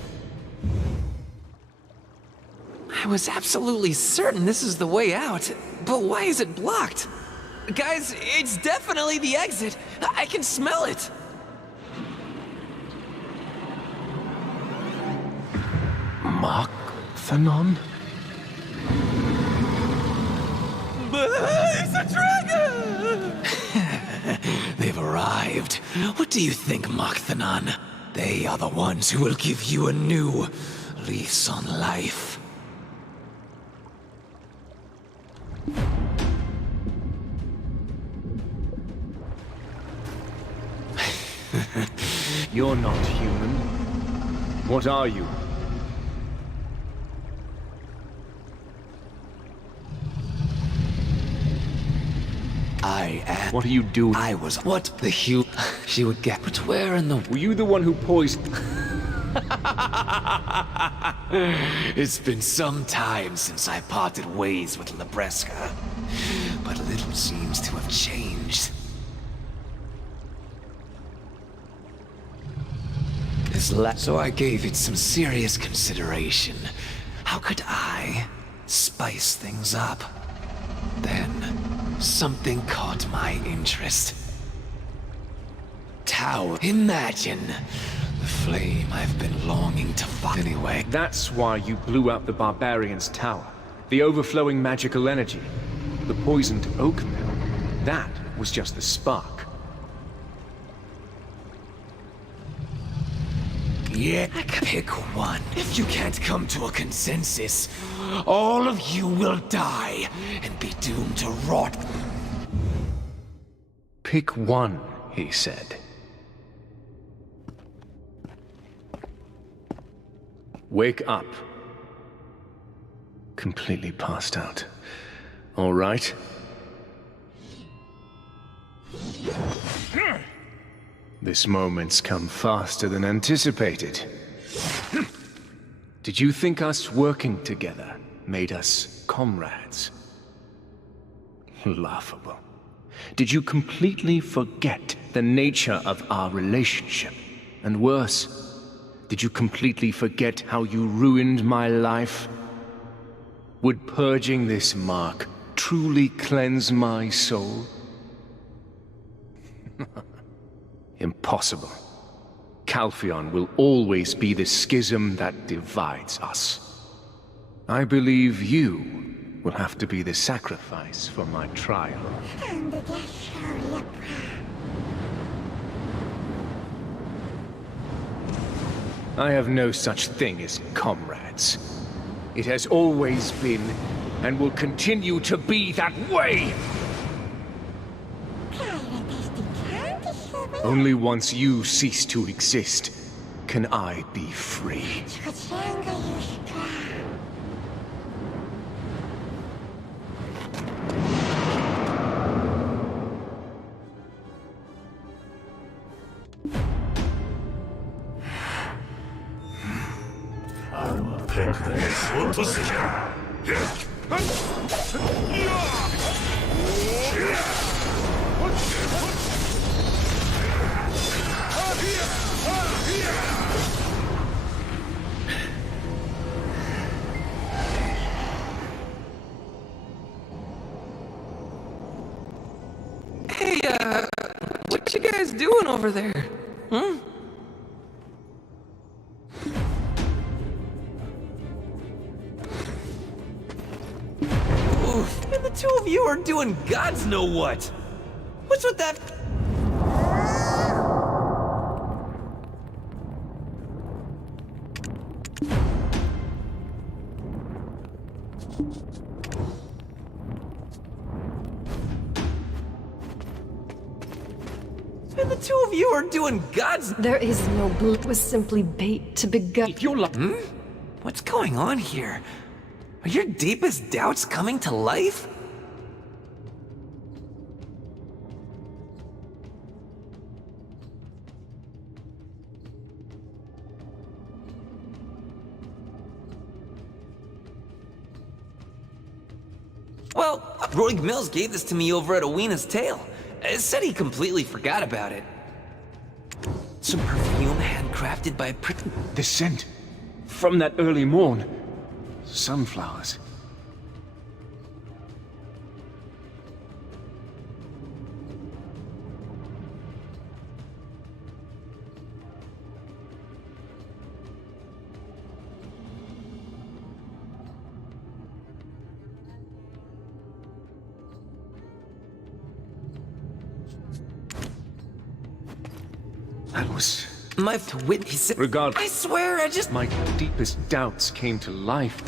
I was absolutely certain this is the way out, but why is it blocked? Guys, it's definitely the exit. I can smell it. Mark-Thanon? It's a dragon! They've arrived. What do you think, Mark-Thanon? They are the ones who will give you a new lease on life. You're not human. What are you? I am. What are you doing? I was what the hue she would get. But where in the... Were you the one who poisoned... It's been some time since I parted ways with Labreska, but little seems to have changed. So I gave it some serious consideration. How could I spice things up? Then, something caught my interest. Tower. Imagine the flame I've been longing to find anyway. That's why you blew up the barbarian's tower. The overflowing magical energy. The poisoned oak mill. That was just the spark. Yeah, pick one. If you can't come to a consensus, all of you will die and be doomed to rot. Pick one, he said. Wake up. Completely passed out. All right. This moment's come faster than anticipated. Did you think us working together made us comrades? Laughable. Did you completely forget the nature of our relationship. And worse, did you completely forget how you ruined my life? Would purging this mark truly cleanse my soul? Impossible. Calpheon will always be the schism that divides us. I believe you will have to be the sacrifice for my trial. I have no such thing as comrades. It has always been, and will continue to be that way! Only once you cease to exist can I be free. Hey, what you guys doing over there? Hmm? Oof, and the two of you are doing gods know what. What's with that? And the two of you are doing gods. There is no blue. It was simply bait to beguile. If you're What's going on here? Are your deepest doubts coming to life? Well, Roig Mills gave this to me over at Awena's Tale. Said he completely forgot about it. Some perfume handcrafted by The scent from that early morn. Sunflowers. That was my witness. Regardless, I swear, I just. My deepest doubts came to life.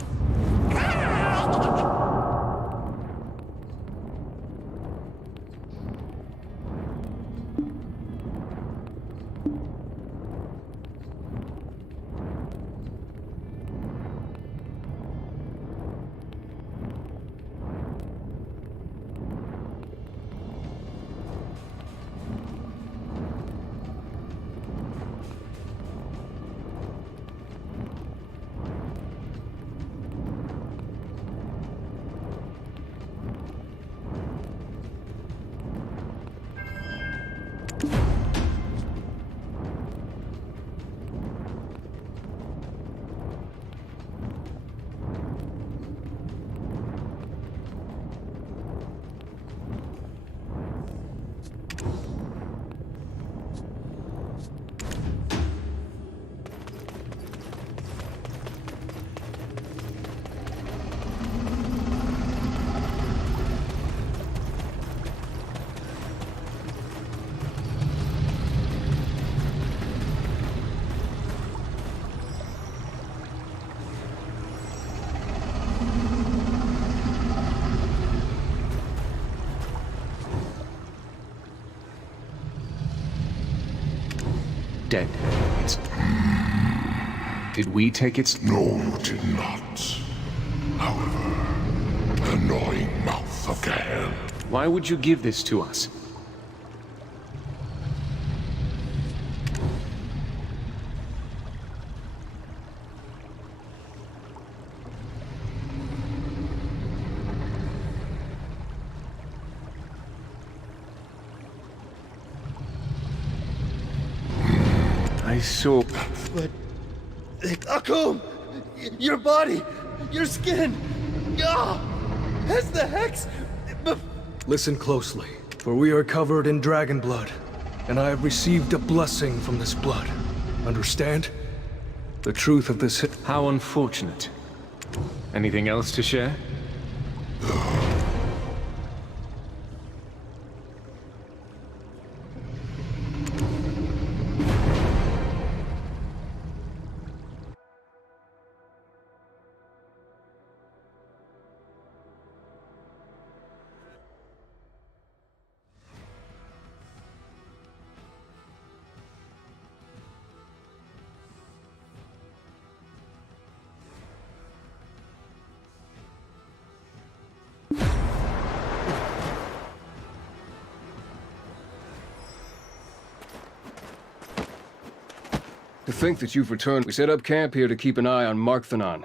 Dead. Did we take its... No, you did not. However, the gnawing mouth of Gael. Why would you give this to us? I saw. But... Akum! Your body! Your skin! Ah! Has the hex... Listen closely, for we are covered in dragon blood, and I have received a blessing from this blood. Understand? The truth of this... How unfortunate. Anything else to share? To think that you've returned. We set up camp here to keep an eye on Markthanon.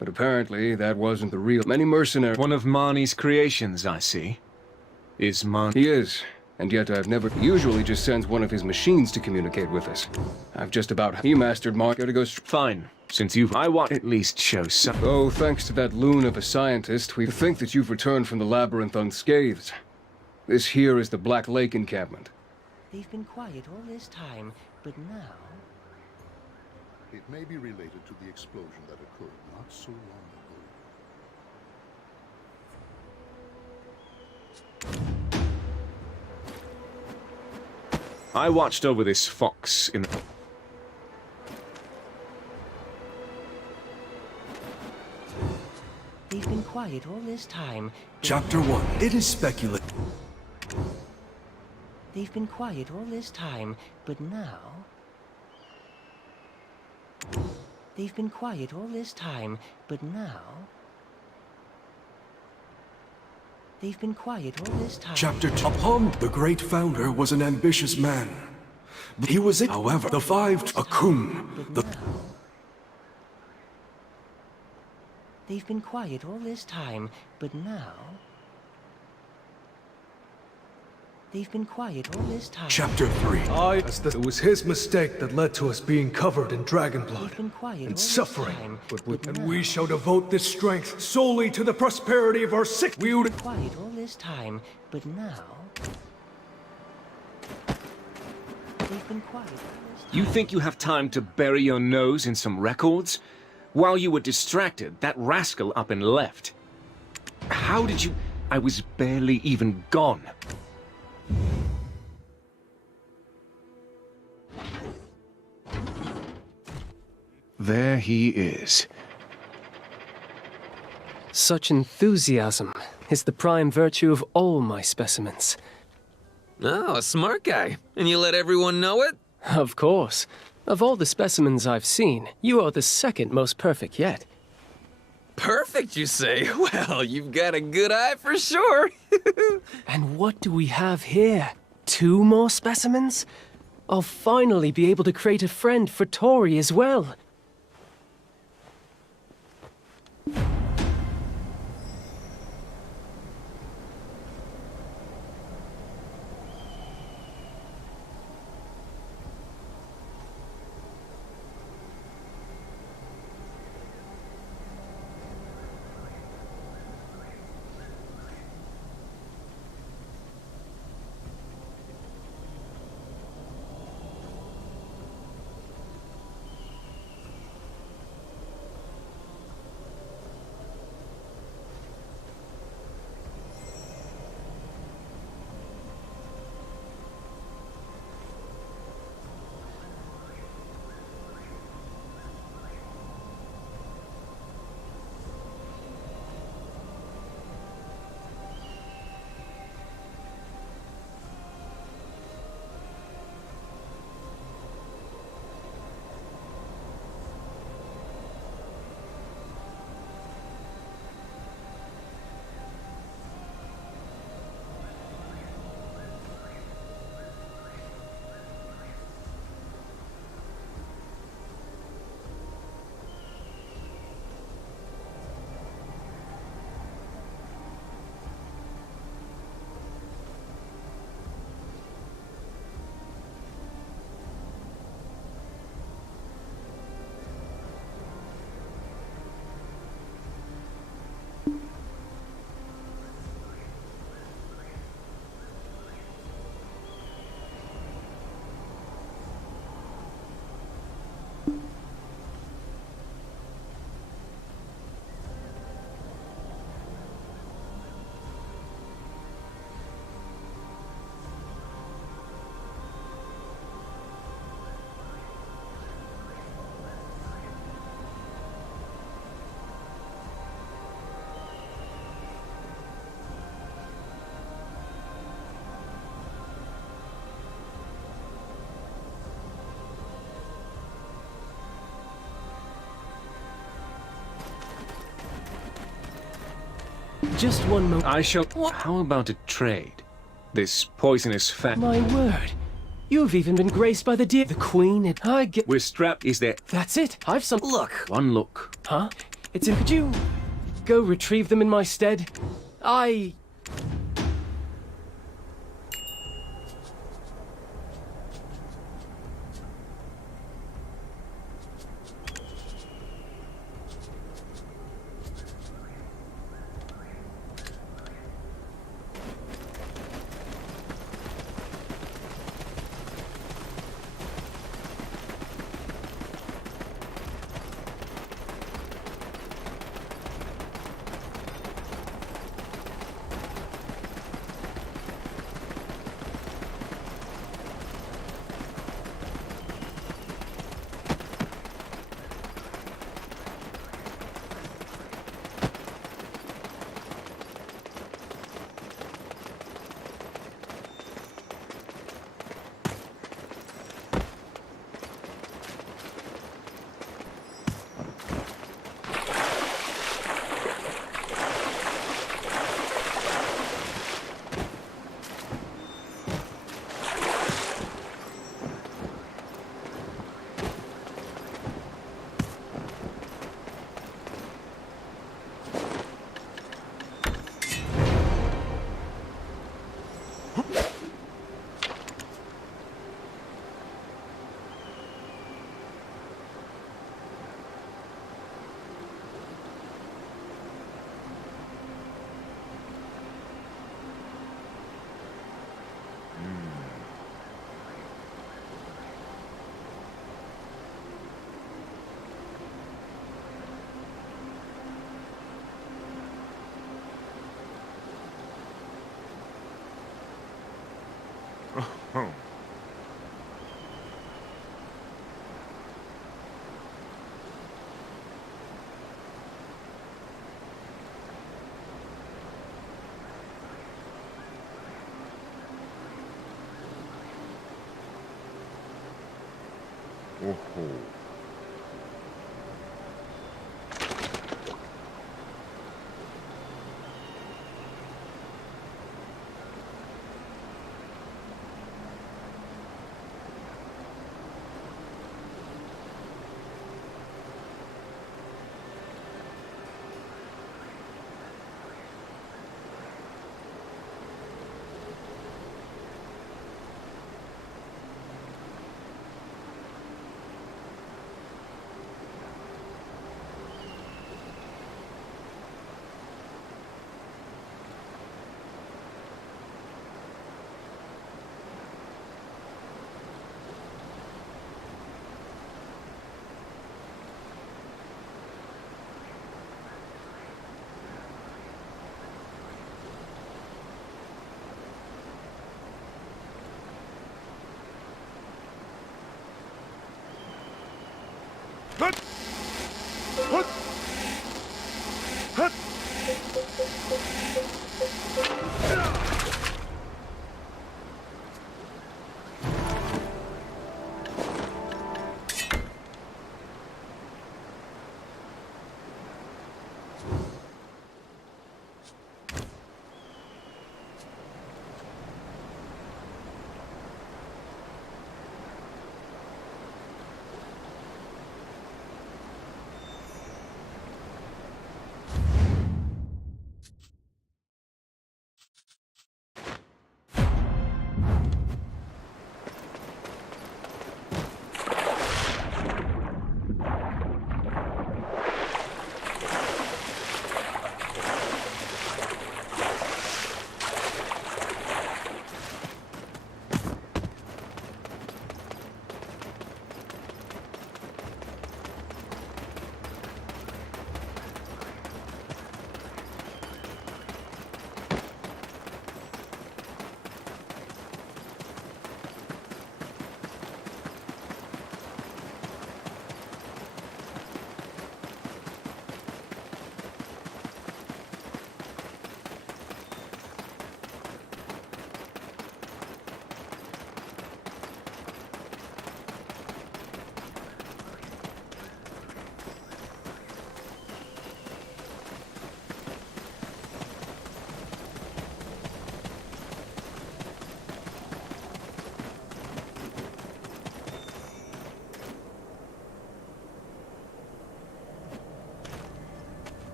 But apparently, that wasn't the real. Many mercenaries. One of Marnie's creations, I see. Is Marnie? He is. And yet I've never. He usually just sends one of his machines to communicate with us. I've just about. He mastered Mark. Gotta go. Fine. Since you've. I want at least show some. Oh, thanks to that loon of a scientist, we think that you've returned from the labyrinth unscathed. This here is the Black Lake encampment. They've been quiet all this time, but now... It may be related to the explosion that occurred not so long ago. I watched over this fox in the... They've been quiet all this time. Chapter 1. It is speculated. They've been quiet all this time, but now... They've been quiet all this time, but now... They've been quiet all this time. Chapter 2. Upon the great founder was an ambitious man. He was it. However, the five... Akum. The... They've been quiet all this time, but now... They've been quiet all this time. Chapter 3. It was his mistake that led to us being covered in dragon blood and suffering. And we shall devote this strength solely to the prosperity of our sick. We would quiet all this time, but now... They've been quiet all this time. You think you have time to bury your nose in some records? While you were distracted, that rascal up and left. How did you... I was barely even gone. There he is. Such enthusiasm is the prime virtue of all my specimens. Oh, a smart guy. And you let everyone know it? Of course. Of all the specimens I've seen, you are the second most perfect yet. Perfect, you say? Well, you've got a good eye for sure. And what do we have here? 2 more specimens? I'll finally be able to create a friend for Tori as well. Just one moment. I shall... How about a trade? This poisonous fat... My word. You've even been graced by the dear... The Queen and I get... We're strapped, is there... That's it. I've some... Look. One look. Huh? It's in... Could you go retrieve them in my stead?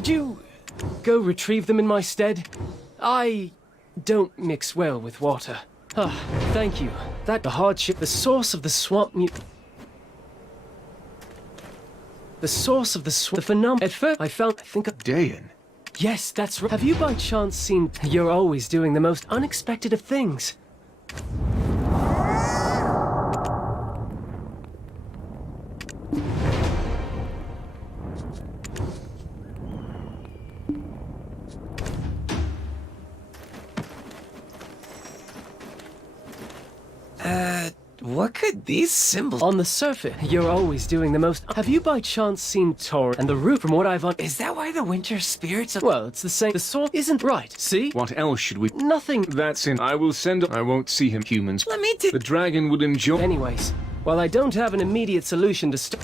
Could you go retrieve them in my stead? I don't mix well with water. Ah, thank you. That the hardship, the source of the swamp the source of the phenomenon. At first, I think of Dayan. Yes, that's right. Have you by chance seen? You're always doing the most unexpected of things. What could these symbols... On the surface, you're always doing the most... Have you by chance seen Tor and the root from what I've... Is that why the winter spirits are... Well, it's the same. The sword isn't right, see? What else should we... Nothing. That's in... I will send... I won't see him, humans. Let me do... The dragon would enjoy... Anyways, while I don't have an immediate solution to stop...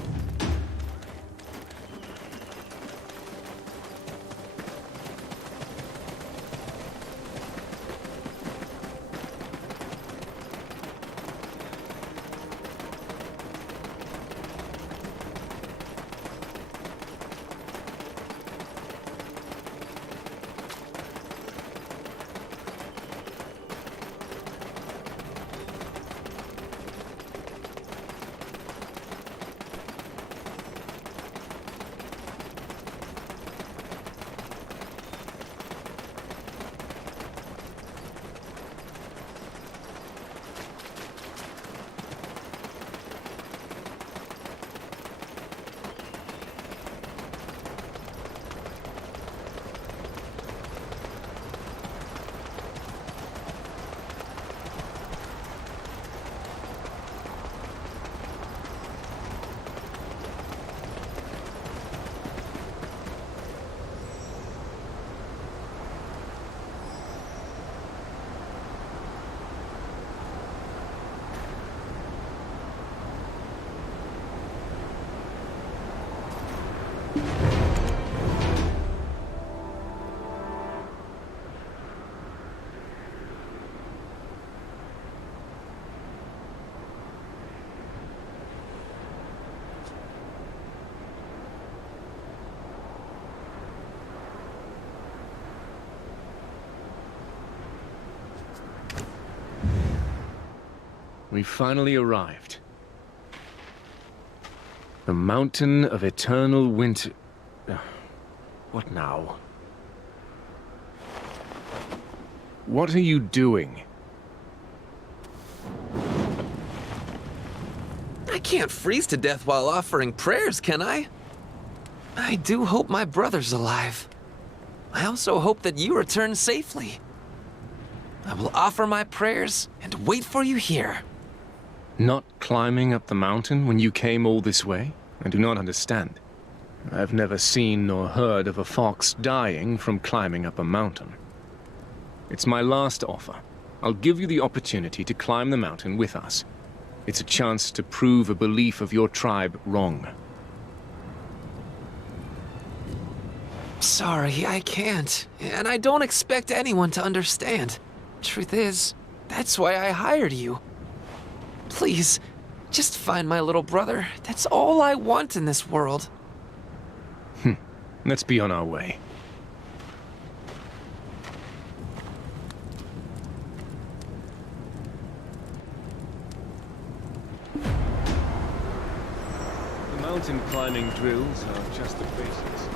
We finally arrived. The Mountain of Eternal Winter... What now? What are you doing? I can't freeze to death while offering prayers, can I? I do hope my brother's alive. I also hope that you return safely. I will offer my prayers and wait for you here. Not climbing up the mountain when you came all this way? I do not understand. I've never seen nor heard of a fox dying from climbing up a mountain. It's my last offer. I'll give you the opportunity to climb the mountain with us. It's a chance to prove a belief of your tribe wrong. Sorry, I can't. And I don't expect anyone to understand. Truth is, that's why I hired you. Please, just find my little brother. That's all I want in this world. Let's be on our way. The mountain climbing drills are just the basics.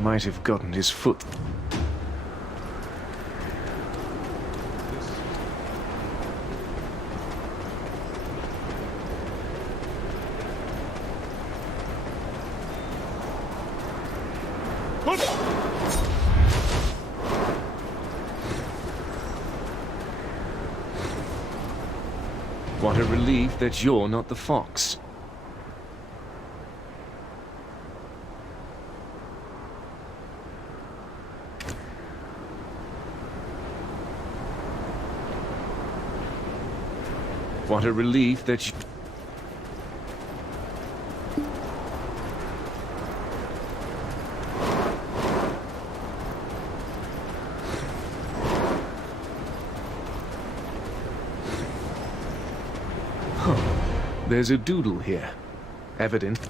Might have gotten his foot. relief that you're not the fox. What a relief that you... There's a doodle here. Evident.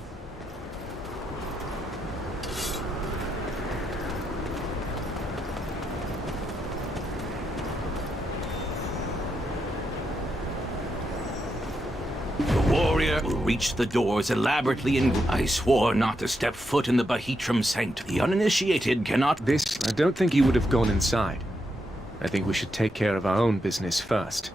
The warrior will reach the doors elaborately and I swore not to step foot in the Bahitram sanctum. The uninitiated cannot... I don't think you would have gone inside. I think we should take care of our own business first.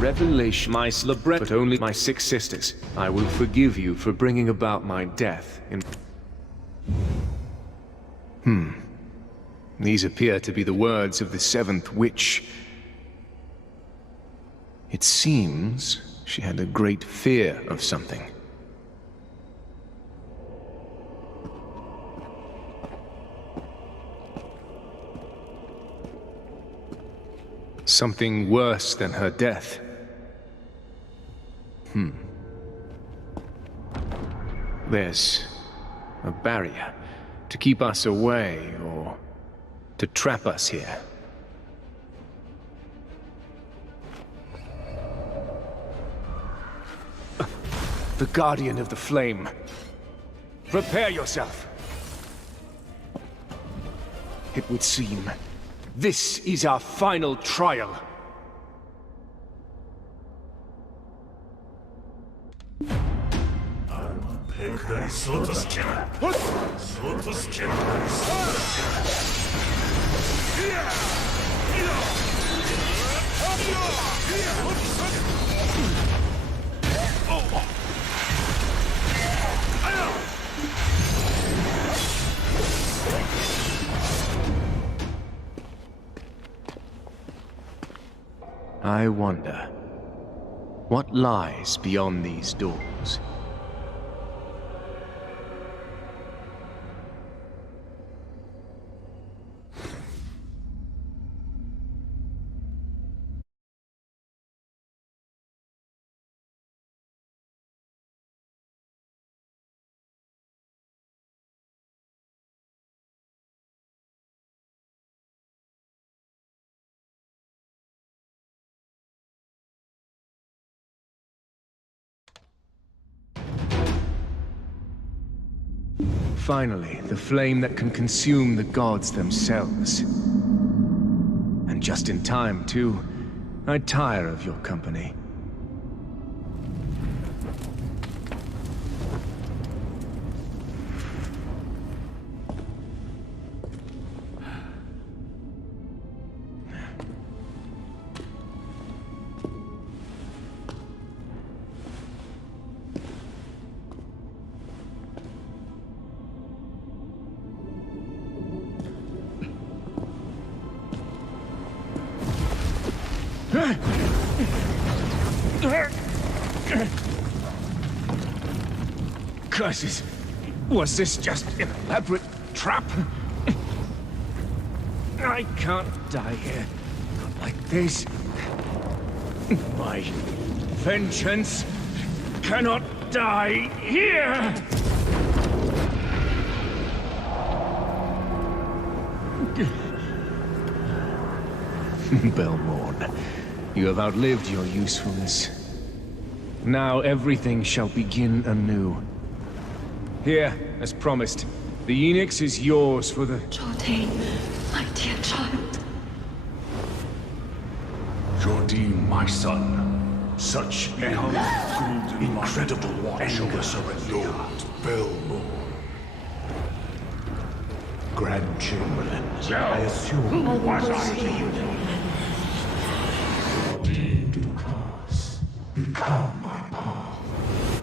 Revelation, my celebration, but only my 6 sisters. I will forgive you for bringing about my death in... These appear to be the words of the 7th witch. It seems she had a great fear of something. Something worse than her death. There's a barrier to keep us away or to trap us here. The Guardian of the Flame. Prepare yourself. It would seem this is our final trial. I wonder, what lies beyond these doors? Finally, the flame that can consume the gods themselves. And just in time, too. I tire of your company. Curses! Was this just an elaborate trap? I can't die here. Not like this. My vengeance cannot die here! Belmorn, you have outlived your usefulness. Now everything shall begin anew. Here, as promised, the Enix is yours for the... Jardine, my dear child. Jardine, my son. Such incredible endless Lord Belmore. Grand Chamberlain, I assume was I here. Jardine Dukas, become my path.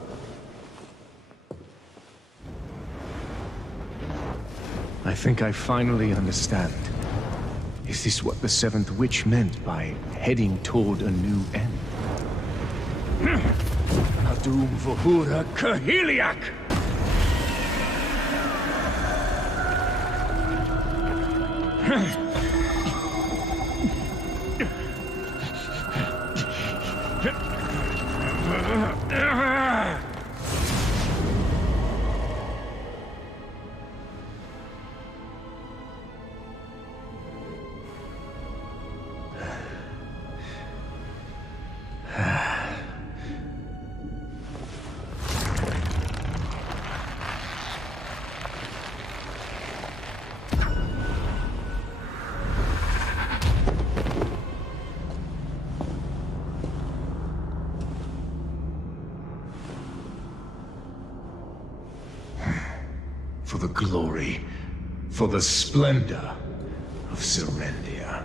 I think I finally understand. Is this what the Seventh Witch meant by heading toward a new end? Adum Vahura Kahiliak! For the glory, for the splendor of Serendia.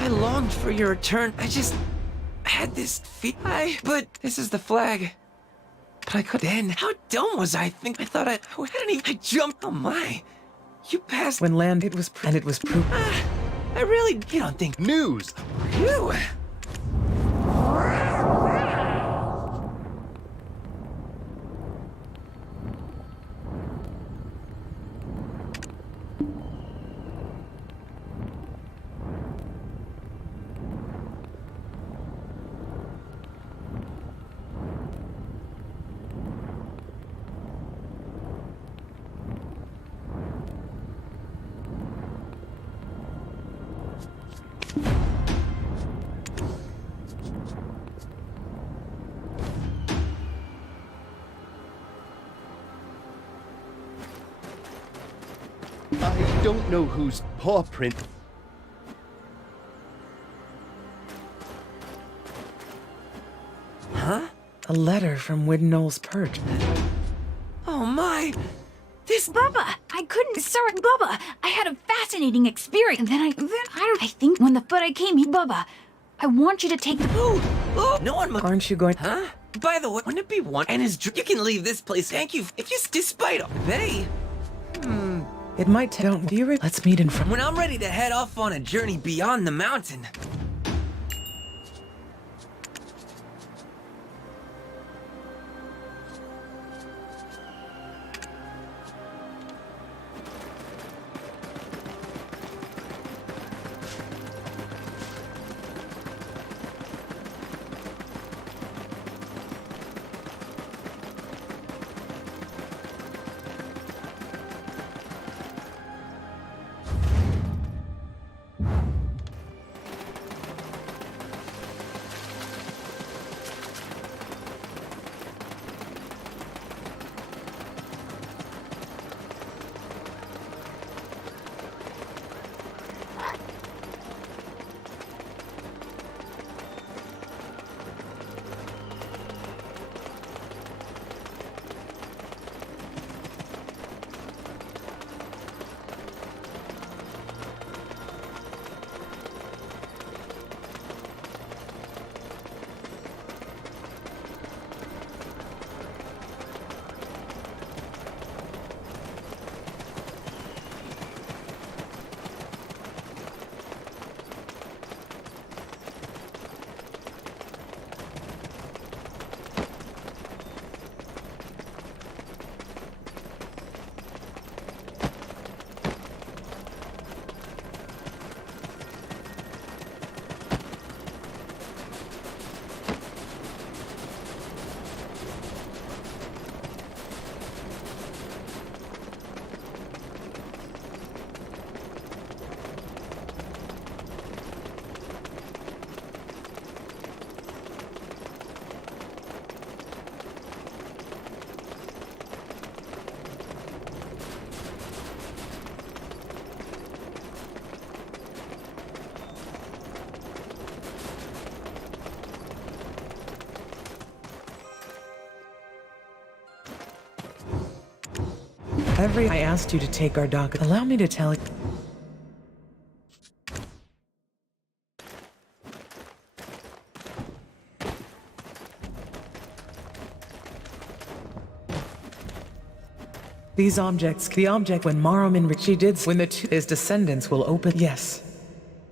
I longed for your return. I just had this but this is the flag. But I could then. How dumb was I? I thought I hadn't even. I jumped. Oh my. You passed when land. It was and it was proof. I really. You don't think news. You. I don't know whose paw print. Huh? A letter from Widnall's perch. Oh my! This Bubba! I couldn't start Bubba! I had a fascinating experience, and then I think when the foot I came, Bubba, I want you to take the... Oh! No one Aren't you going... Huh? By the way, wouldn't it be one... And his... You can leave this place, thank you. If you... Despite all... They... It might don't do you let's meet in front. When I'm ready to head off on a journey beyond the mountain. I asked you to take our dog. Allow me to tell you. These objects, the object when Marum and Richie did, when his descendants will open, yes.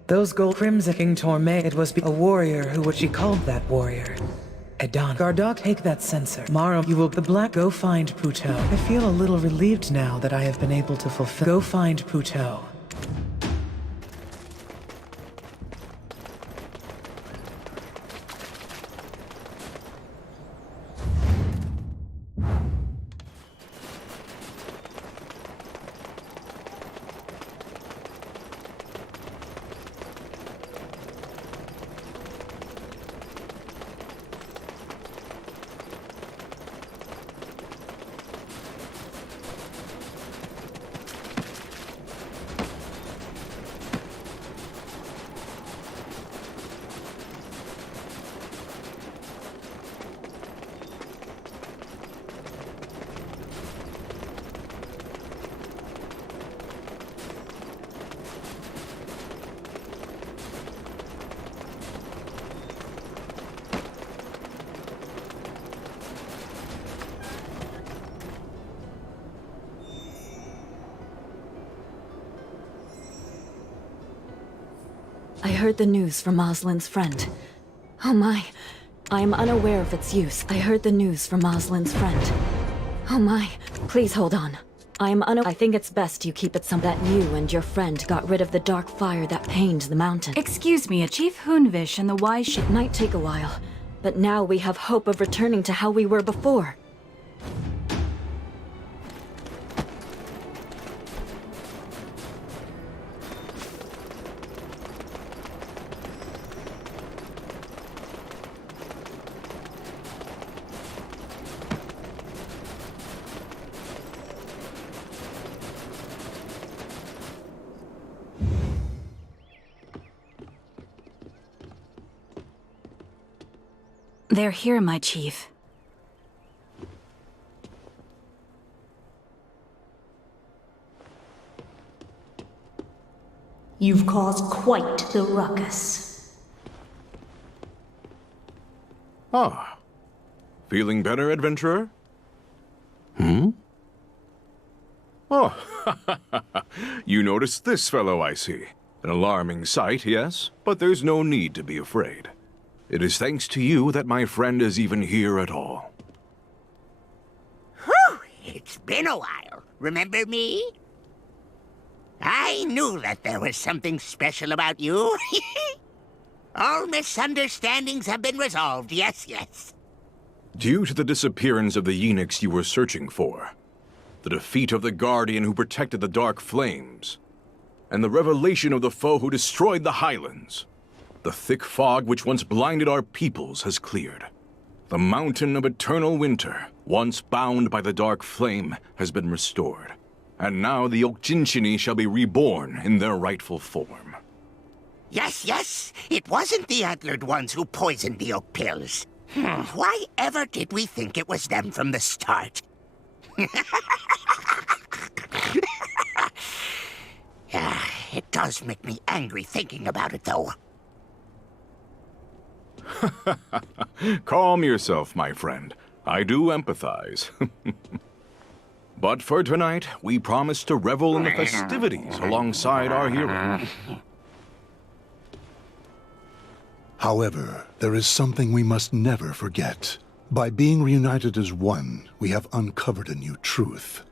Those gold crimson King Torme, it was a warrior who what she called that warrior. Adon. Gardock, take that sensor. Marum, you will, the black, go find Puto. I feel a little relieved now that I have been able to fulfill. Go find Puto. I heard the news from Oslin's friend. Oh my. I am unaware of its use. I heard the news from Oslin's friend. Oh my. Please hold on. I think it's best you keep it that you and your friend got rid of the dark fire that pained the mountain. Excuse me, Chief Hunvish and the wise It might take a while, but now we have hope of returning to how we were before. They're here, my chief. You've caused quite the ruckus. Ah. Feeling better, adventurer? Hmm? Oh, you noticed this fellow, I see. An alarming sight, yes, but there's no need to be afraid. It is thanks to you that my friend is even here at all. Whew! It's been a while. Remember me? I knew that there was something special about you. All misunderstandings have been resolved, yes, yes. Due to the disappearance of the eunuchs you were searching for, the defeat of the Guardian who protected the Dark Flames, and the revelation of the foe who destroyed the Highlands, the thick fog which once blinded our peoples has cleared. The mountain of eternal winter, once bound by the dark flame, has been restored. And now the Okjinchini shall be reborn in their rightful form. Yes, yes. It wasn't the antlered ones who poisoned the oak pills. Why ever did we think it was them from the start? It does make me angry thinking about it, though. Calm yourself, my friend. I do empathize. But for tonight, we promise to revel in the festivities alongside our hero. However, there is something we must never forget. By being reunited as one, we have uncovered a new truth.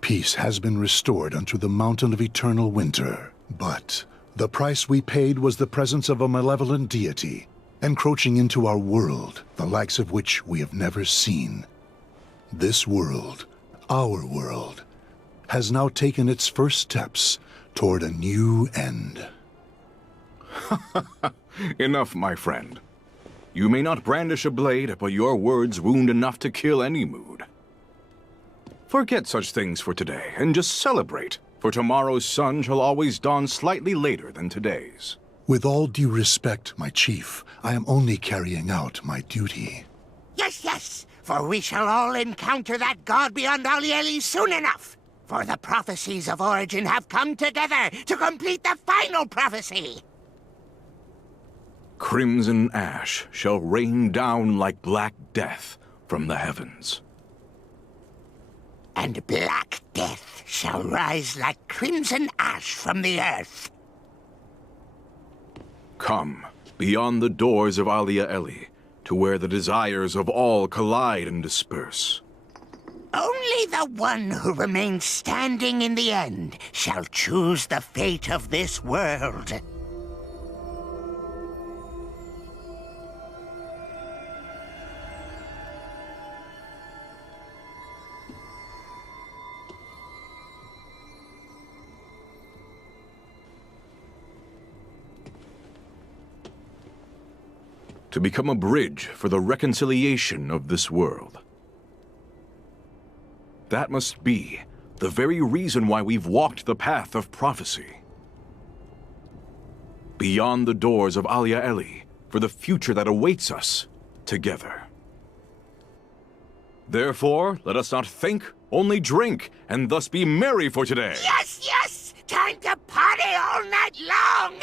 Peace has been restored unto the mountain of eternal winter, but the price we paid was the presence of a malevolent deity, encroaching into our world, the likes of which we have never seen. This world, our world, has now taken its first steps toward a new end. Enough, my friend. You may not brandish a blade, but your words wound enough to kill any mood. Forget such things for today, and just celebrate, for tomorrow's sun shall always dawn slightly later than today's. With all due respect, my chief, I am only carrying out my duty. Yes, yes. for we shall all encounter that god beyond Alieli soon enough. For the prophecies of Origin have come together to complete the final prophecy. Crimson ash shall rain down like black death from the heavens. And black death shall rise like crimson ash from the earth. Come, beyond the doors of Alia Eli, to where the desires of all collide and disperse. Only the one who remains standing in the end shall choose the fate of this world. To become a bridge for the reconciliation of this world. That must be the very reason why we've walked the path of prophecy. Beyond the doors of Alia Eli, for the future that awaits us together. Therefore, let us not think, only drink, and thus be merry for today. Yes, yes! Time to party all night long!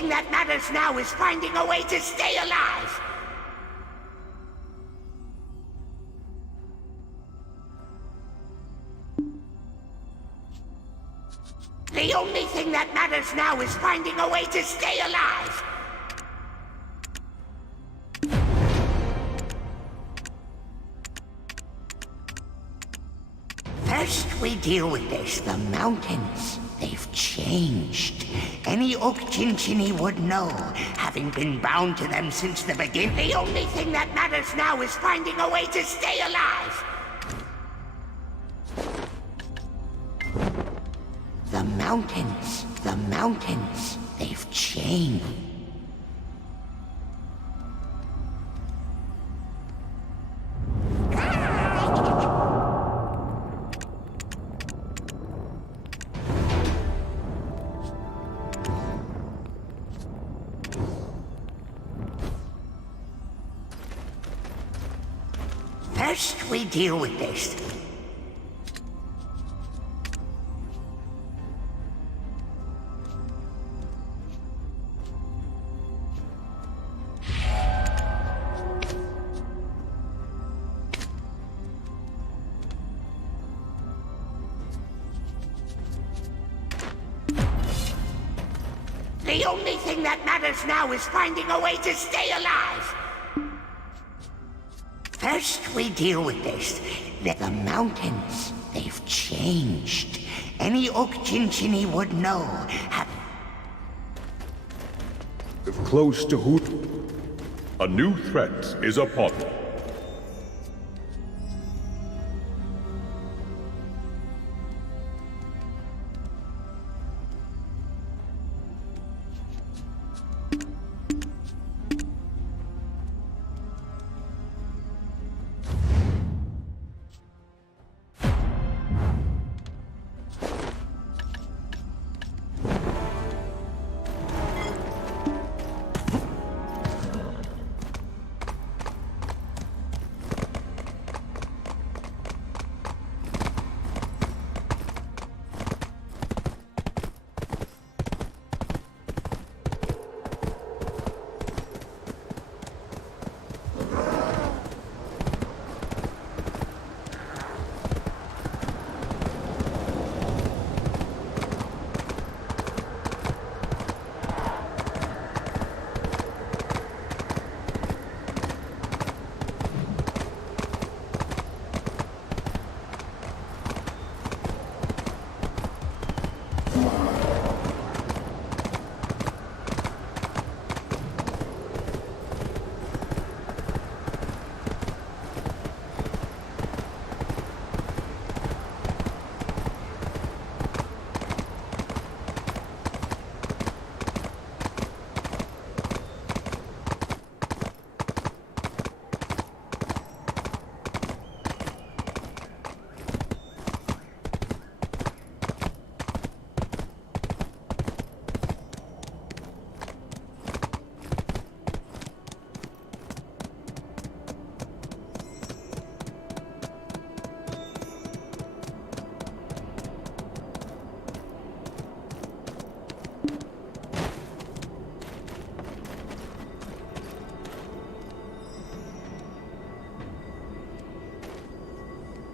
thing that matters now is finding a way to stay alive. The only thing that matters now is finding a way to stay alive. First we deal with this, the mountains. They've changed. Any Okjinchini would know, having been bound to them since the beginning. The only thing that matters now is finding a way to stay alive. The mountains, they've changed. First, we deal with this. The only thing that matters now is finding a way to stay alive. First, we deal with this. The mountains, they've changed. Any Okjinchini would know. If close to who? A new threat is upon them.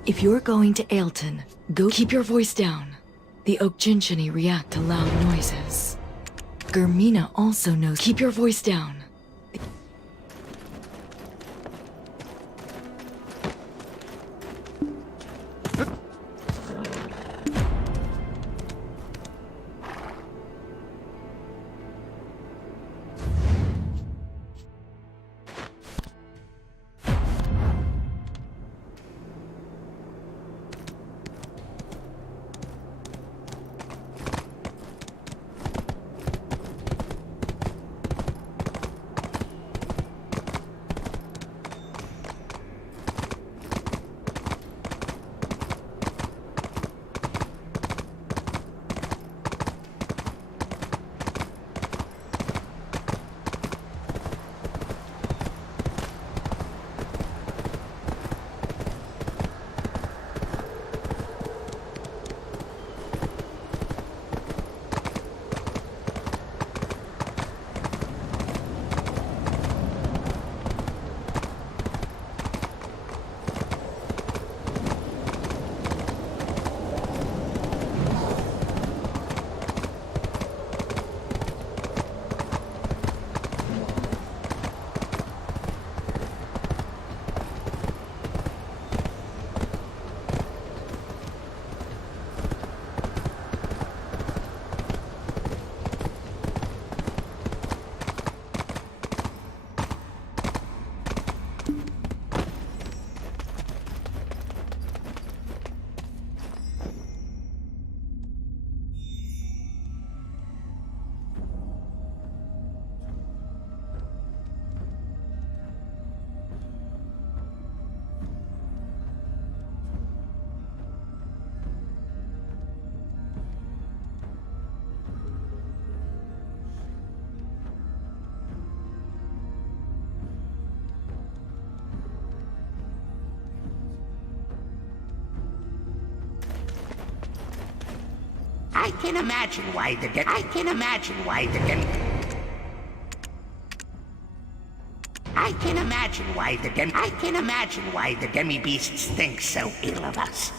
If you're going to Ailton, go keep your voice down. The Okjinchini react to loud noises. Germina also knows. Keep your voice down. I can imagine why the I can imagine why the I can imagine why the I can imagine why the demi-beasts think so ill of us.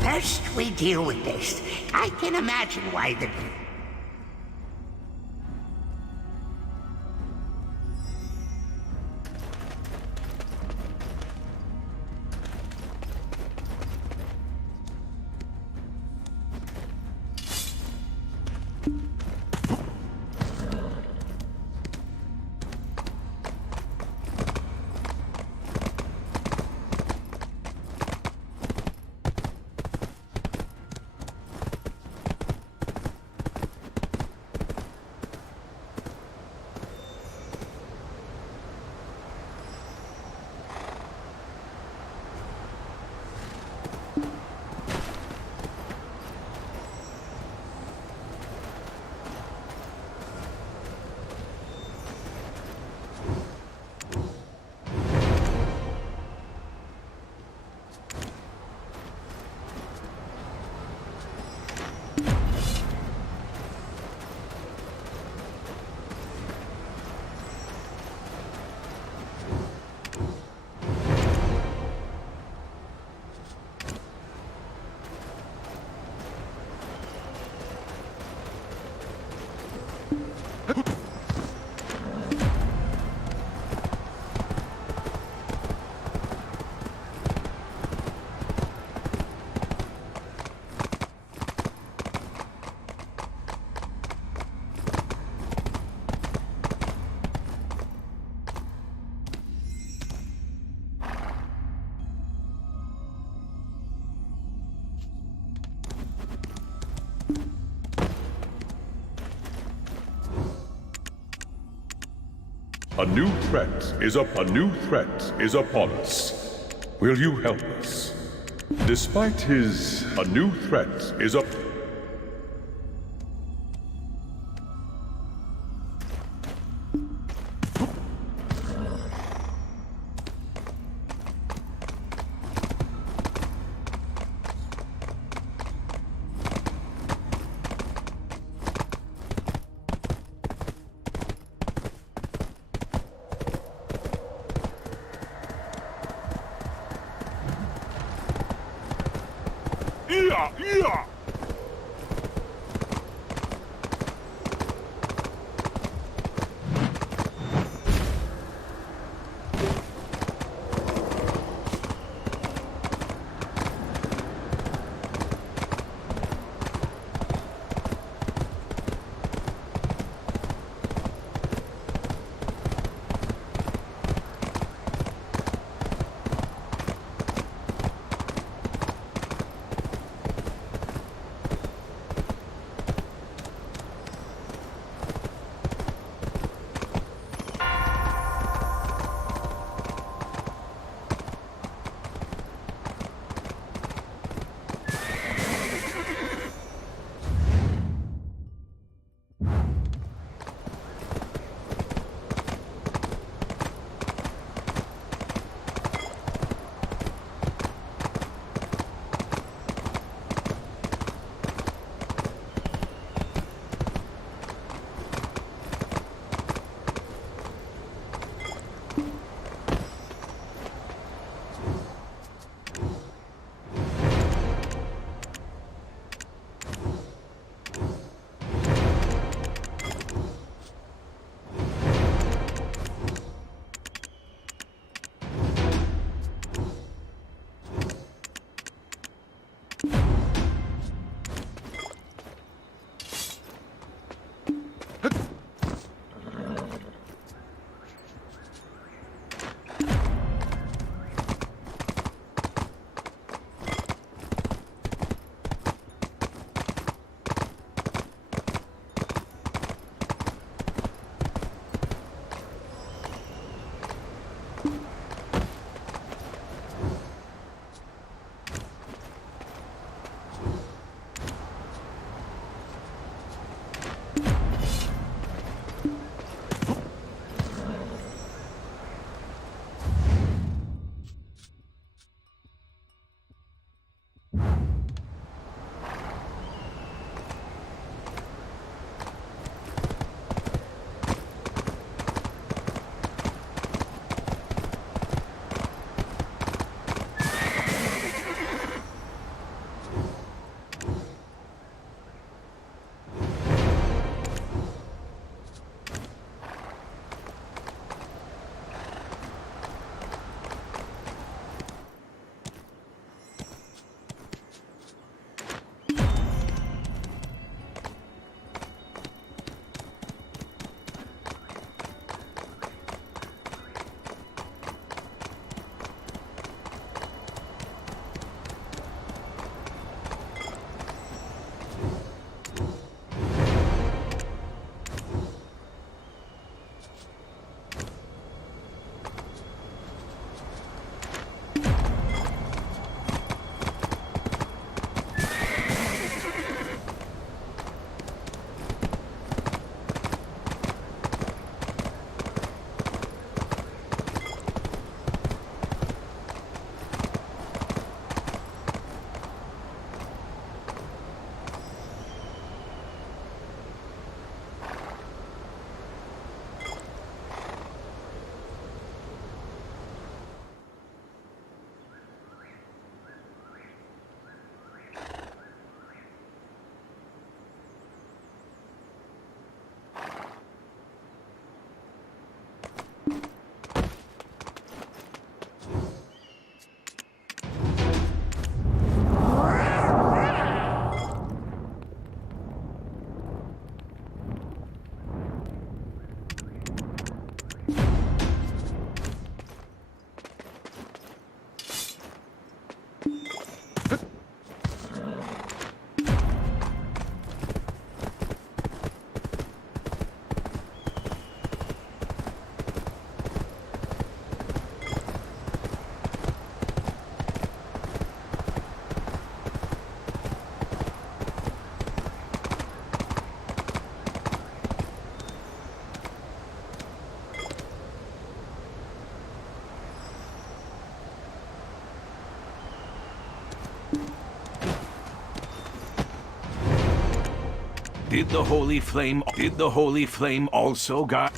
First, we deal with this. I can imagine why the A new threat is upon us. Will you help us? Despite his, a new threat is up. Yeah! Did the holy flame also guide?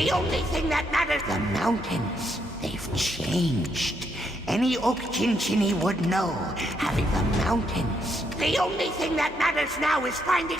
The only thing that matters... The mountains, they've changed. Any Oak Chinchini would know, having the mountains. The only thing that matters now is finding...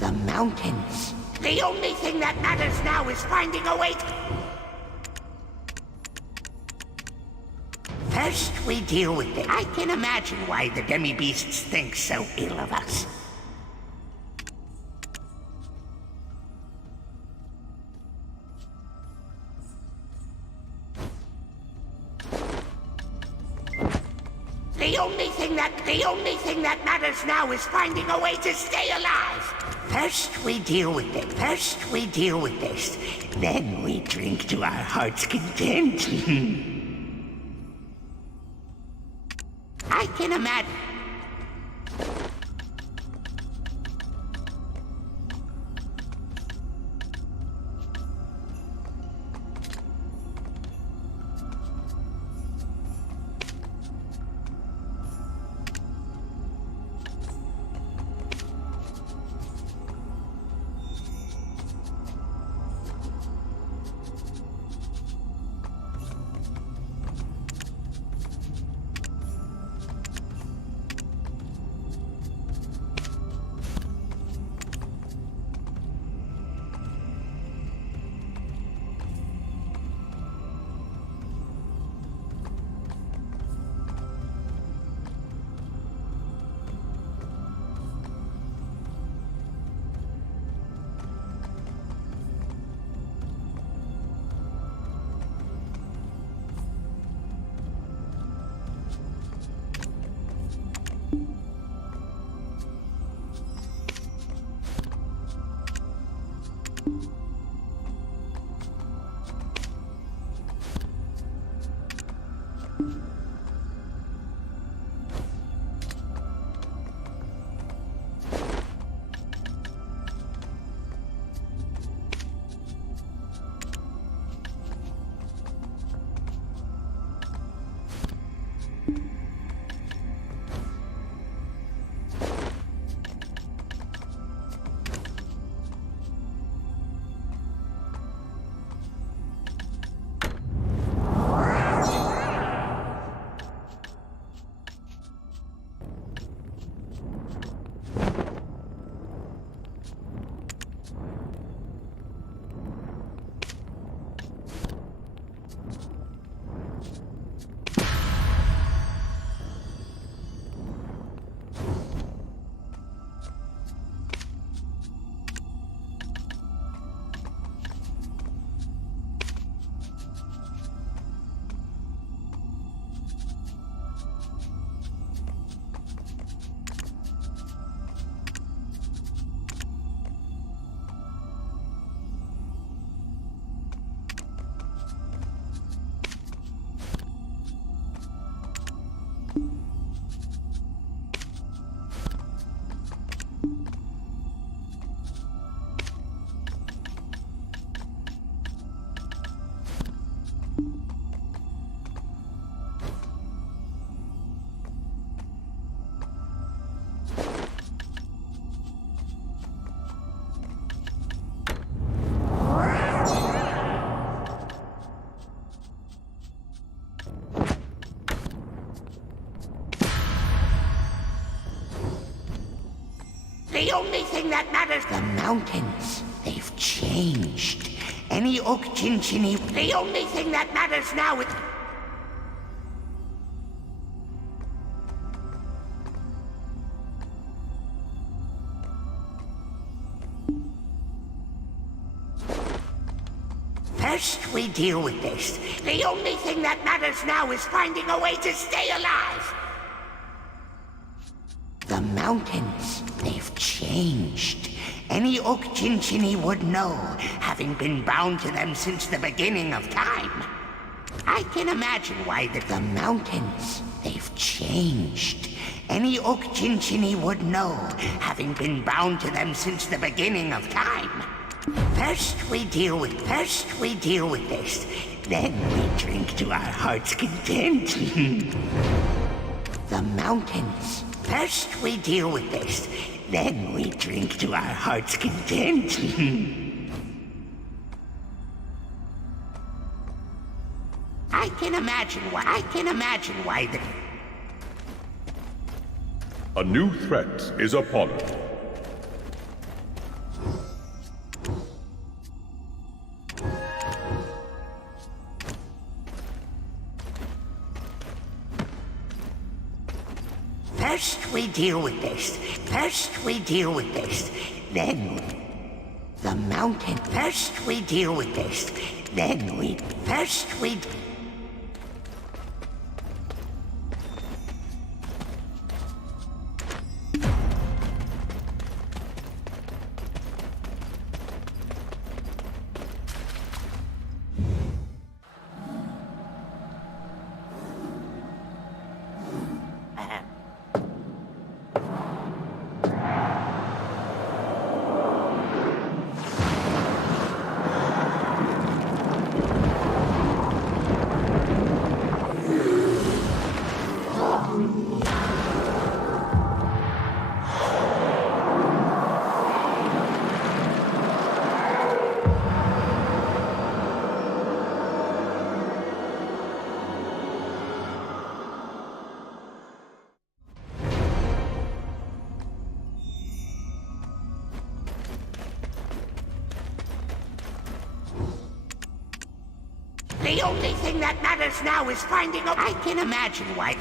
The mountains. The only thing that matters now is finding a way to... First, we deal with it. I can imagine why the demi-beasts think so ill of us. The only thing that matters now is finding a way to stay alive. First, we deal with it. First, we deal with this. Then we drink to our heart's content. I can imagine... The only thing that matters, the mountains, they've changed. Any oak chinchini, the only thing that matters now is... First, we deal with this. The only thing that matters now is finding a way to stay alive. The mountains, they've changed. Any oak chinchini would know, having been bound to them since the beginning of time. I can imagine why the mountains, they've changed. Any oak chinchini would know, having been bound to them since the beginning of time. First we deal with this. Then we drink to our heart's content. The mountains. First we deal with this. Then we drink to our heart's content. I can imagine why the... A new threat is upon us. First we deal with this. Then the mountain. First we deal with this. Then we... The only thing that matters now is finding a... I can imagine why...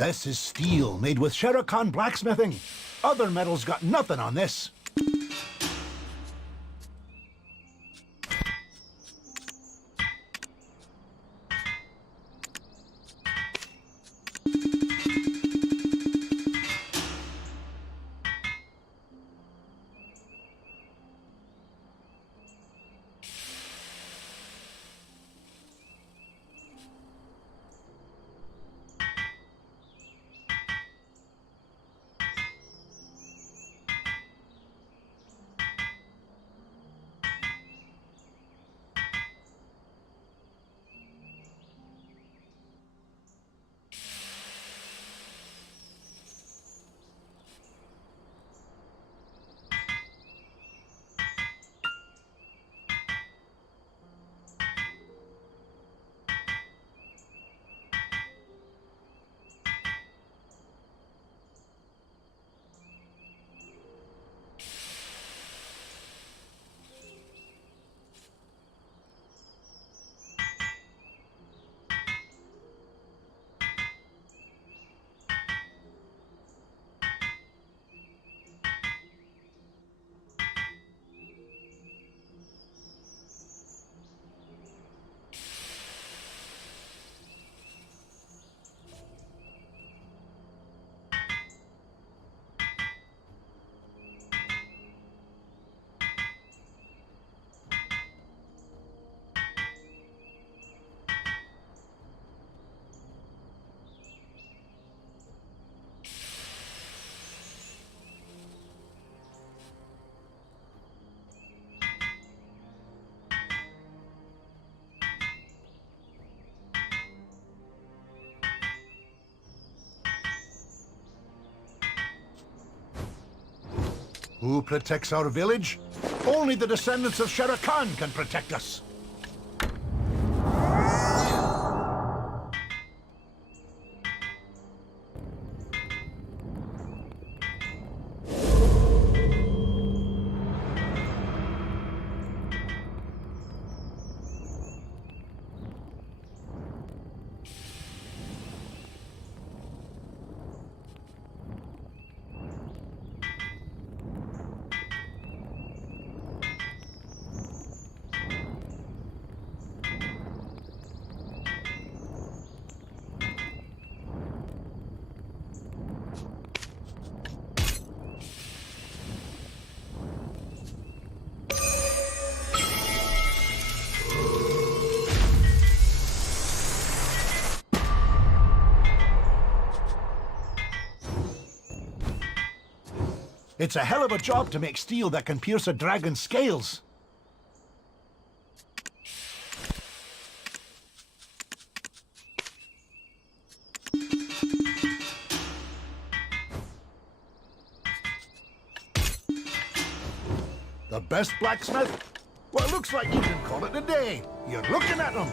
This is steel made with Shere Khan blacksmithing. Other metals got nothing on this. Who protects our village? Only the descendants of Shere Khan can protect us. It's a hell of a job to make steel that can pierce a dragon's scales. The best blacksmith? Well, looks like you can call it a day. You're looking at him.